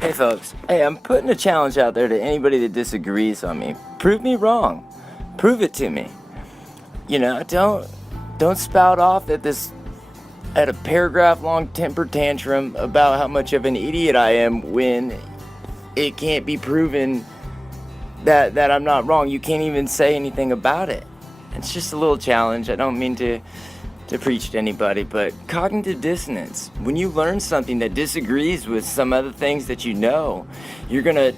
Hey folks, hey, I'm putting a challenge out there to anybody that disagrees on me. Prove me wrong. Prove it to me. Don't spout off at a paragraph long temper tantrum about how much of an idiot I am when it can't be proven that I'm not wrong. You can't even say anything about it. It's just a little challenge. I don't mean to preach to anybody, but cognitive dissonance. When you learn something that disagrees with some other things that you're gonna,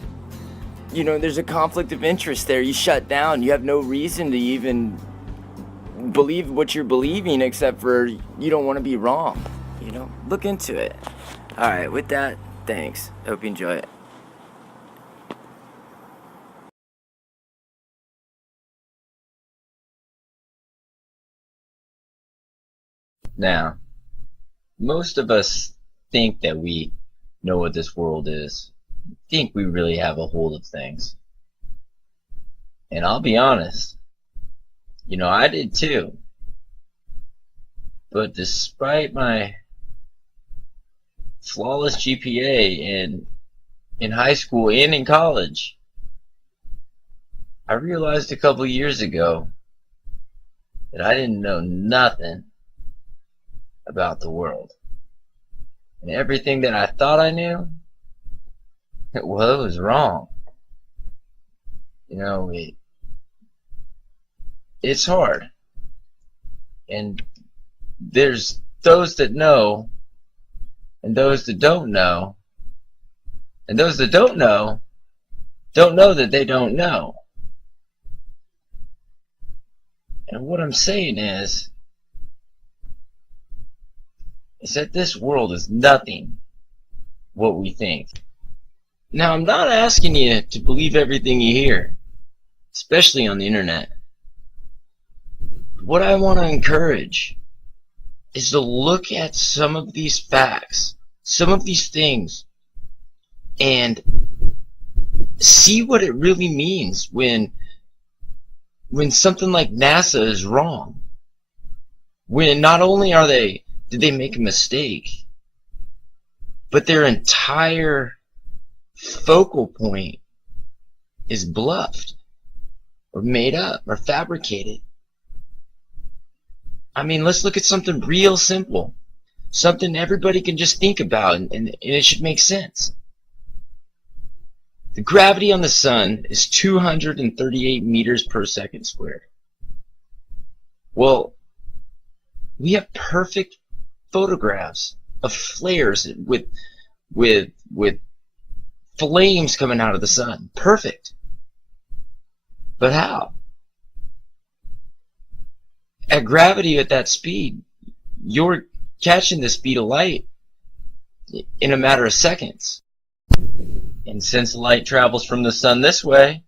there's a conflict of interest there. You shut down. You have no reason to even believe what you're believing except for you don't want to be wrong. Look into it. All right, with that, thanks. Hope you enjoy it. Now, most of us think that we know what this world is, think we really have a hold of things. And I'll be honest, I did too. But despite my flawless GPA in high school and in college, I realized a couple years ago that I didn't know nothing about the world. And everything that I thought I knew, well, it was wrong. It's hard. And there's those that know, and those that don't know. And those that don't know that they don't know. And what I'm saying is that this world is nothing what we think. Now, I'm not asking you to believe everything you hear, especially on the internet. What I want to encourage is to look at some of these facts, some of these things, and see what it really means when something like NASA is wrong. When not only did they make a mistake, but their entire focal point is bluffed or made up or fabricated. I mean, let's look at something real simple, something everybody can just think about, and it should make sense. The gravity on the sun is 238 meters per second squared. Well, we have perfect photographs of flares with flames coming out of the sun. Perfect. But how? At gravity at that speed, you're catching the speed of light in a matter of seconds. And since light travels from the sun this way,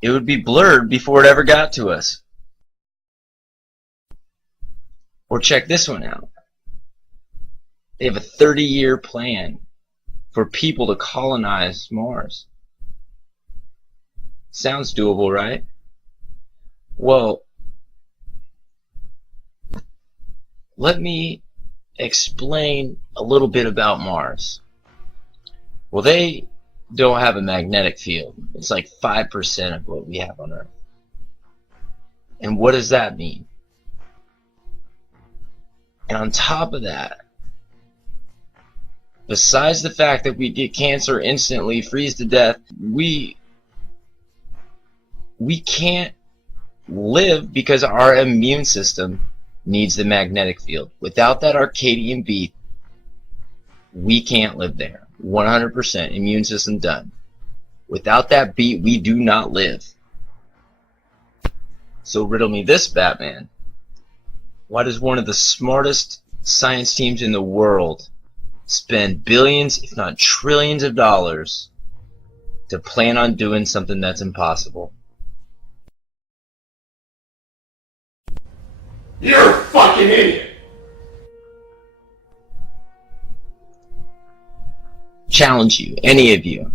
it would be blurred before it ever got to us. Or check this one out. They have a 30-year plan for people to colonize Mars. Sounds doable, right? Well, let me explain a little bit about Mars. Well, they don't have a magnetic field. It's like 5% of what we have on Earth. And what does that mean? And on top of that, besides the fact that we get cancer instantly, freeze to death, we can't live because our immune system needs the magnetic field. Without that Arcadian beat, we can't live there. 100% immune system done. Without that beat, we do not live. So riddle me this, Batman. Why does one of the smartest science teams in the world spend billions, if not trillions of dollars to plan on doing something that's impossible? You're a fucking idiot! Challenge you, any of you.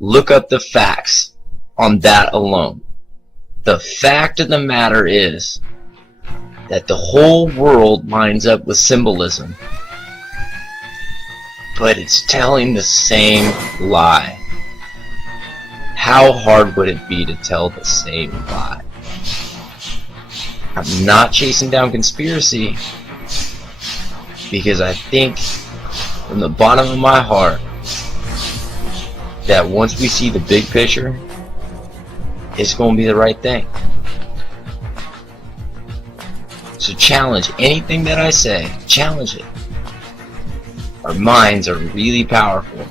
Look up the facts on that alone. The fact of the matter is that the whole world lines up with symbolism. but it's telling the same lie. How hard would it be to tell the same lie? I'm not chasing down conspiracy, because I think from the bottom of my heart that once we see the big picture, it's going to be the right thing. So challenge anything that I say. Challenge it. Our minds are really powerful.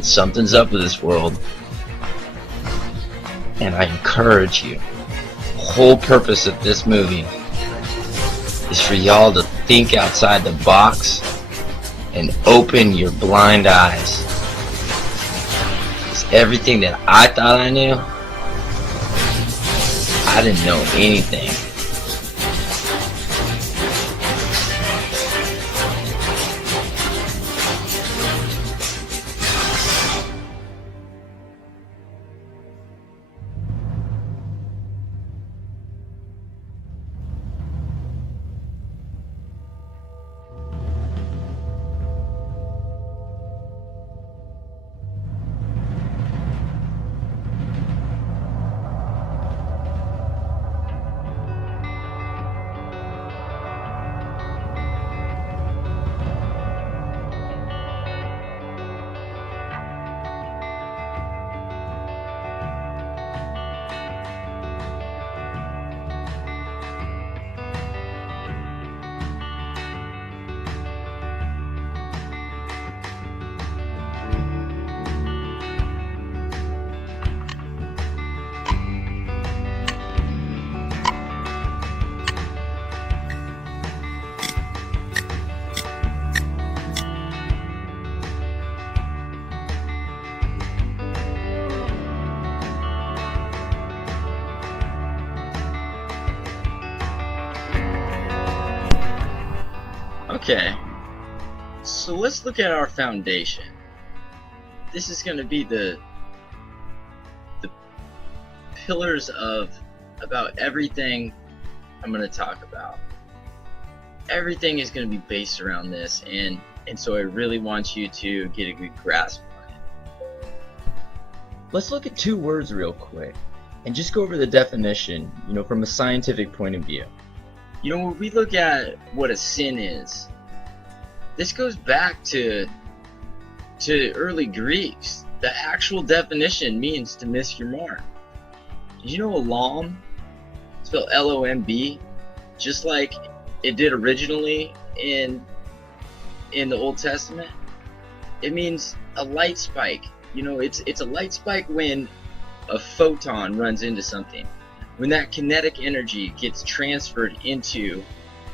Something's up with this world. And I encourage you. The whole purpose of this movie is for y'all to think outside the box and open your blind eyes. Because everything that I thought I knew, I didn't know anything. Okay, so let's look at our foundation. This is going to be the pillars of about everything I'm going to talk about. Everything is going to be based around this, and so I really want you to get a good grasp on it. Let's look at two words real quick and just go over the definition, from a scientific point of view. When we look at what a sin is, this goes back to early Greeks. The actual definition means to miss your mark. Did you know alarm, spelled L-O-M-B, just like it did originally in the Old Testament? It means a light spike. It's a light spike when a photon runs into something. When that kinetic energy gets transferred into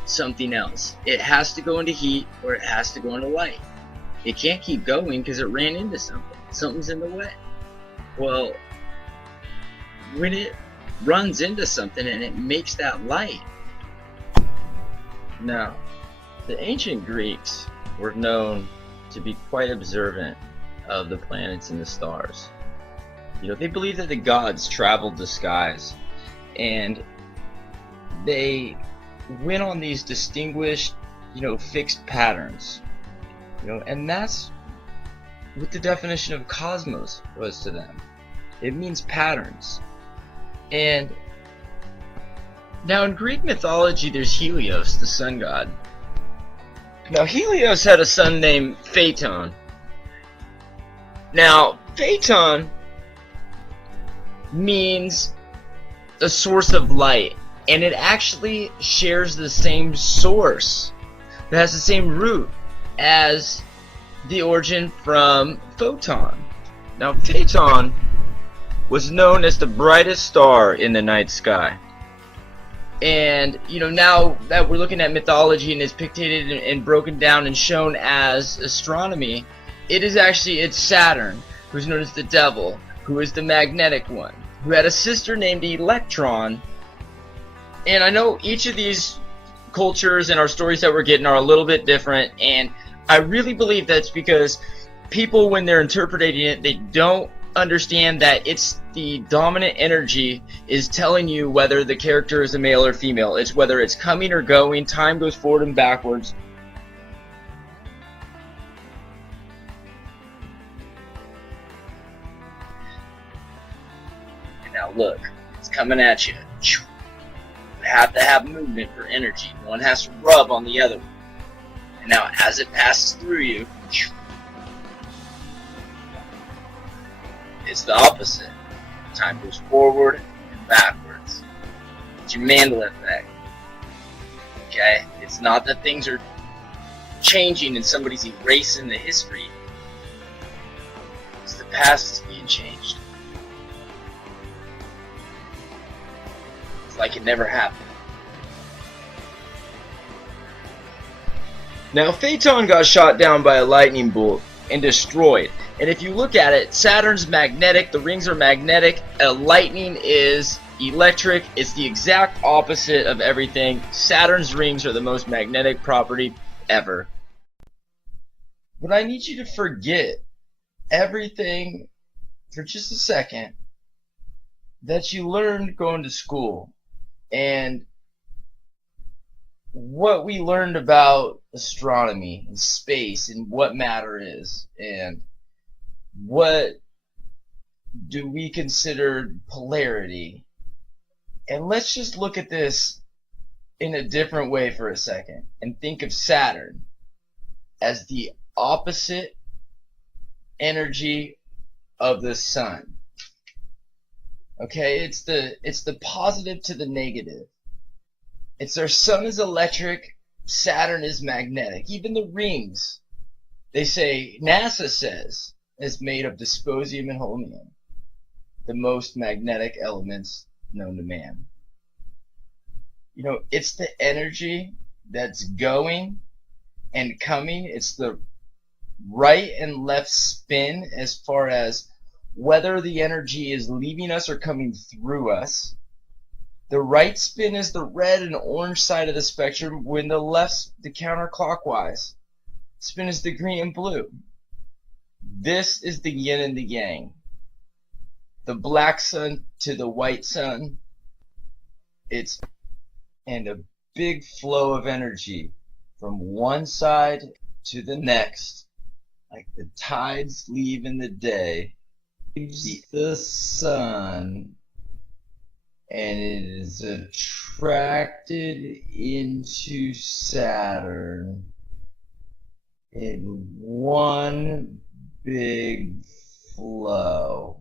something else, it has to go into heat or it has to go into light. It can't keep going because it ran into something. Something's in the way. Well, when it runs into something and it makes that light. Now, the ancient Greeks were known to be quite observant of the planets and the stars. They believed that the gods traveled the skies, and they went on these distinguished, fixed patterns, and that's what the definition of cosmos was to them. It means patterns. And now in Greek mythology, there's Helios, the sun god. Now Helios had a son named Phaeton. Now Phaeton means the source of light, and it actually shares the same source. It has the same root as the origin from photon. Now Phaeton was known as the brightest star in the night sky. And now that we're looking at mythology and it's pictated and broken down and shown as astronomy, it's Saturn, who's known as the devil, who is the magnetic one, who had a sister named Electron. And I know each of these cultures and our stories that we're getting are a little bit different, and I really believe that's because people, when they're interpreting it, they don't understand that it's the dominant energy is telling you whether the character is a male or female. It's whether it's coming or going, time goes forward and backwards. Now look, it's coming at you. You have to have movement for energy. One has to rub on the other one. And now as it passes through you, it's the opposite. Time goes forward and backwards. It's your Mandela effect. Okay? It's not that things are changing and somebody's erasing the history. It's the past is being changed. It's like it never happened. Now, Phaeton got shot down by a lightning bolt and destroyed. And if you look at it, Saturn's magnetic, the rings are magnetic, lightning is electric. It's the exact opposite of everything. Saturn's rings are the most magnetic property ever. But I need you to forget everything for just a second that you learned going to school and what we learned about astronomy and space and what matter is and what do we consider polarity. And let's just look at this in a different way for a second and think of Saturn as the opposite energy of the sun. Okay, it's the positive to the negative. It's our sun is electric, Saturn is magnetic. Even the rings, they say, NASA says, is made of dysprosium and holmium, the most magnetic elements known to man. You know, it's the energy that's going and coming. It's the right and left spin as far as whether the energy is leaving us or coming through us. The right spin is the red and orange side of the spectrum, when the left's the counterclockwise spin is the green and blue. This is the yin and the yang. The black sun to the white sun. It's and a big flow of energy from one side to the next, like the tides leave in the day, leaves the sun, and it is attracted into Saturn in one big flow.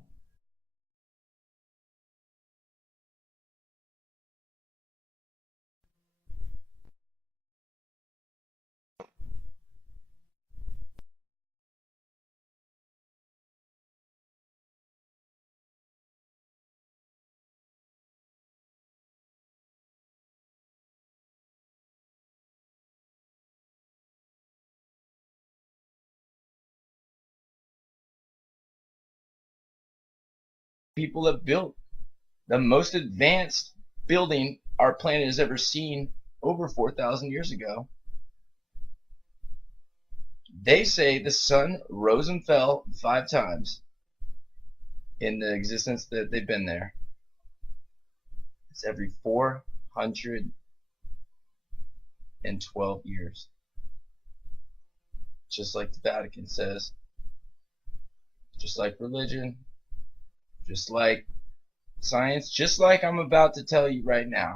People have built the most advanced building our planet has ever seen over 4,000 years ago. They say the sun rose and fell 5 times in the existence that they've been there. It's every 412 years. Just like the Vatican says. Just like religion. Just like science. Just like I'm about to tell you right now.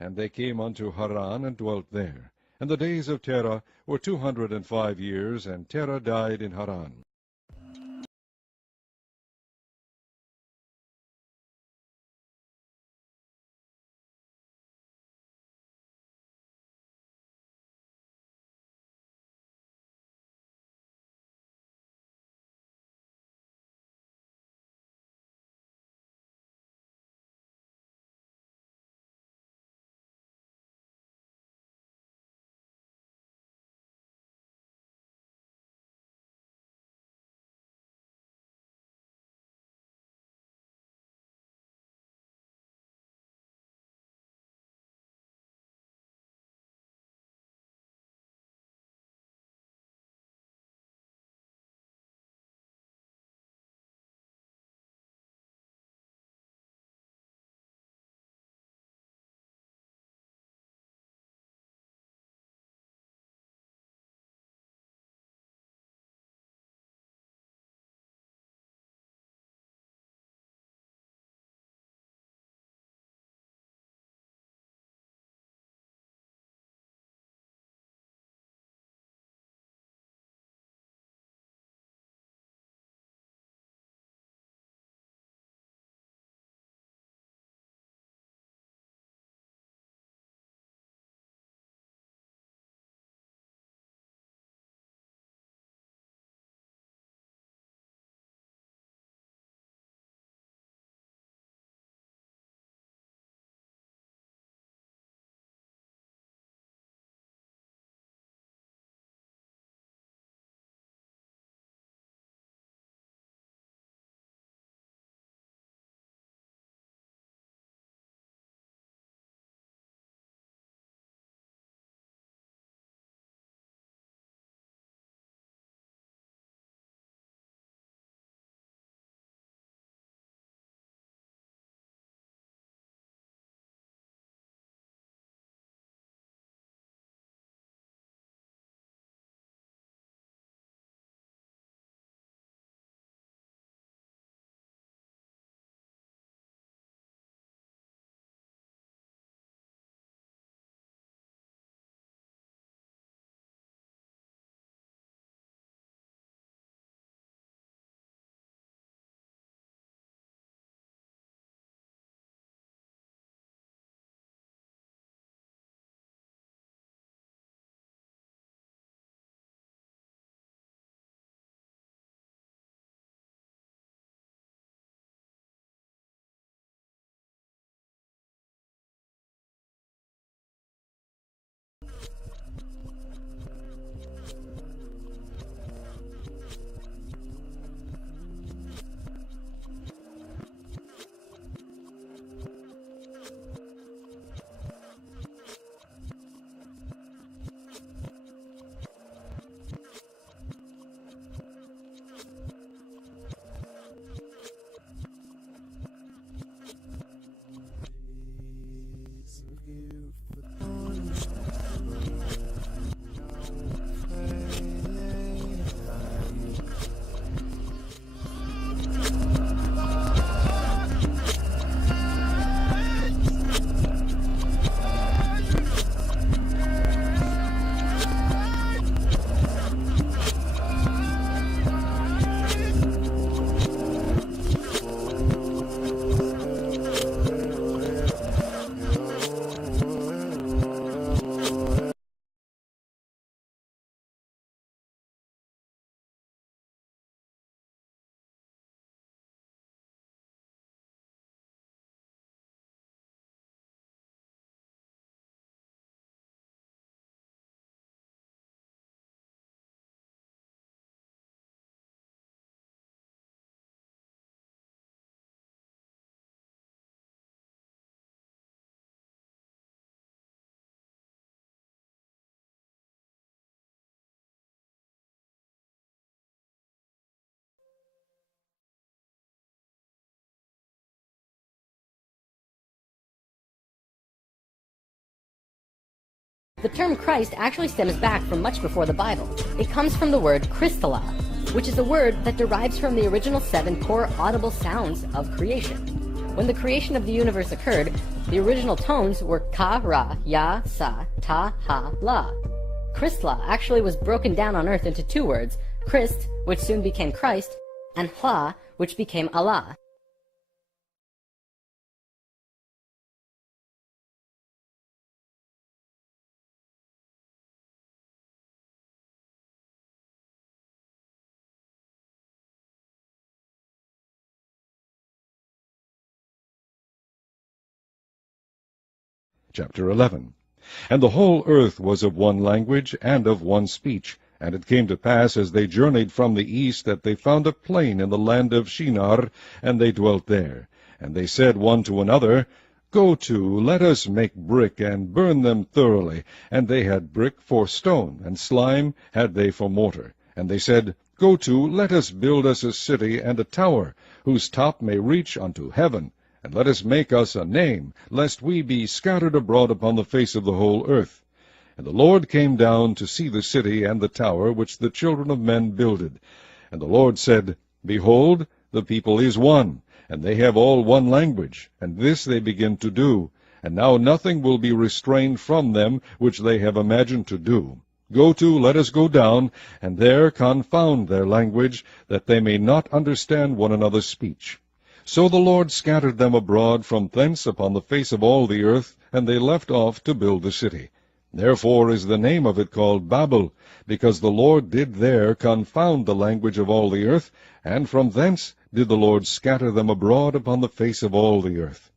And they came unto Haran, and dwelt there. And the days of Terah were 205 years, and Terah died in Haran. The term Christ actually stems back from much before the Bible. It comes from the word Christala, which is a word that derives from the original 7 core audible sounds of creation. When the creation of the universe occurred, the original tones were ka, ra, ya, sa, ta, ha, la. Christla actually was broken down on earth into 2 words, Christ, which soon became Christ, and Hla, which became Allah. Chapter 11. And the whole earth was of one language and of one speech. And it came to pass, as they journeyed from the east, that they found a plain in the land of Shinar, and they dwelt there. And they said one to another, Go to, let us make brick, and burn them thoroughly. And they had brick for stone, and slime had they for mortar. And they said, Go to, let us build us a city and a tower, whose top may reach unto heaven. And let us make us a name, lest we be scattered abroad upon the face of the whole earth. And the Lord came down to see the city and the tower which the children of men builded. And the Lord said, Behold, the people is one, and they have all one language, and this they begin to do. And now nothing will be restrained from them which they have imagined to do. Go to, let us go down, and there confound their language, that they may not understand one another's speech. So the Lord scattered them abroad from thence upon the face of all the earth, and they left off to build the city. Therefore is the name of it called Babel, because the Lord did there confound the language of all the earth, and from thence did the Lord scatter them abroad upon the face of all the earth.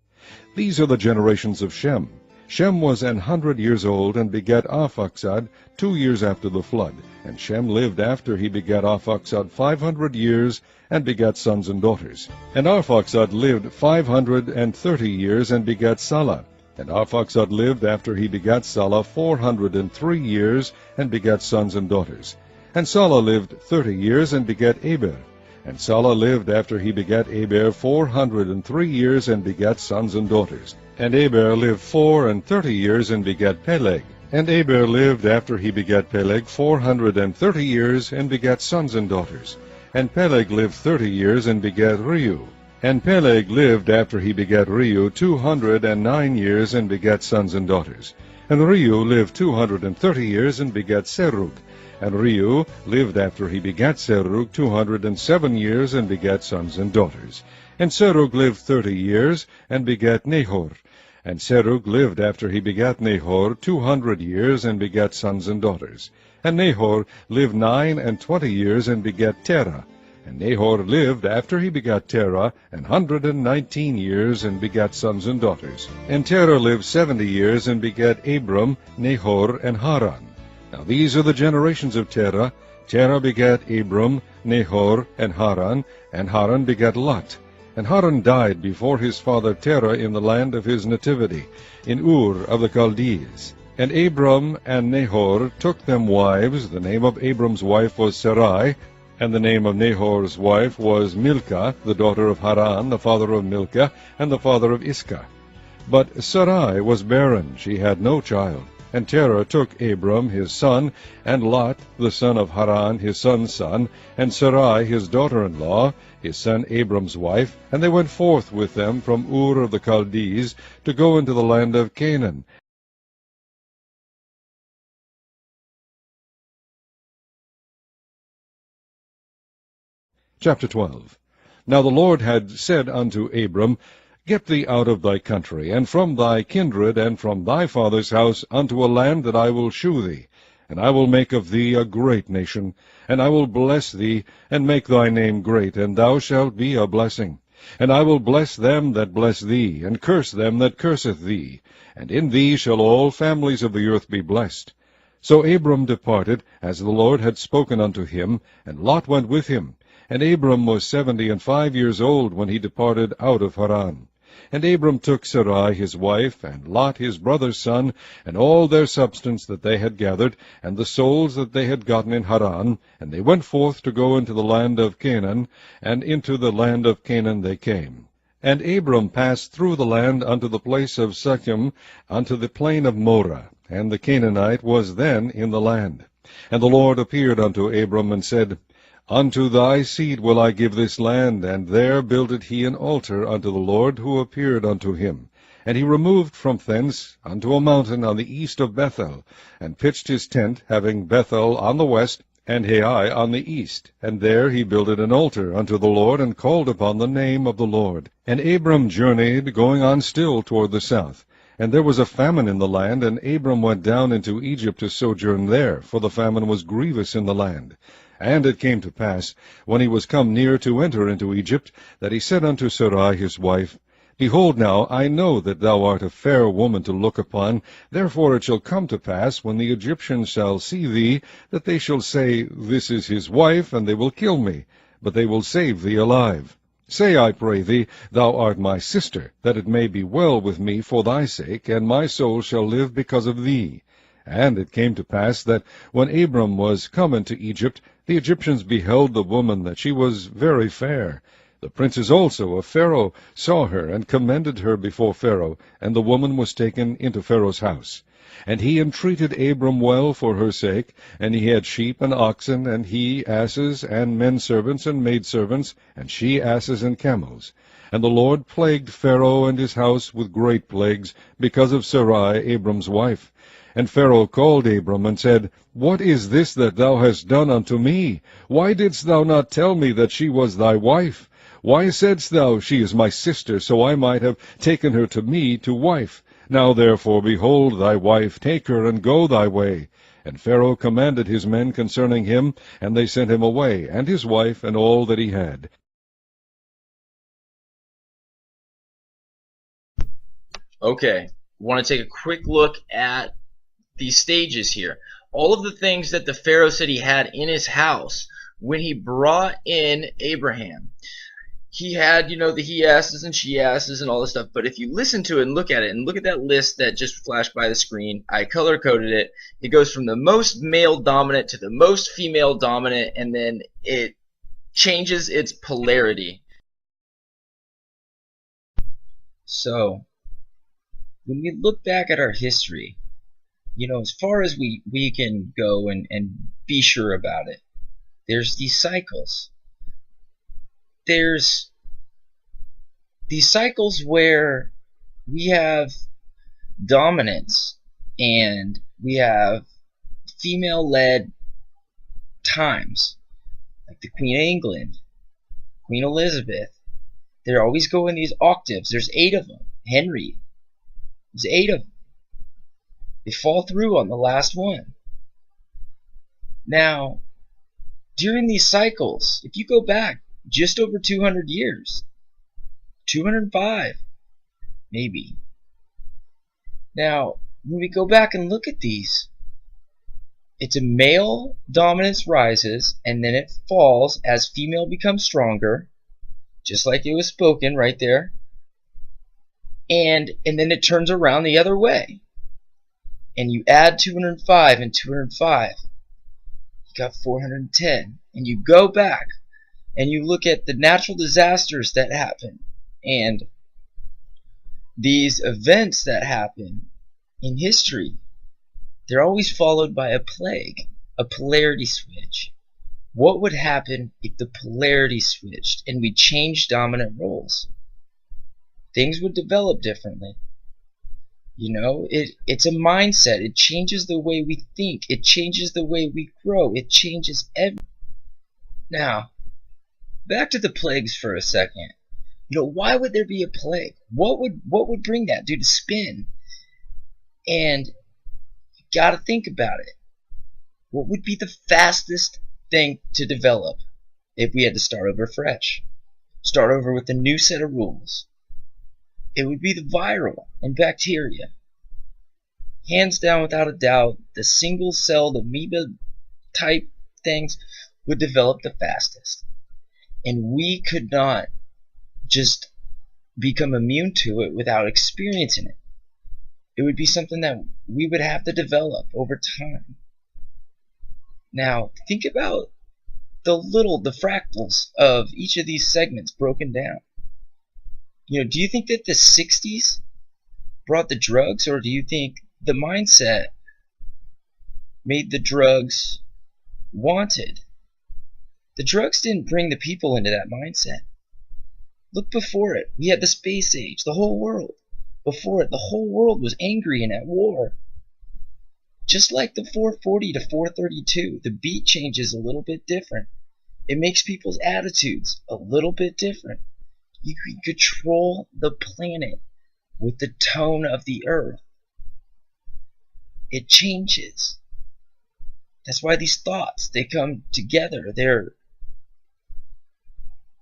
These are the generations of Shem. Shem was 100 years old, and begat Arphaxad 2 years after the flood. And Shem lived after he begat Arphaxad 500 years, and begat sons and daughters. And Arphaxad lived 530 years, and begat Salah. And Arphaxad lived after he begat Salah 403 years, and begat sons and daughters. And Salah lived 30 years, and begat Eber. And Salah lived after he begat Eber 403 years, and begat sons and daughters. And Eber lived 34 years, and begat Peleg. And Eber lived after he begat Peleg 430 years, and begat sons and daughters. And Peleg lived 30 years, and begat Reu. And Peleg lived after he begat Reu 209 years, and begat sons and daughters. And Reu lived 230 years, and begat Serug. And Reu lived after he begat Serug 207 years, and begat sons and daughters. And Serug lived 30 years, and begat Nahor. And Serug lived after he begat Nahor 200 years, and begat sons and daughters. And Nahor lived 29 years, and begat Terah. And Nahor lived after he begat Terah 119 years, and begat sons and daughters. And Terah lived 70 years, and begat Abram, Nahor, and Haran. Now these are the generations of Terah. Terah begat Abram, Nahor, and Haran begat Lot. And Haran died before his father Terah in the land of his nativity, in Ur of the Chaldees. And Abram and Nahor took them wives. The name of Abram's wife was Sarai, and the name of Nahor's wife was Milcah, the daughter of Haran, the father of Milcah, and the father of Iscah. But Sarai was barren, she had no child. And Terah took Abram his son, and Lot the son of Haran his son's son, and Sarai his daughter-in-law, his son Abram's wife, and they went forth with them from Ur of the Chaldees to go into the land of Canaan. Chapter 12. Now the Lord had said unto Abram, Get thee out of thy country, and from thy kindred, and from thy father's house, unto a land that I will shew thee. And I will make of thee a great nation, and I will bless thee, and make thy name great, and thou shalt be a blessing. And I will bless them that bless thee, and curse them that curseth thee. And in thee shall all families of the earth be blessed. So Abram departed, as the Lord had spoken unto him, and Lot went with him. And Abram was 75 years old when he departed out of Haran. And Abram took Sarai his wife, and Lot his brother's son, and all their substance that they had gathered, and the souls that they had gotten in Haran, and they went forth to go into the land of Canaan, and into the land of Canaan they came. And Abram passed through the land unto the place of Shechem, unto the plain of Moreh. and the Canaanite was then in the land. And the Lord appeared unto Abram, and said, Unto thy seed will I give this land. And there builded he an altar unto the Lord, who appeared unto him. And he removed from thence unto a mountain on the east of Bethel, and pitched his tent, having Bethel on the west, and Hai on the east. And there he builded an altar unto the Lord, and called upon the name of the Lord. And Abram journeyed, going on still toward the south. And there was a famine in the land, and Abram went down into Egypt to sojourn there, for the famine was grievous in the land. And it came to pass, when he was come near to enter into Egypt, that he said unto Sarai his wife, Behold now, I know that thou art a fair woman to look upon. Therefore it shall come to pass, when the Egyptians shall see thee, that they shall say, This is his wife, and they will kill me, but they will save thee alive. Say, I pray thee, thou art my sister, that it may be well with me for thy sake, and my soul shall live because of thee. And it came to pass that, when Abram was come into Egypt, the Egyptians beheld the woman, that she was very fair. The princes also of Pharaoh saw her, and commended her before Pharaoh, and the woman was taken into Pharaoh's house. And he entreated Abram well for her sake, and he had sheep and oxen, and he asses, and men-servants and maidservants, and she asses and camels. And the Lord plagued Pharaoh and his house with great plagues, because of Sarai Abram's wife. And Pharaoh called Abram, and said, What is this that thou hast done unto me? Why didst thou not tell me that she was thy wife? Why saidst thou, She is my sister, so I might have taken her to me to wife? Now therefore, behold thy wife, take her, and go thy way. And Pharaoh commanded his men concerning him, and they sent him away, and his wife, and all that he had. Okay, want to take a quick look at these stages here. All of the things that the Pharaoh said he had in his house when he brought in Abraham. He had, the he asses and she asses and all this stuff, but if you listen to it and look at it, and look at that list that just flashed by the screen, I color-coded it. It goes from the most male dominant to the most female dominant, and then it changes its polarity. So, when we look back at our history, as far as we can go and be sure about it, there's these cycles. There's these cycles where we have dominance and we have female-led times, like the Queen of England, Queen Elizabeth. They're always going these octaves. There's 8 of them. Henry. There's 8 of them. They fall through on the last one. Now, during these cycles, if you go back just over 200 years, 205 maybe. Now, when we go back and look at these, it's a male dominance rises, and then it falls as female becomes stronger, just like it was spoken right there, and then it turns around the other way, and you add 205 and 205, you got 410, and you go back and you look at the natural disasters that happen and these events that happen in history. They're always followed by a plague, a polarity switch. What would happen if the polarity switched and we changed dominant roles? Things would develop differently. It's a mindset. It changes the way we think. It changes the way we grow. It changes everything. Now, back to the plagues for a second. Why would there be a plague? What would bring that due to spin? And you gotta think about it. What would be the fastest thing to develop if we had to start over fresh? Start over with a new set of rules. It would be the viral and bacteria. Hands down, without a doubt, the single-celled amoeba type things would develop the fastest. And we could not just become immune to it without experiencing it. It would be something that we would have to develop over time. Now, think about the fractals of each of these segments broken down. Do you think that the 60s brought the drugs, or do you think the mindset made the drugs wanted. The drugs didn't bring the people into that mindset. Look before it. We had the space age, the whole world. Before it, the whole world was angry and at war. Just like the 440 to 432, the beat changes a little bit different. It makes people's attitudes a little bit different. You can control the planet with the tone of the earth. It changes. That's why these thoughts, they come together. They're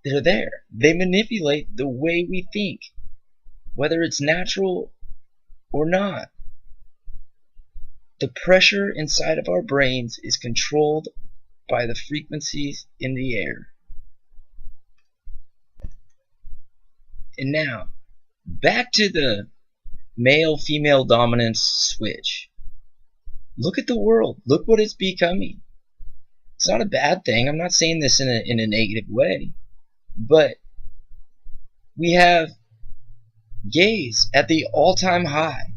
there. They manipulate the way we think, whether it's natural or not. The pressure inside of our brains is controlled by the frequencies in the air. And now, back to the male-female dominance switch. Look at the world. Look what it's becoming. It's not a bad thing. I'm not saying this in a negative way. But we have gays at the all-time high.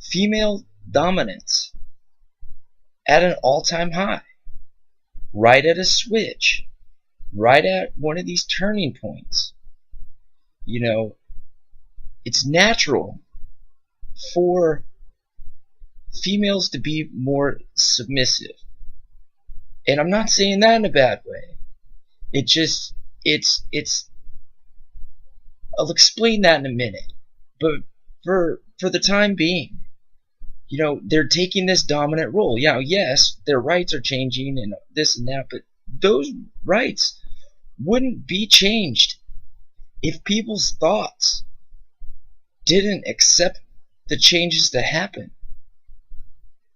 Female dominance at an all-time high. Right at a switch. Right at one of these turning points. You know, it's natural for females to be more submissive. And I'm not saying that in a bad way. It's I'll explain that in a minute. But for the time being, you know, they're taking this dominant role. Yeah, yes, their rights are changing and this and that, but those rights wouldn't be changed if people's thoughts didn't accept the changes that happen.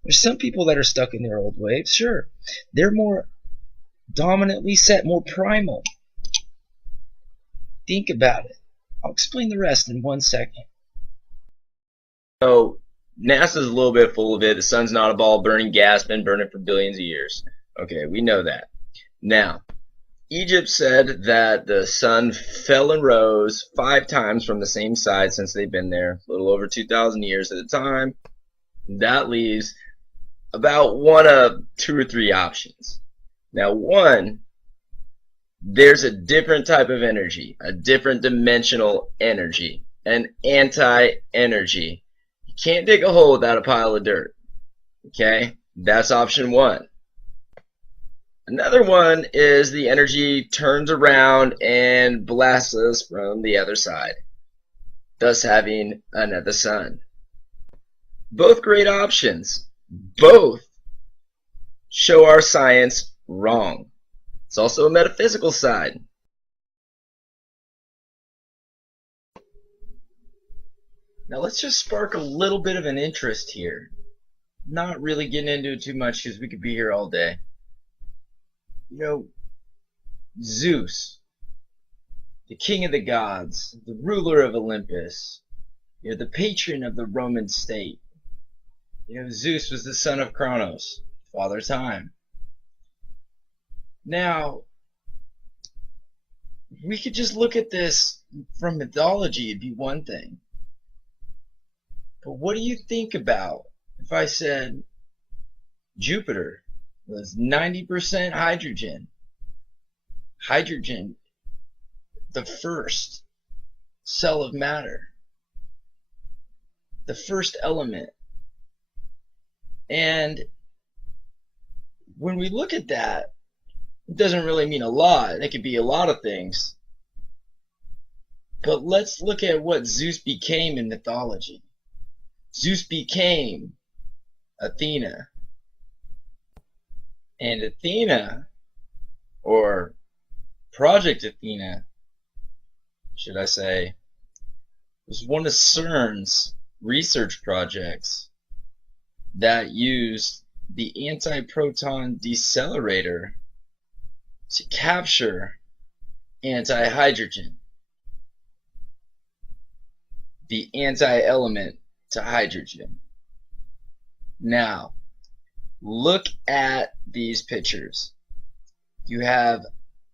There's some people that are stuck in their old ways, sure. They're more dominantly set, more primal. Think about it. I'll explain the rest in 1 second. So NASA's a little bit full of it. The sun's not a ball burning gas, been burning for billions of years. Okay, we know that. Now, Egypt said that the sun fell and rose 5 times from the same side since they've been there, a little over 2,000 years at the time. That leaves about one of 2 or 3 options. Now, one, there's a different type of energy, a different dimensional energy, an anti-energy. You can't dig a hole without a pile of dirt. Okay? That's option 1. Another one is the energy turns around and blasts us from the other side, thus having another sun. Both great options. Both show our science wrong. It's also a metaphysical side. Now let's just spark a little bit of an interest here. Not really getting into it too much because we could be here all day. You know, Zeus, the king of the gods, the ruler of Olympus, you know, the patron of the Roman state. You know, Zeus was the son of Kronos, father time. Now, we could just look at this from mythology, it'd be one thing. But what do you think about if I said Jupiter was 90% hydrogen? Hydrogen, the first cell of matter, the first element. And when we look at that, it doesn't really mean a lot. It could be a lot of things. But let's look at what Zeus became in mythology. Zeus became Athena. And Athena, or Project Athena, should I say, was one of CERN's research projects that used the antiproton decelerator to capture anti-hydrogen, the anti-element to hydrogen. Now, look at these pictures. You have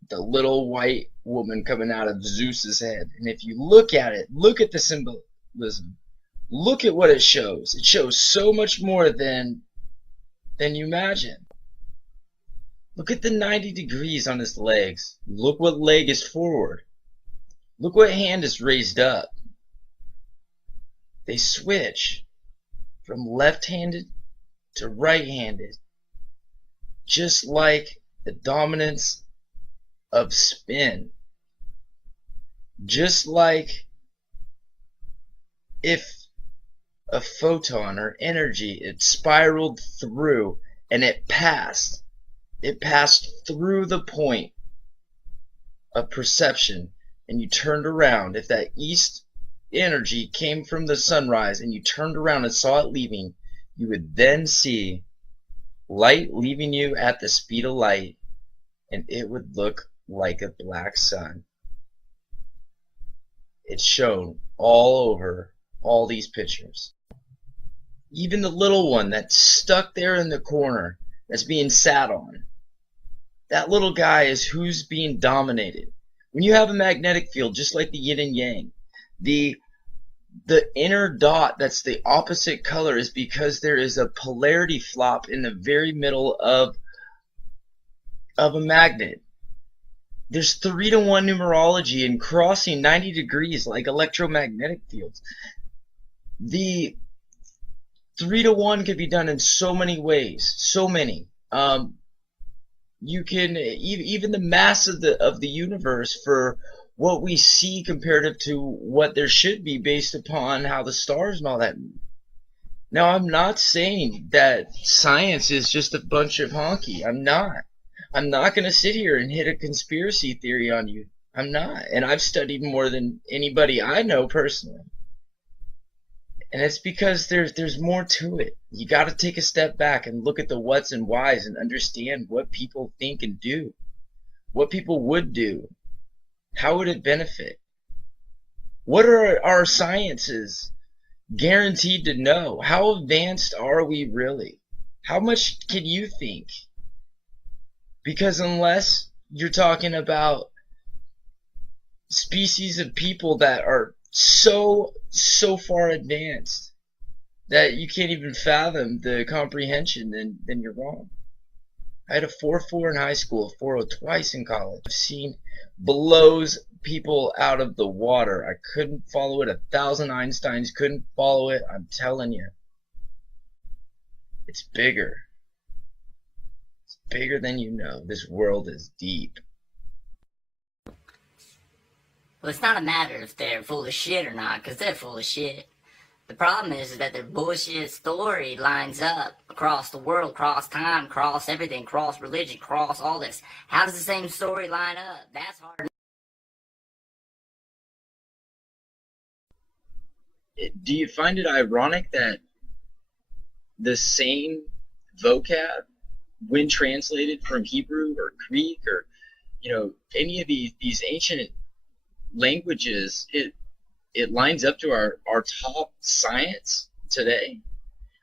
the little white woman coming out of Zeus's head. And if you look at it, look at the symbolism. Look at what it shows. It shows so much more than you imagine. Look at the 90 degrees on his legs. Look what leg is forward. Look what hand is raised up. They switch from left-handed to right-handed, just like the dominance of spin. Just like if a photon or energy, it spiraled through and it passed through the point of perception, and you turned around. If that east energy came from the sunrise and you turned around and saw it leaving, you would then see light leaving you at the speed of light, and it would look like a black sun. It's shown all over all these pictures. Even the little one that's stuck there in the corner that's being sat on. That little guy is who's being dominated. When you have a magnetic field, just like the yin and yang, the inner dot that's the opposite color is because there is a polarity flop in the very middle of a magnet. There's 3-to-1 numerology and crossing 90 degrees like electromagnetic fields. The 3-to-1 could be done in so many ways, so many. You can even the mass of the universe for what we see comparative to what there should be based upon how the stars and all that move. Now, I'm not saying that science is just a bunch of honky. I'm not going to sit here and hit a conspiracy theory on you. I'm not. And I've studied more than anybody I know personally. And it's because there's more to it. You got to take a step back and look at the what's and whys and understand what people think and do. What people would do. How would it benefit? What are our sciences guaranteed to know? How advanced are we really? How much can you think? Because unless you're talking about species of people that are so far advanced that you can't even fathom the comprehension, then you're wrong. I had a 4.4 in high school, a 4.0 twice in college. I've seen blows people out of the water. I couldn't follow it. 1,000 Einsteins couldn't follow it. I'm telling you. It's bigger. It's bigger than you know. This world is deep. Well, it's not a matter if they're full of shit or not, because they're full of shit. The problem is that their bullshit story lines up across the world, across time, across everything, across religion, across all this. How does the same story line up? That's hard. Do you find it ironic that the same vocab, when translated from Hebrew or Greek or any of these ancient languages, it lines up to our top science today?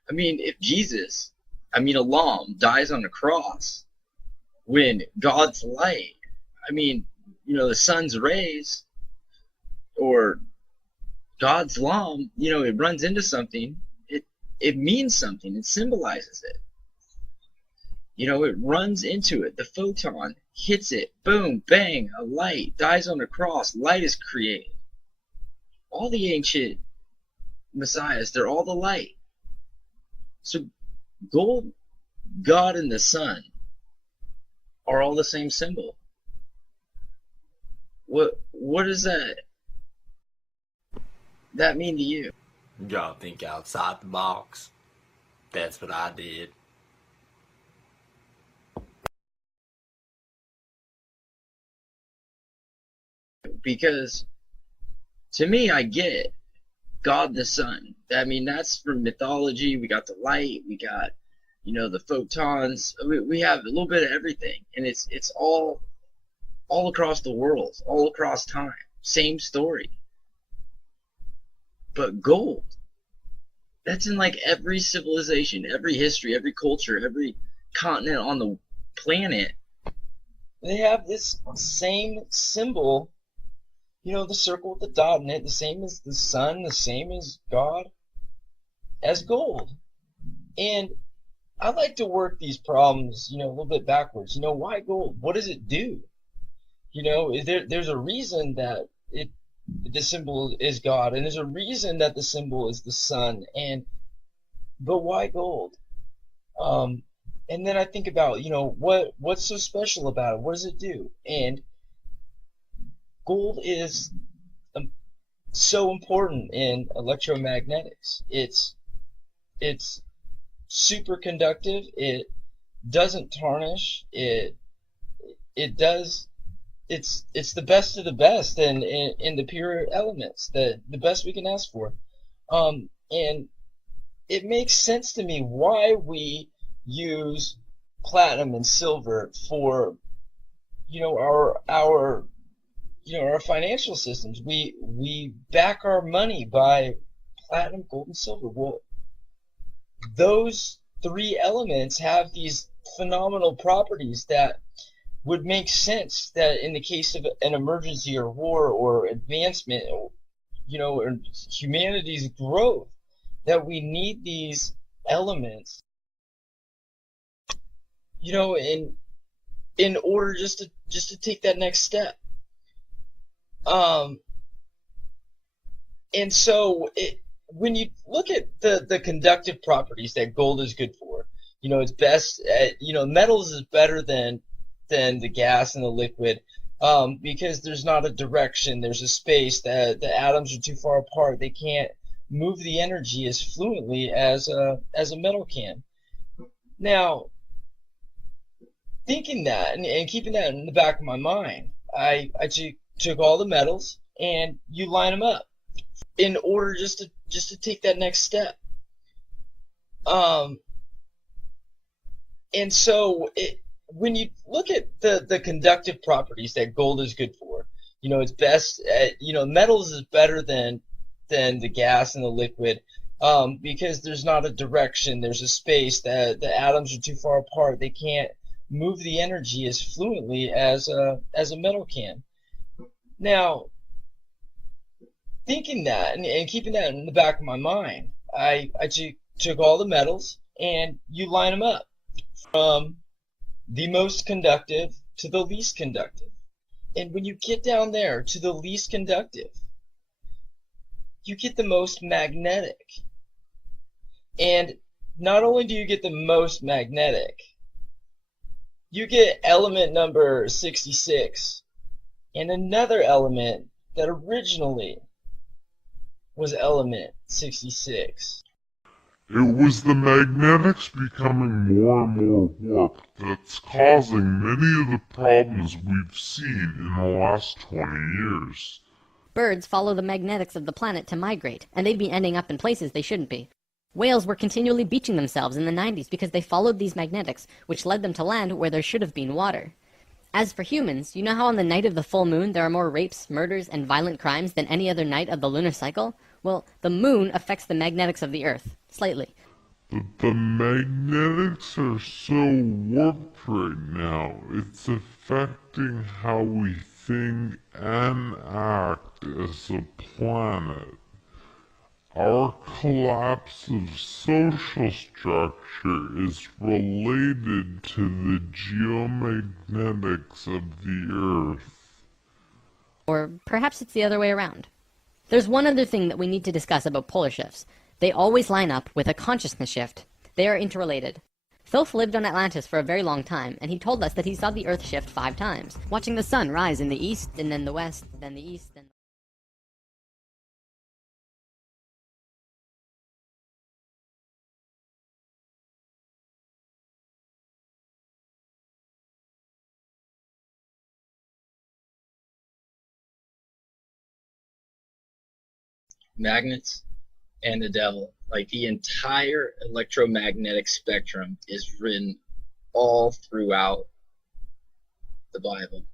I mean, if Jesus, Elam, dies on the cross, when God's light, the sun's rays, or God's Lam, it runs into something, it means something, it symbolizes it. It runs into it, the photon hits it, boom, bang, a light, dies on the cross, light is created. All the ancient messiahs, they're all the light. So gold, God, and the sun are all the same symbol. What does that mean to you? You gotta think outside the box. That's what I did. Because to me, I get it. God the sun. That's from mythology. We got the light. We got, the photons. We have a little bit of everything, and it's all across the world, all across time. Same story. But gold, that's in like every civilization, every history, every culture, every continent on the planet. They have this same symbol. The circle with the dot in it, the same as the sun, the same as God. as gold. And I like to work these problems, a little bit backwards. Why gold? What does it do? There's a reason that the symbol is God, and there's a reason that the symbol is the sun. But why gold? And then I think about, what's so special about it? What does it do? And gold is so important in electromagnetics. It's super conductive. It doesn't tarnish. It's the best of the best in the pure elements, the best we can ask for. And it makes sense to me why we use platinum and silver for our financial systems. We back our money by platinum, gold, and silver. Well, those three elements have these phenomenal properties that would make sense that in the case of an emergency or war or advancement, or humanity's growth, that we need these elements, in order just to take that next step. And so when you look at the conductive properties that gold is good for, it's best at, metals is better than the gas and the liquid, because there's not a direction, there's a space, that the atoms are too far apart, they can't move the energy as fluently as a metal can. Now, thinking that and keeping that in the back of my mind, I took all the metals and you line them up in order just to take that next step. And so when you look at the conductive properties that gold is good for, it's best at, metals is better than the gas and the liquid, because there's not a direction, there's a space, that the atoms are too far apart, they can't move the energy as fluently as a metal can. Now, thinking that and keeping that in the back of my mind, I took all the metals and you line them up from the most conductive to the least conductive. And when you get down there to the least conductive, you get the most magnetic. And not only do you get the most magnetic, you get element number 66 and another element that originally was element 66. It was the magnetics becoming more and more warped that's causing many of the problems we've seen in the last 20 years. Birds follow the magnetics of the planet to migrate, and they'd be ending up in places they shouldn't be. Whales were continually beaching themselves in the 90s because they followed these magnetics, which led them to land where there should have been water. As for humans, you know how on the night of the full moon there are more rapes, murders, and violent crimes than any other night of the lunar cycle? Well, the moon affects the magnetics of the Earth, slightly. But the magnetics are so warped right now, it's affecting how we think and act as a planet. Our collapse of social structure is related to the geomagnetics of the Earth. Or perhaps it's the other way around. There's one other thing that we need to discuss about polar shifts. They always line up with a consciousness shift. They are interrelated. Thoth lived on Atlantis for a very long time, and he told us that he saw the Earth shift 5 times, watching the sun rise in the east, and then the west, then the east, then... Magnets and the devil. Like, the entire electromagnetic spectrum is written all throughout the Bible.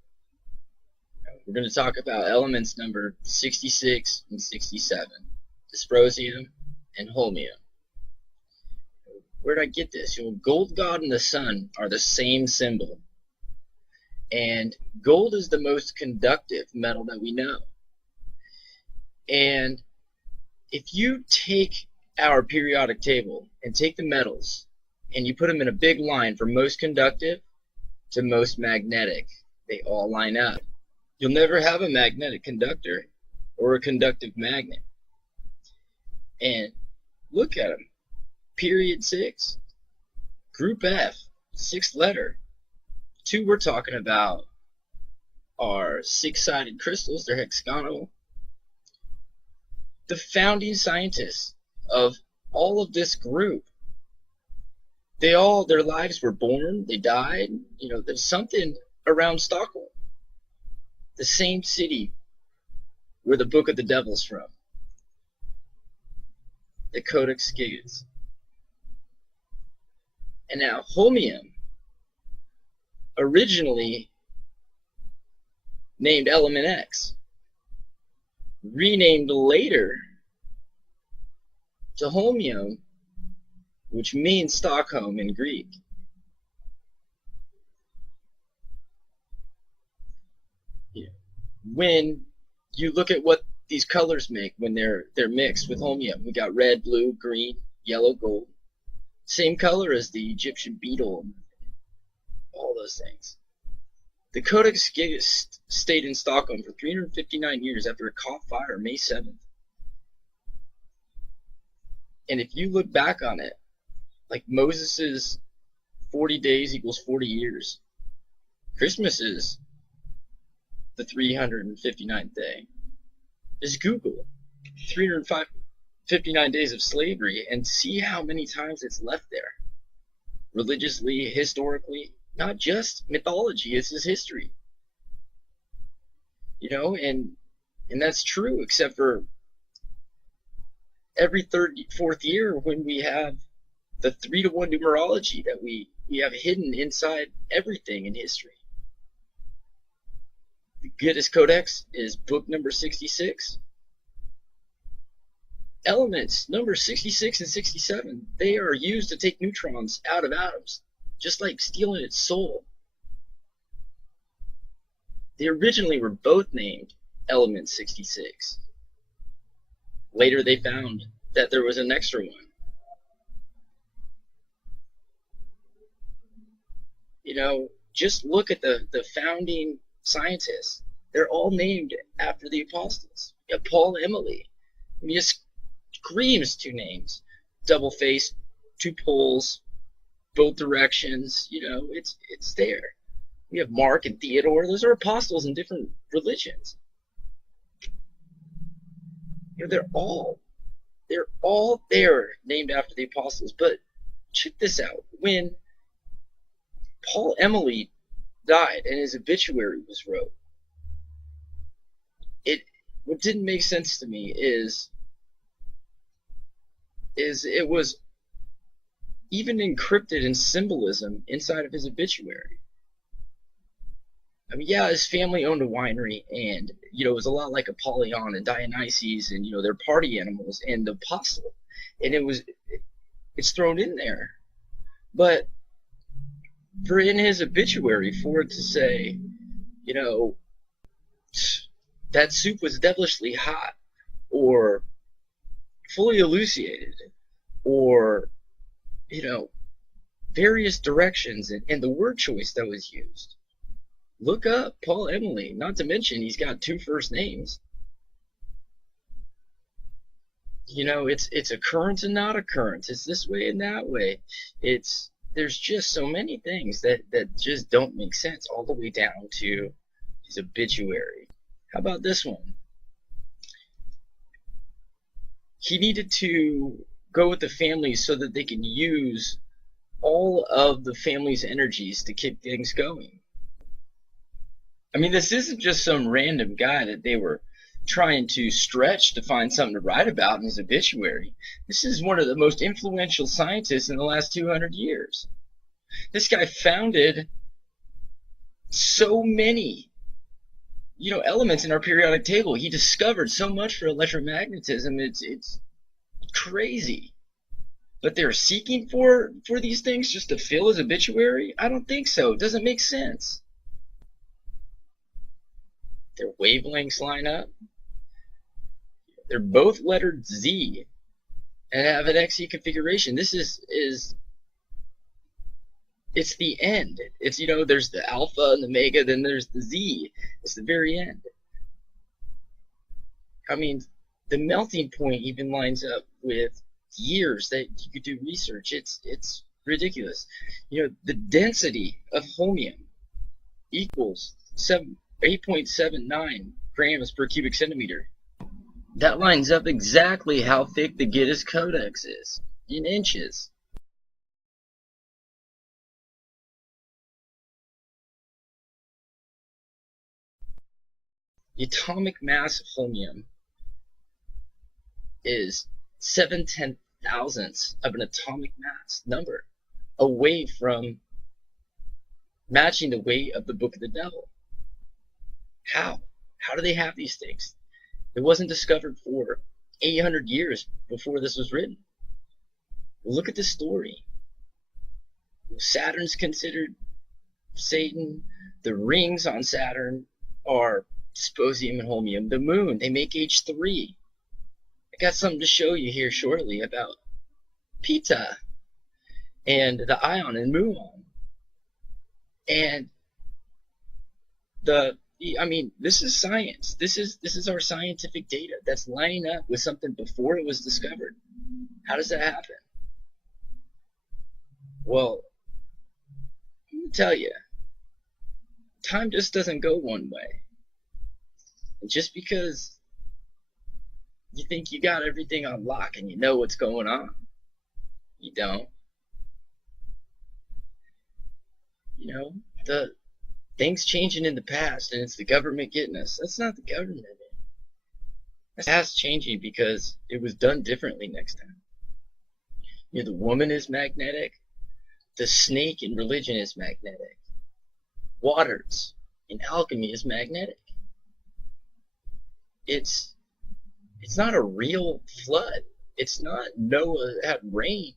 We're going to talk about elements number 66 and 67, dysprosium and holmium. Where did I get this? Gold, God, and the sun are the same symbol. And gold is the most conductive metal that we know. And if you take our periodic table and take the metals and you put them in a big line from most conductive to most magnetic, they all line up. You'll never have a magnetic conductor or a conductive magnet. And look at them. Period 6, group F, 6th letter. 2 we're talking about are 6-sided crystals. They're hexagonal. The founding scientists of all of this group, their lives were born, they died. There's something around Stockholm, the same city where the Book of the Devil's from, the Codex Gigas. And now holmium, originally named element X, renamed later to holmium, which means Stockholm in Greek. When you look at what these colors make when they're mixed with holmium, we got red, blue, green, yellow, gold. Same color as the Egyptian beetle, all those things. The Codex Gigas stayed in Stockholm for 359 years after it caught fire May 7th. And if you look back on it, like Moses's 40 days equals 40 years, Christmas is the 359th day. Just Google 359 days of slavery and see how many times it's left there. Religiously, historically, not just mythology, it's his history. And that's true, except for every fourth year when we have the 3-to-1 numerology that we have hidden inside everything in history. The Gigas Codex is book number 66. Elements number 66 and 67, they are used to take neutrons out of atoms, just like stealing its soul. They originally were both named element 66. Later they found that there was an extra one. Just look at the founding scientists. They're all named after the apostles. You have Paul, Emily. It screams 2 names. Double face, 2 poles, both directions. It's there. We have Mark and Theodore. Those are apostles in different religions. They're all there named after the apostles. But check this out. When Paul Emily died and his obituary was wrote, what didn't make sense to me is it was even encrypted in symbolism inside of his obituary. His family owned a winery, and it was a lot like Apollyon and Dionysus, and they're party animals, and the apostle, and it's thrown in there. But for in his obituary, for it to say, that soup was devilishly hot, or fully elucidated, or various directions, and the word choice that was used. Look up Paul Emily, not to mention he's got 2 first names. It's occurrence and not occurrence. It's this way and that way. There's just so many things that just don't make sense, all the way down to his obituary. How about this one? He needed to go with the family so that they can use all of the family's energies to keep things going. This isn't just some random guy that they were trying to stretch to find something to write about in his obituary. This is one of the most influential scientists in the last 200 years. This guy founded so many, elements in our periodic table. He discovered so much for electromagnetism. It's crazy. But they're seeking for these things just to fill his obituary? I don't think so. It doesn't make sense. Their wavelengths line up. They're both lettered Z. and have an XE configuration. This is it's the end. It's, you know, there's the alpha and the omega, then there's the Z. It's the very end. I mean, the melting point even lines up with years that you could do research. It's ridiculous. You know, the density of holmium equals 8.79 grams per cubic centimeter. That lines up exactly how thick the Giddus Codex is in inches. The atomic mass of holmium is 7/10,000ths of an atomic mass number, away from matching the weight of the Book of the Devil. How? How do they have these things? It wasn't discovered for 800 years before this was written. Look at the story. Saturn's considered Satan. The rings on Saturn are dysprosium and holmium. The moon, they make H3. I got something to show you here shortly about Pita and the ion and muon. And I mean, this is science. This is our scientific data that's lining up with something before it was discovered. How does that happen? Well, I'm going to tell you, time just doesn't go one way. And just because you think you got everything on lock and you know what's going on, you don't. You know, the things changing in the past, and it's the government getting us. That's not the government. That's past changing because it was done differently next time. You know, the woman is magnetic. The snake in religion is magnetic. Waters in alchemy is magnetic. It's not a real flood. It's not Noah had rain.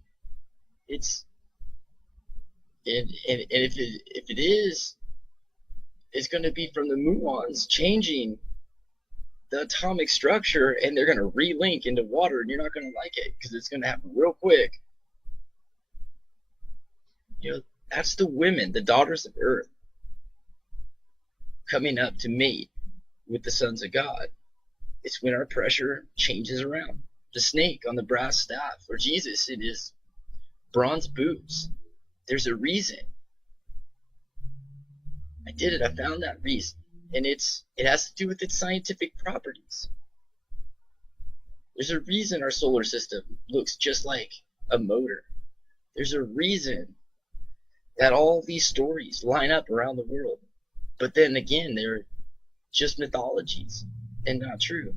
And if it is, it's going to be from the muons changing the atomic structure, and they're going to relink into water, and you're not going to like it because it's going to happen real quick. You know, that's the women, the daughters of Earth, coming up to mate with the sons of God. It's when our pressure changes around. The snake on the brass staff, or Jesus in his bronze boots. There's a reason. I did it. I found that reason. And it has to do with its scientific properties. There's a reason our solar system looks just like a motor. There's a reason that all these stories line up around the world. But then again, they're just mythologies and not true.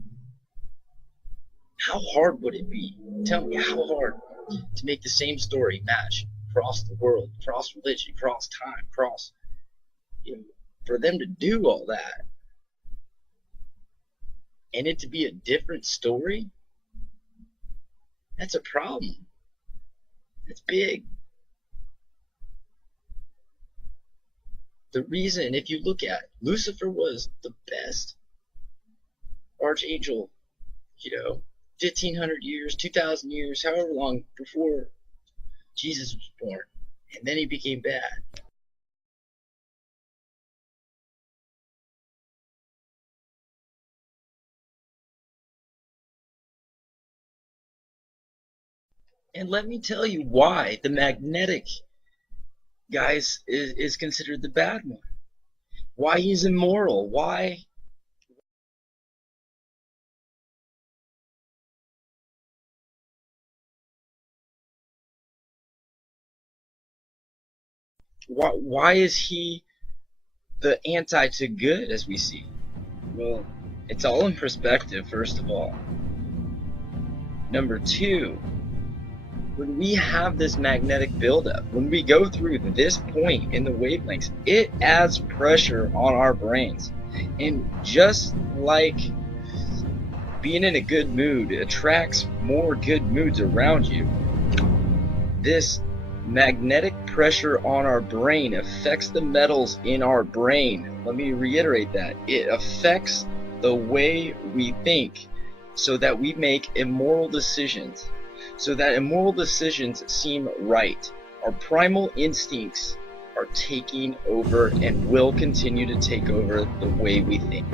How hard would it be? Tell me, how hard to make the same story match across the world, across religion, across time, across, you know, for them to do all that and it to be a different story? That's a problem. That's big. The reason, if you look at, Lucifer was the best archangel, you know, 1,500 years, 2,000 years, however long before Jesus was born. And then he became bad. And let me tell you why the magnetic guys is considered the bad one. Why he's immoral. Why is he the anti to good, as we see? Well, it's all in perspective, first of all. Number two, when we have this magnetic buildup, when we go through this point in the wavelengths, it adds pressure on our brains. And just like being in a good mood attracts more good moods around you, this magnetic pressure on our brain affects the metals in our brain. Let me reiterate that. It affects the way we think so that we make immoral decisions. so that immoral decisions seem right. Our primal instincts are taking over and will continue to take over the way we think.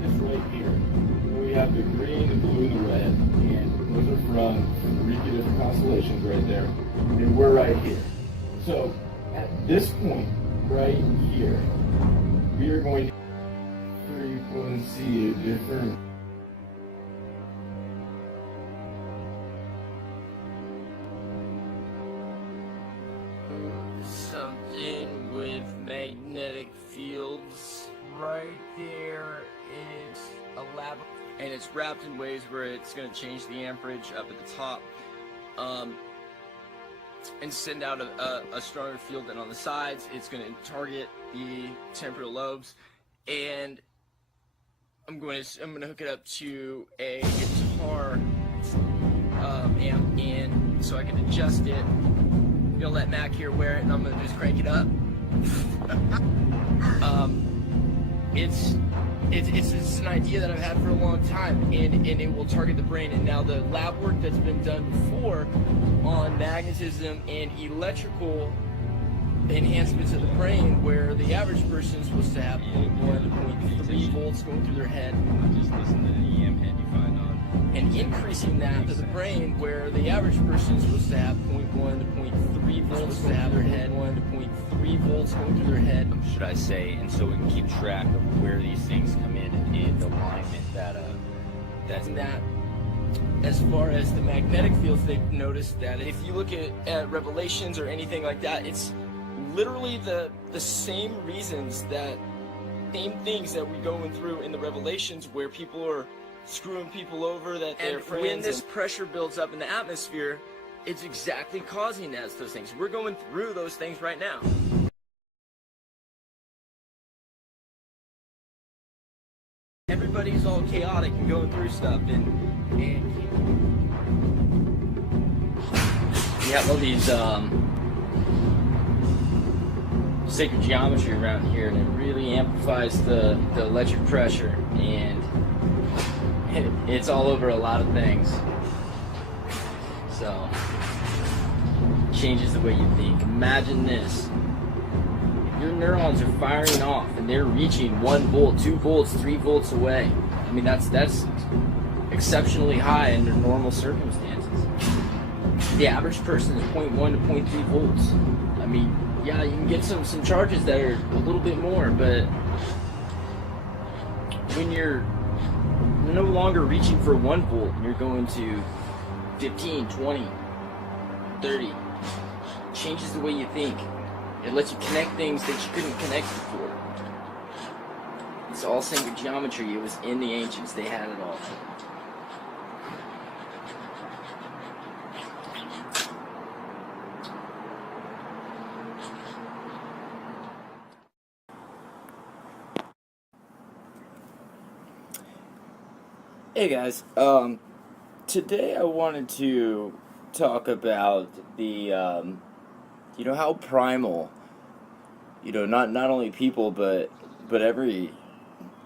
This right here, we have the green, the blue, and the red, and those are from 3 different constellations right there, and we're right here. So at this point, right here, we are going to frequency a different. Something with magnetic fields right there. It's a lab, and it's wrapped in ways where it's going to change the amperage up at the top, and send out a stronger field than on the sides. It's going to target the temporal lobes, and I'm going to hook it up to a guitar amp, and so I can adjust it. Gonna let Mac here wear it, and I'm gonna just crank it up. It's an idea that I've had for a long time, and it will target the brain. And now the lab work that's been done before on magnetism and electrical enhancements of the brain, where the average person is supposed to have 0.1 to 0.3 volts going through their head. Just listen to the EM head you find on. And increasing that to the brain, where the average person is supposed to have 0.1 to 0.3 volts to have their head, 1 to 0.3 volts going through their head, should I say, and so we can keep track of where these things come in the alignment that's that. As far as the magnetic fields, they've noticed that if you look at Revelations or anything like that, it's literally the same reasons, that same things that we're going through in the Revelations, where people are screwing people over, that they're friends. When this pressure builds up in the atmosphere, it's exactly causing those things. We're going through those things right now. Everybody's all chaotic and going through stuff, and we have all these sacred geometry around here, and it really amplifies the electric pressure, and it's all over a lot of things. So, changes the way you think. Imagine this. Your neurons are firing off and they're reaching 1 volt, 2 volts, 3 volts away. I mean, that's exceptionally high under normal circumstances. The average person is 0.1 to 0.3 volts. I mean, yeah, you can get some charges that are a little bit more, but when you're no longer reaching for 1 volt, you're going to 15, 20, 30. Changes the way you think. It lets you connect things that you couldn't connect before. It's all sacred geometry. It was in the ancients. They had it all. Hey guys, today I wanted to talk about the how primal, not only people but every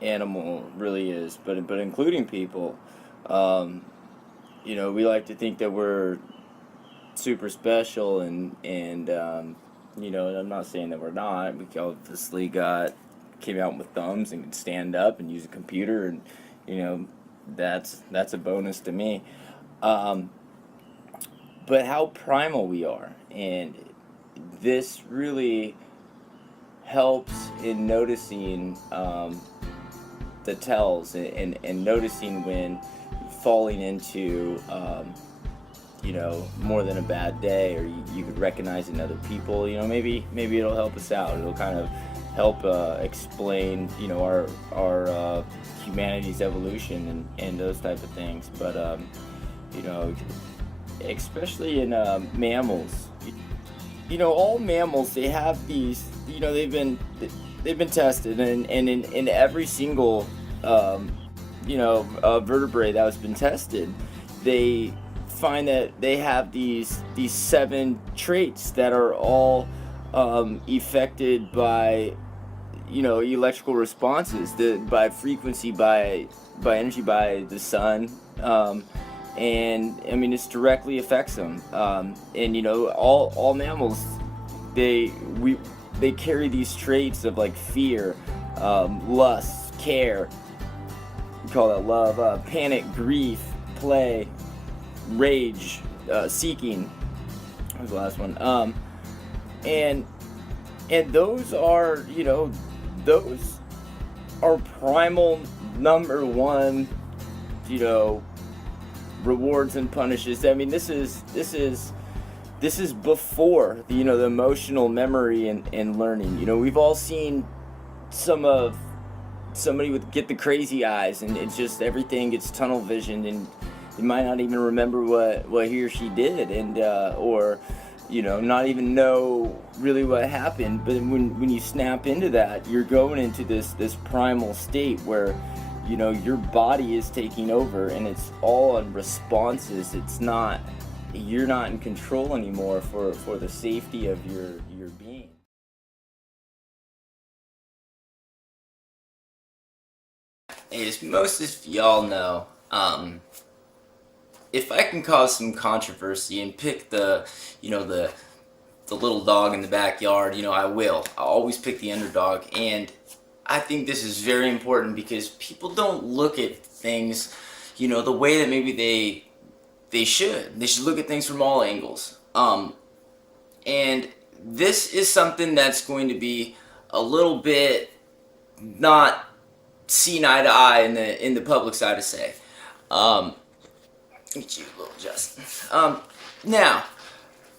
animal really is, but including people. We like to think that we're super special, and I'm not saying that we're not. We obviously came out with thumbs and could stand up and use a computer, and that's a bonus to me. But how primal we are, and this really helps in noticing the tells, and noticing when falling into more than a bad day, or you could recognize in other people. Maybe it'll help us out. It'll kind of help explain our humanity's evolution and those type of things. But You know, especially in mammals. All mammals, they have these. They've been tested, and in every single vertebrate that has been tested, they find that they have these 7 traits that are all affected by electrical responses, by frequency, by energy, by the sun, and I mean it directly affects them. And all mammals, they carry these traits of like fear, lust, care. We call that love, panic, grief, play, rage, seeking. That was the last one. And those are those are primal number one, rewards and punishes. I mean, this is before the emotional memory and learning. We've all seen somebody get the crazy eyes, and it's just everything gets tunnel visioned, and you might not even remember what he or she did, and or not even know really what happened. But when you snap into that, you're going into this primal state where your body is taking over, and it's all on responses. You're not in control anymore for the safety of your being. As most of y'all know, if I can cause some controversy and pick the little dog in the backyard, I will. I'll always pick the underdog, and I think this is very important because people don't look at things, the way that maybe they should. They should look at things from all angles. And this is something that's going to be a little bit not seen eye to eye in the public side of say. Get you, little Justin. Now,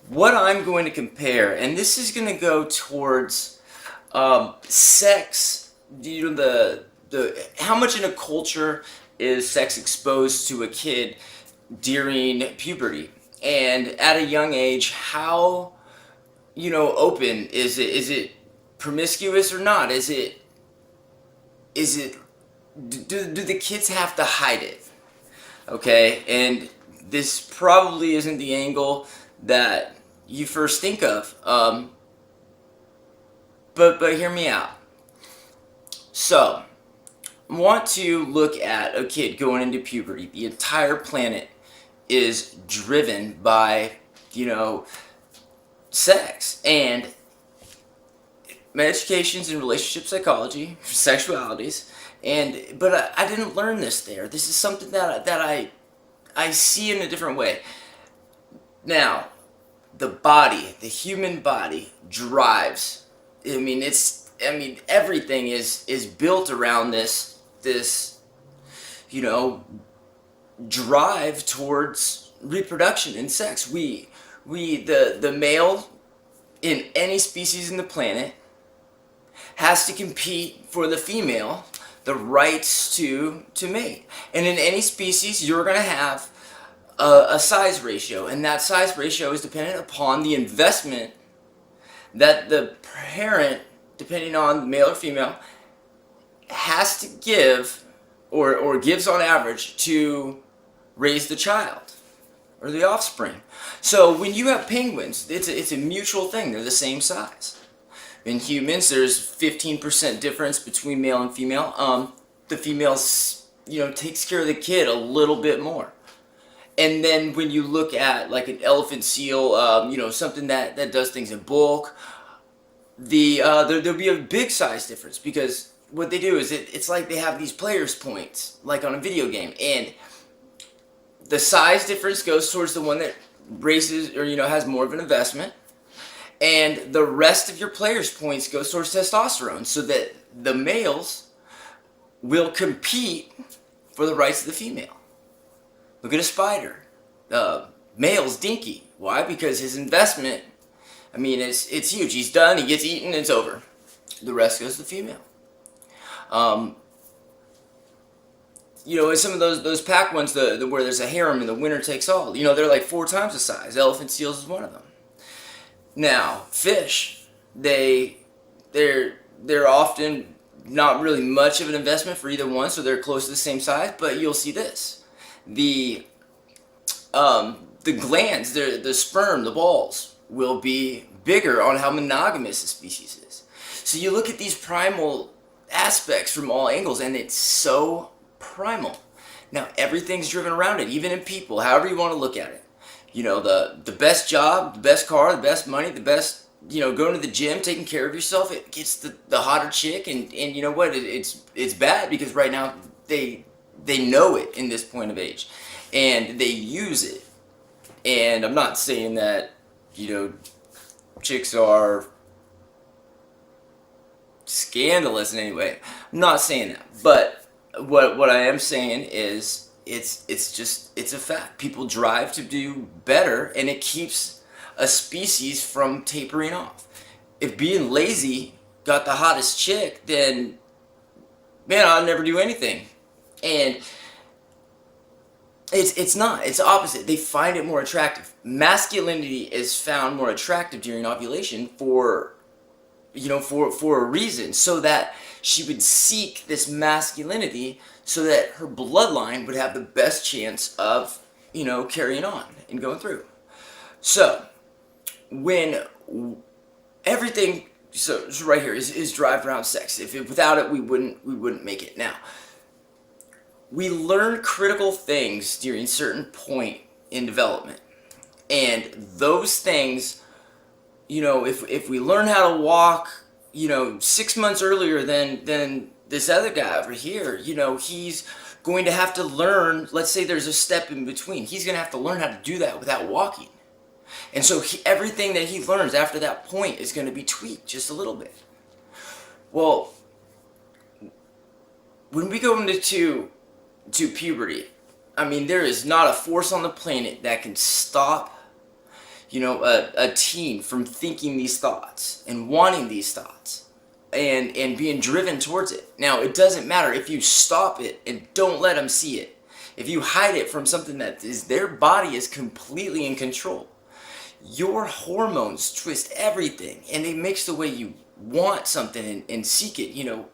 what I'm going to compare, and this is going to go towards sex. The how much in a culture is sex exposed to a kid during puberty, and at a young age, how open is it? Is it promiscuous or not? Is it do the kids have to hide it? Okay, and this probably isn't the angle that you first think of, but hear me out. So, I want to look at a kid going into puberty. The entire planet is driven by, sex. And my education's in relationship psychology, sexualities, but I didn't learn this there. This is something that I see in a different way. Now, the human body drives. Everything is built around this drive towards reproduction and sex. The male in any species in the planet has to compete for the female the rights to mate. And in any species, you're going to have a size ratio, and that size ratio is dependent upon the investment that the parent, depending on male or female, has to give or gives on average to raise the child or the offspring. So when you have penguins, it's a mutual thing. They're the same size. In humans, there's 15% difference between male and female. The females, takes care of the kid a little bit more. And then when you look at like an elephant seal, something that does things in bulk, there'll be a big size difference, because what they do is it's like they have these players points like on a video game, and the size difference goes towards the one that raises or has more of an investment, and the rest of your players points goes towards testosterone, so that the males will compete for the rights of the female. Look at a spider. Male's dinky. Why? Because his investment, it's huge. He's done, he gets eaten, it's over. The rest goes to the female. you know, some of those pack ones, the where there's a harem and the winner takes all. You know, they're like 4 times the size. Elephant seals is one of them. Now, fish, they're often not really much of an investment for either one, so they're close to the same size. But you'll see this: the glands, the sperm, the balls will be bigger on how monogamous a species is. So you look at these primal aspects from all angles, and it's so primal. Now everything's driven around it, even in people, however you want to look at it. You know, the best job, the best car, the best money, the best, you know, going to the gym, taking care of yourself, it gets the hotter chick, and you know what, it's bad because right now they know it in this point of age, and they use it. And I'm not saying that, you know, chicks are scandalous in any way. I'm not saying that, but what I am saying is it's a fact. People drive to do better, and it keeps a species from tapering off. If being lazy got the hottest chick, then man, I'll never do anything. And it's not. It's the opposite. They find it more attractive. Masculinity is found more attractive during ovulation for a reason, so that she would seek this masculinity so that her bloodline would have the best chance of, you know, carrying on and going through. So when everything, so right here is drive around sex. Without it, we wouldn't make it. Now, we learn critical things during certain point in development, and those things, you know, if we learn how to walk, you know, 6 months earlier than this other guy over here, you know, he's going to have to learn, let's say there's a step in between, he's going to have to learn how to do that without walking. And so everything that he learns after that point is going to be tweaked just a little bit. Well, when we go into puberty, I mean, there is not a force on the planet that can stop, you know, a teen from thinking these thoughts and wanting these thoughts and being driven towards it. Now, it doesn't matter if you stop it and don't let them see it. If you hide it from something that is, their body is completely in control. Your hormones twist everything, and they mix the way you want something and seek it. You know,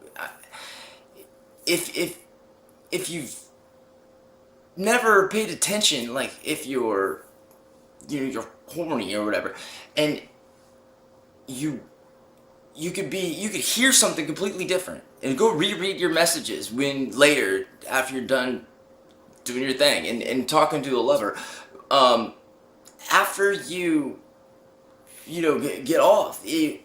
if you've never paid attention, like if you're horny or whatever, and you could hear something completely different, and go reread your messages when later after you're done doing your thing and talking to a lover, after you know get off, it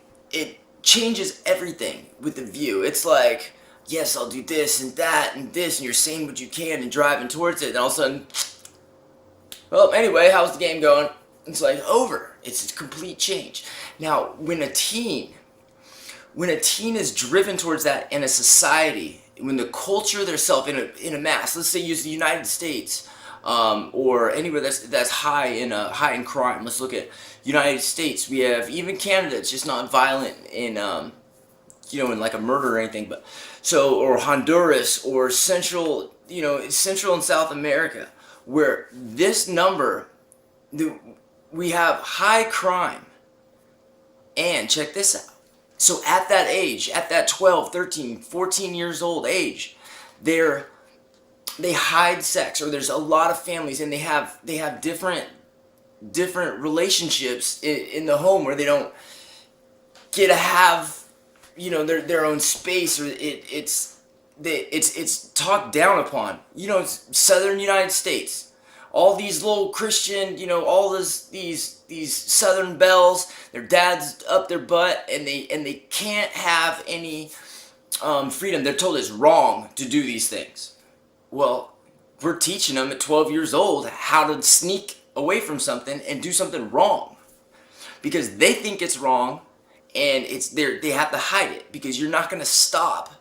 changes everything with the view. It's like, yes, I'll do this and that and this, and you're saying what you can and driving towards it, and all of a sudden, well, anyway, how's the game going? It's like over. It's a complete change. Now, when a teen is driven towards that in a society, when the culture their self in a mass, let's say use the United States, or anywhere that's high in crime. Let's look at United States. We have even Canada. It's just not violent in in like a murder or anything, but so, or Honduras or Central and South America, where this number, we have high crime. And check this out. So at that age, at that 12, 13, 14 years old age, they hide sex, or there's a lot of families, and they have different relationships in the home where they don't get to have their own space, or it's talked down upon. Southern United States, all these little Christian, all these Southern belles, their dad's up their butt, and they can't have any freedom. They're told it's wrong to do these things. Well, we're teaching them at 12 years old how to sneak away from something and do something wrong, because they think it's wrong, and they have to hide it, because you're not going to stop.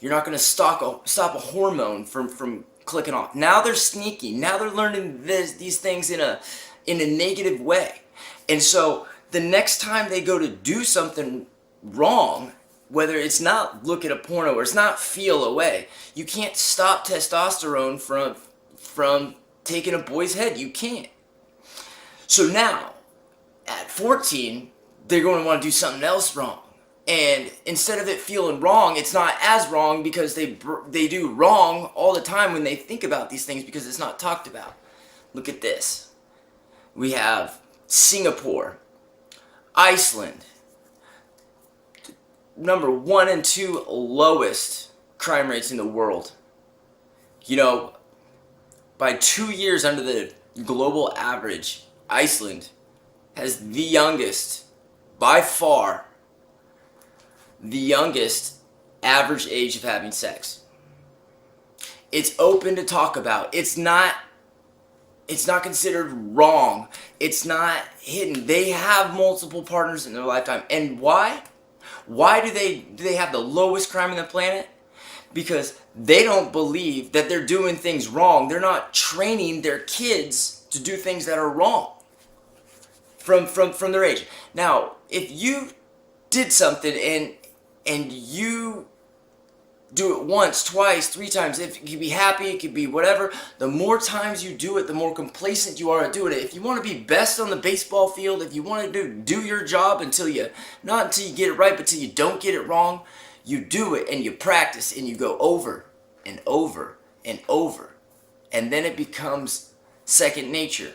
You're not going to stop a hormone from clicking off. Now they're sneaky. Now they're learning these things in a negative way. And so the next time they go to do something wrong, whether it's not look at a porno or it's not feel away. You can't stop testosterone from taking a boy's head. You can't. So now, at 14, they're going to want to do something else wrong. And instead of it feeling wrong, it's not as wrong because they do wrong all the time when they think about these things because it's not talked about. Look at this. We have Singapore, Iceland, number 1 and 2 lowest crime rates in the world. You know, by 2 years under the global average, Iceland has the youngest, by far, the youngest average age of having sex. It's open to talk about. It's not considered wrong. It's not hidden. They have multiple partners in their lifetime. And why? Why do they have the lowest crime on the planet? Because they don't believe that they're doing things wrong. They're not training their kids to do things that are wrong from their age. Now, if you did something and you do it once, twice, 3 times, it could be happy, it could be whatever. The more times you do it, the more complacent you are at doing it. If you want to be best on the baseball field, if you want to do your job not until you get it right, but until you don't get it wrong, you do it and you practice and you go over and over and over. And then it becomes second nature.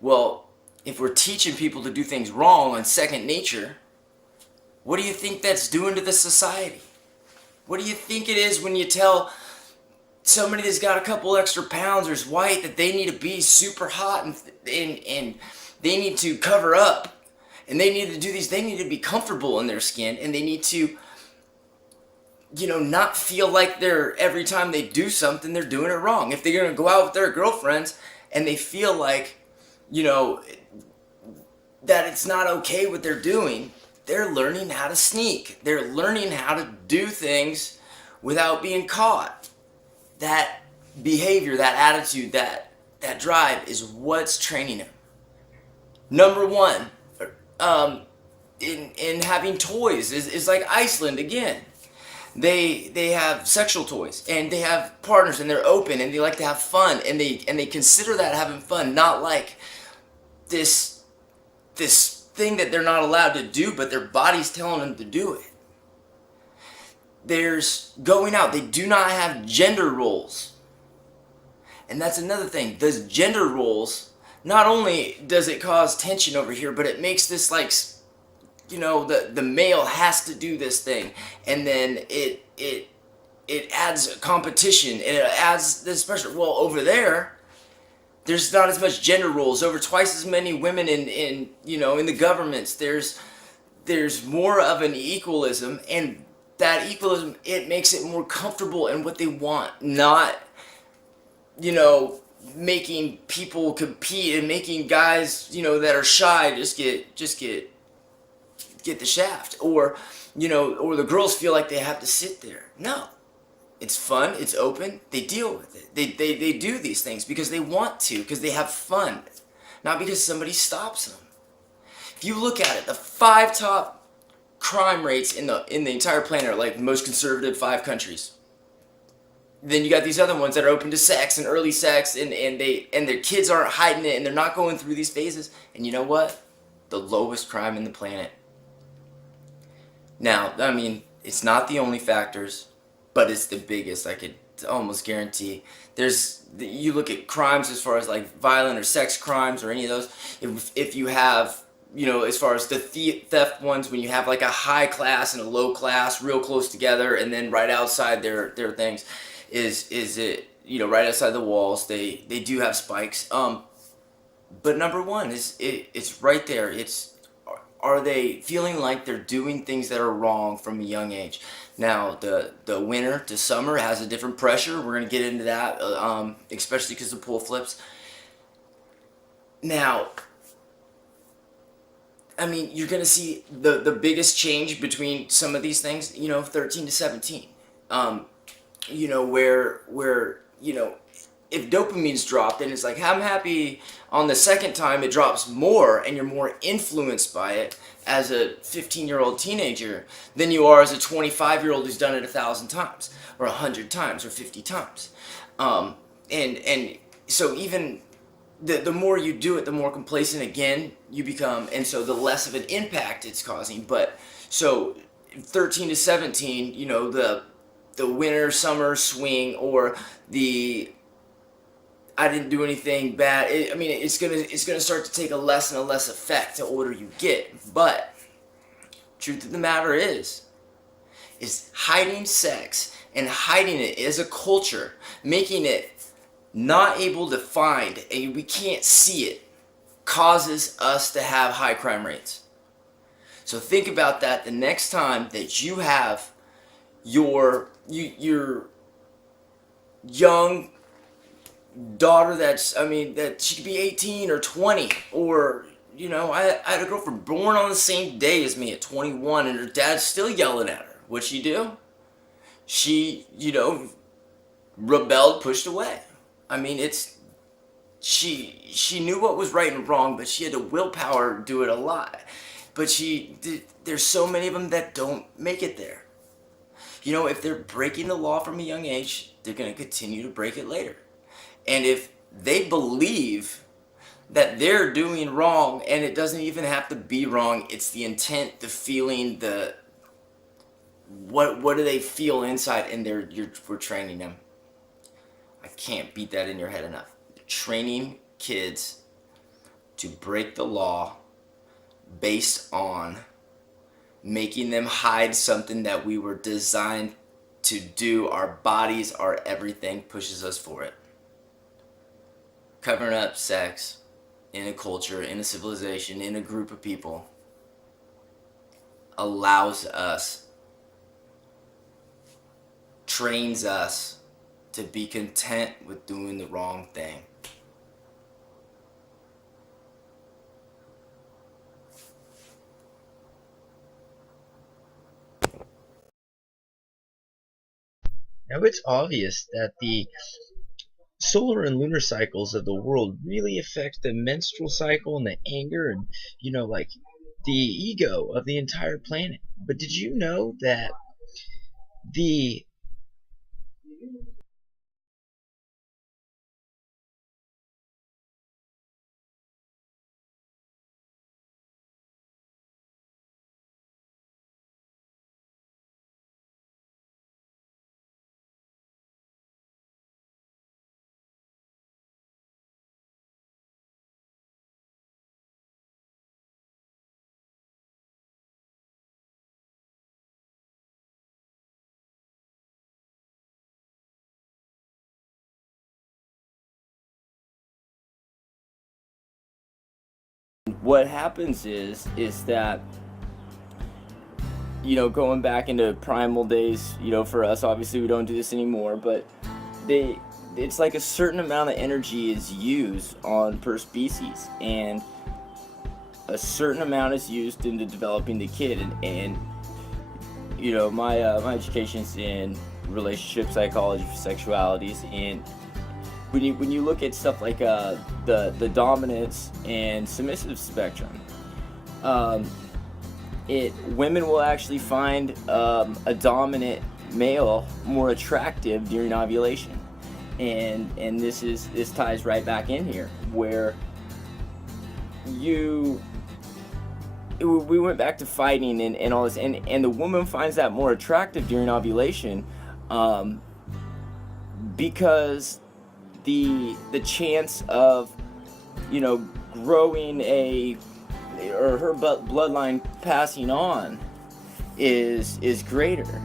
Well, if we're teaching people to do things wrong on second nature, what do you think that's doing to the society? What do you think it is when you tell somebody that's got a couple extra pounds or is white that they need to be super hot and they need to cover up and they need to do these, they need to be comfortable in their skin and they need to, not feel like every time they do something, they're doing it wrong. If they're going to go out with their girlfriends and they feel like, that it's not okay what they're doing, they're learning how to sneak. They're learning how to do things without being caught. That behavior, that attitude, that drive is what's training them. Number 1, in having toys is like Iceland again. They have sexual toys and they have partners and they're open and they like to have fun and they consider that having fun, not like this thing that they're not allowed to do, but their body's telling them to do it. There's going out. They do not have gender roles. And that's another thing. Those gender roles, not only does it cause tension over here, but it makes this like, the male has to do this thing. And then it adds competition and it adds this pressure. Well, over there's not as much gender roles. Over twice as many women in the governments. There's more of an equalism, and that equalism, it makes it more comfortable in what they want, not making people compete and making guys that are shy just get the shaft, or or the girls feel like they have to sit there. No. It's fun, it's open, they deal with it. They do these things because they want to, because they have fun, not because somebody stops them. If you look at it, the 5 top crime rates in the entire planet are like the most conservative 5 countries. Then you got these other ones that are open to sex and early sex and their kids aren't hiding it and they're not going through these phases. And you know what? The lowest crime in the planet. Now, I mean, it's not the only factors, but it's the biggest, I could almost guarantee. You look at crimes as far as like violent or sex crimes or any of those, if you have, as far as the theft ones, when you have like a high class and a low class real close together and then right outside their things, is it, right outside the walls, they do have spikes. But number 1 it's right there. Are they feeling like they're doing things that are wrong from a young age? Now, the winter to summer has a different pressure. We're going to get into that, especially because the pool flips. Now, I mean, you're going to see the biggest change between some of these things, 13 to 17. Where if dopamine's dropped, then it's like, I'm happy on the second time it drops more and you're more influenced by it as a 15-year-old teenager than you are as a 25-year-old who's done it 1,000 times or 100 times or 50 times. And so even the more you do it, the more complacent again you become, and so the less of an impact it's causing. But so 13 to 17, you know, the winter summer swing, or the I didn't do anything bad. It's gonna start to take a less and less effect the older you get. But truth of the matter is hiding sex and hiding it as a culture, making it not able to find, and we can't see it, causes us to have high crime rates. So think about that the next time that you have your young daughter that she could be 18 or 20, or, you know, I had a girlfriend born on the same day as me at 21, and her dad's still yelling at her. What'd she do? She, you know, rebelled, pushed away. She knew what was right and wrong, but she had the willpower to do it a lot. But there's so many of them that don't make it there. You know, if they're breaking the law from a young age, they're going to continue to break it later. And if they believe that they're doing wrong, and it doesn't even have to be wrong, it's the intent, the feeling, what do they feel inside, and we're training them. I can't beat that in your head enough. Training kids to break the law based on making them hide something that we were designed to do. Our bodies, our everything pushes us for it. Covering up sex in a culture, in a civilization, in a group of people allows us, trains us to be content with doing the wrong thing. Now it's obvious that the solar and lunar cycles of the world really affect the menstrual cycle and the anger and, you know, like the ego of the entire planet. But did you know that the What happens is that, you know, going back into primal days, you know, for us, obviously we don't do this anymore, but it's like a certain amount of energy is used per species, and a certain amount is used into developing the kid. And you know, my education's in relationship psychology for sexualities, and when you look at stuff like the dominance and submissive spectrum, women will actually find a dominant male more attractive during ovulation, and this ties right back in here, where we went back to fighting and all this, and the woman finds that more attractive during ovulation, because the chance of, you know, growing or her bloodline passing on is greater.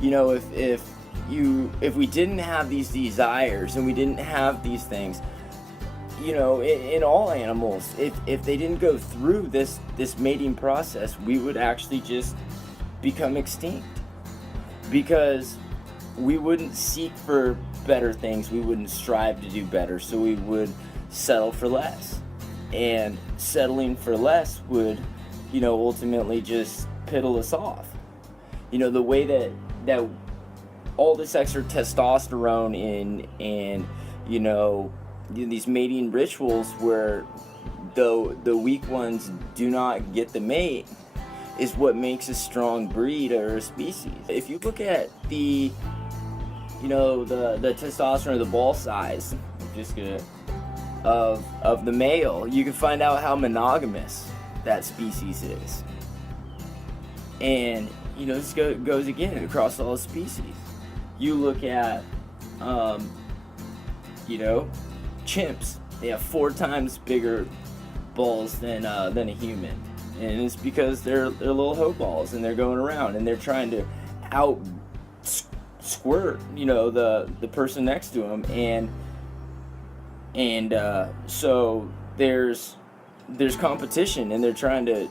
You know, if we didn't have these desires and we didn't have these things, you know, in all animals, if they didn't go through this mating process, we would actually just become extinct, because we wouldn't seek for better things, we wouldn't strive to do better, so we would settle for less, and settling for less would, you know, ultimately just piddle us off. You know, the way that all this extra testosterone and these mating rituals where the weak ones do not get the mate is what makes a strong breed or a species. If you look at the testosterone or the ball size, of the male, you can find out how monogamous that species is. And this goes again across all species. You look at chimps. They have 4 times bigger balls than a human, and it's because they're little hoe balls, and they're going around and they're trying to out squirt the person next to them, and so there's competition, and they're trying to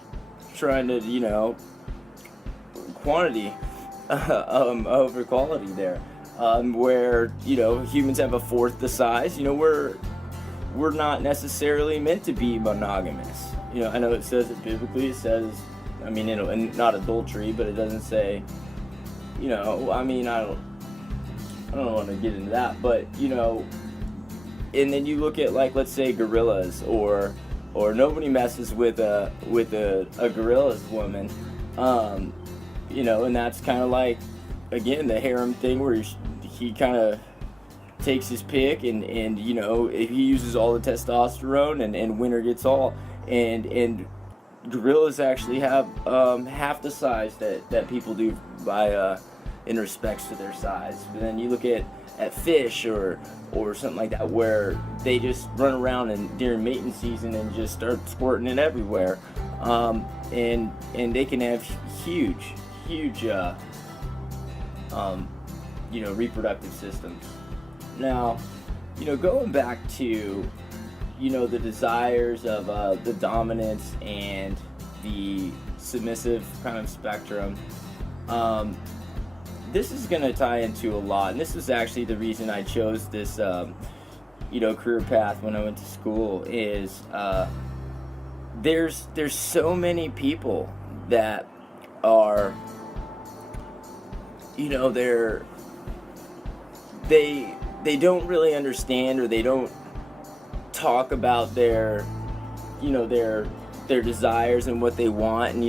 quantity over quality there, where humans have a 4th the size. We're not necessarily meant to be monogamous. I know it says it biblically. It says, and not adultery, but it doesn't say. I don't want to get into that, but and then you look at, like, let's say gorillas, or nobody messes with a gorilla's woman, and that's kind of like, again, the harem thing where he kind of takes his pick, and he uses all the testosterone, and winner gets all, and gorillas actually have half the size that people do by in respects to their size. But then you look at fish or something like that, where they just run around and during mating season and just start squirting it everywhere, and they can have huge reproductive systems. Now, going back to the desires of the dominance and the submissive kind of spectrum, this is going to tie into a lot, and this was actually the reason I chose this career path when I went to school. Is there's so many people that are they don't really understand, or they don't talk about their desires and what they want, and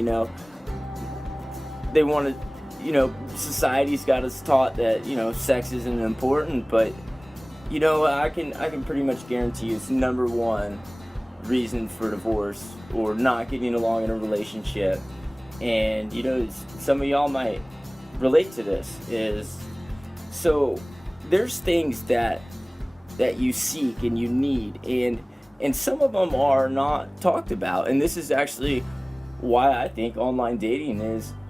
they want to, society's got us taught that sex isn't important, but I can pretty much guarantee you it's number one reason for divorce or not getting along in a relationship. And some of y'all might relate to this. Is so there's things that you seek and you need, and some of them are not talked about, and this is actually why I think online dating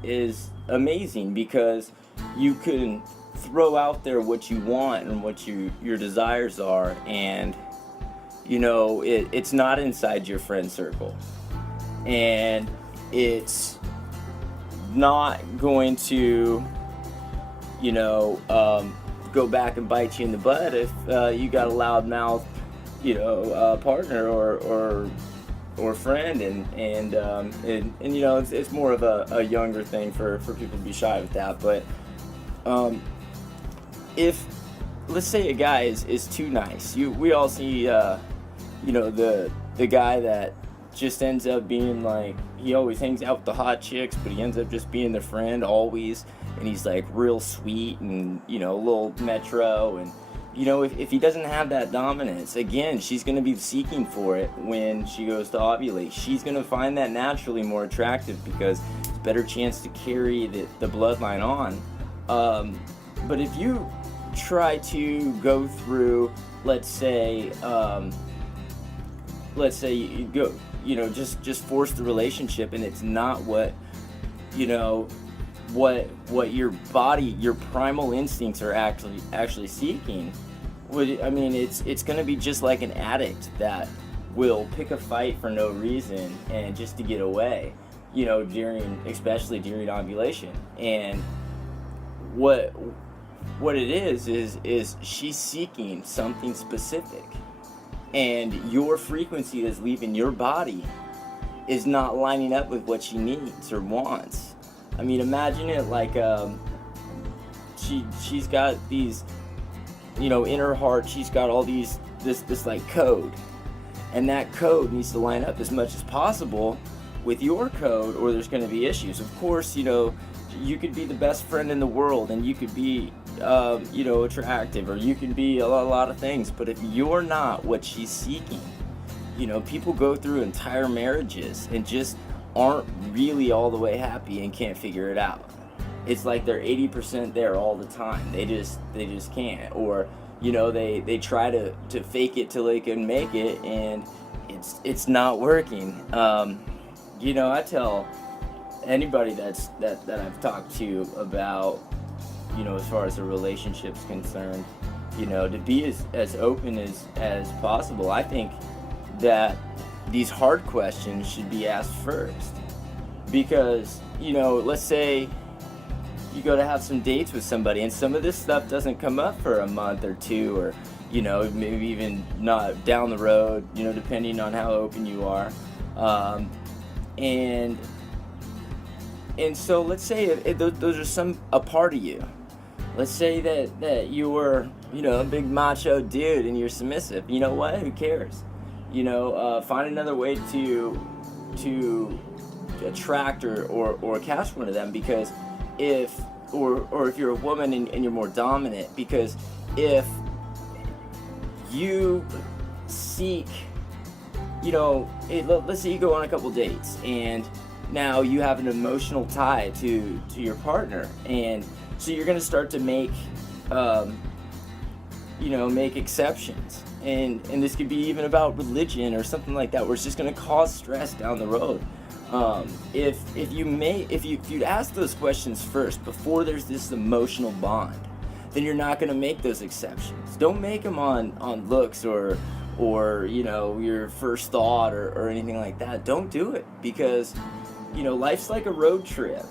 is amazing, because you can throw out there what you want and what your desires are, and it's not inside your friend circle, and it's not going to go back and bite you in the butt if you got a loudmouth partner or friend, and it's more of a younger thing for people to be shy with that. But if, let's say, a guy is too nice, we all see the guy that just ends up being like, he always hangs out with the hot chicks, but he ends up just being their friend always, and he's like real sweet and a little metro, and if he doesn't have that dominance, again, she's going to be seeking for it when she goes to ovulate. She's going to find that naturally more attractive because it's a better chance to carry the bloodline on. But if you try to go through, let's say you go, just force the relationship, and it's not what your body, your primal instincts are actually seeking. It's going to be just like an addict that will pick a fight for no reason and just to get away, especially during ovulation. And what it is she's seeking something specific, and your frequency that's leaving your body is not lining up with what she needs or wants. Imagine it like she's got these in her heart, she's got all this like code, and that code needs to line up as much as possible with your code, or there's going to be issues. Of course, you could be the best friend in the world, and you could be attractive, or you can be a lot of things, but if you're not what she's seeking, people go through entire marriages and just aren't really all the way happy and can't figure it out. It's like they're 80% there all the time. They just can't. Or they try to fake it till they can make it, and it's not working. I tell anybody that I've talked to about, as far as a relationship's concerned, to be as open as possible. I think that these hard questions should be asked first, because let's say you go to have some dates with somebody, and some of this stuff doesn't come up for a month or two, or maybe even not down the road, depending on how open you are, and so let's say if those are a part of you. Let's say that you were a big macho dude and you're submissive. You know what? Who cares? Find another way to attract or catch one of them, because if you're a woman and you're more dominant, because if you seek, let's say you go on a couple dates, and now you have an emotional tie to your partner, and so you're going to start to make exceptions, and this could be even about religion or something like that, where it's just going to cause stress down the road. If you'd ask those questions first before there's this emotional bond, then you're not going to make those exceptions. Don't make them on looks or your first thought or anything like that. Don't do it, because life's like a road trip,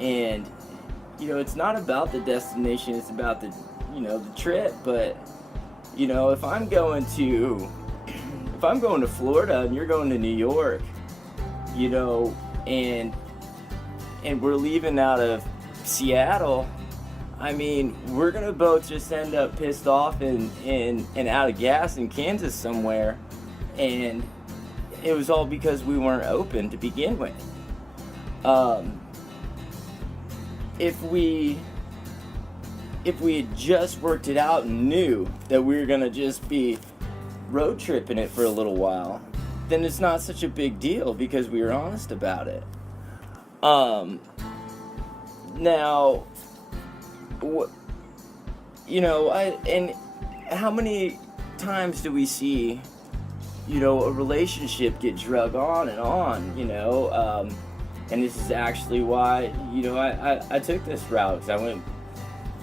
and it's not about the destination, it's about the trip. But if I'm going to Florida and you're going to New York, and we're leaving out of Seattle, I mean, we're gonna both just end up pissed off and out of gas in Kansas somewhere, and it was all because we weren't open to begin with. If we had just worked it out and knew that we were gonna just be road tripping it for a little while, then it's not such a big deal, because we were honest about it. Now, and how many times do we see, a relationship get drug on and on, and this is actually why, I took this route, because I went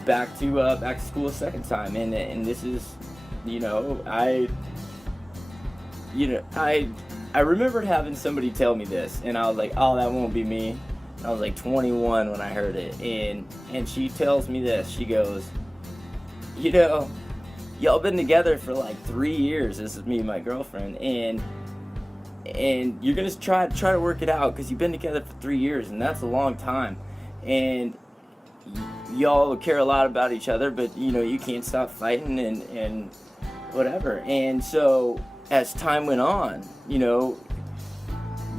back to school a second time, and this is, I remembered having somebody tell me this, and I was like, oh, that won't be me. And I was like 21 when I heard it, and she tells me this. She goes, y'all been together for like 3 years. This is me and my girlfriend, and you're gonna try to work it out, because you've been together for 3 years, and that's a long time, and y'all care a lot about each other, but you can't stop fighting and whatever. And so as time went on,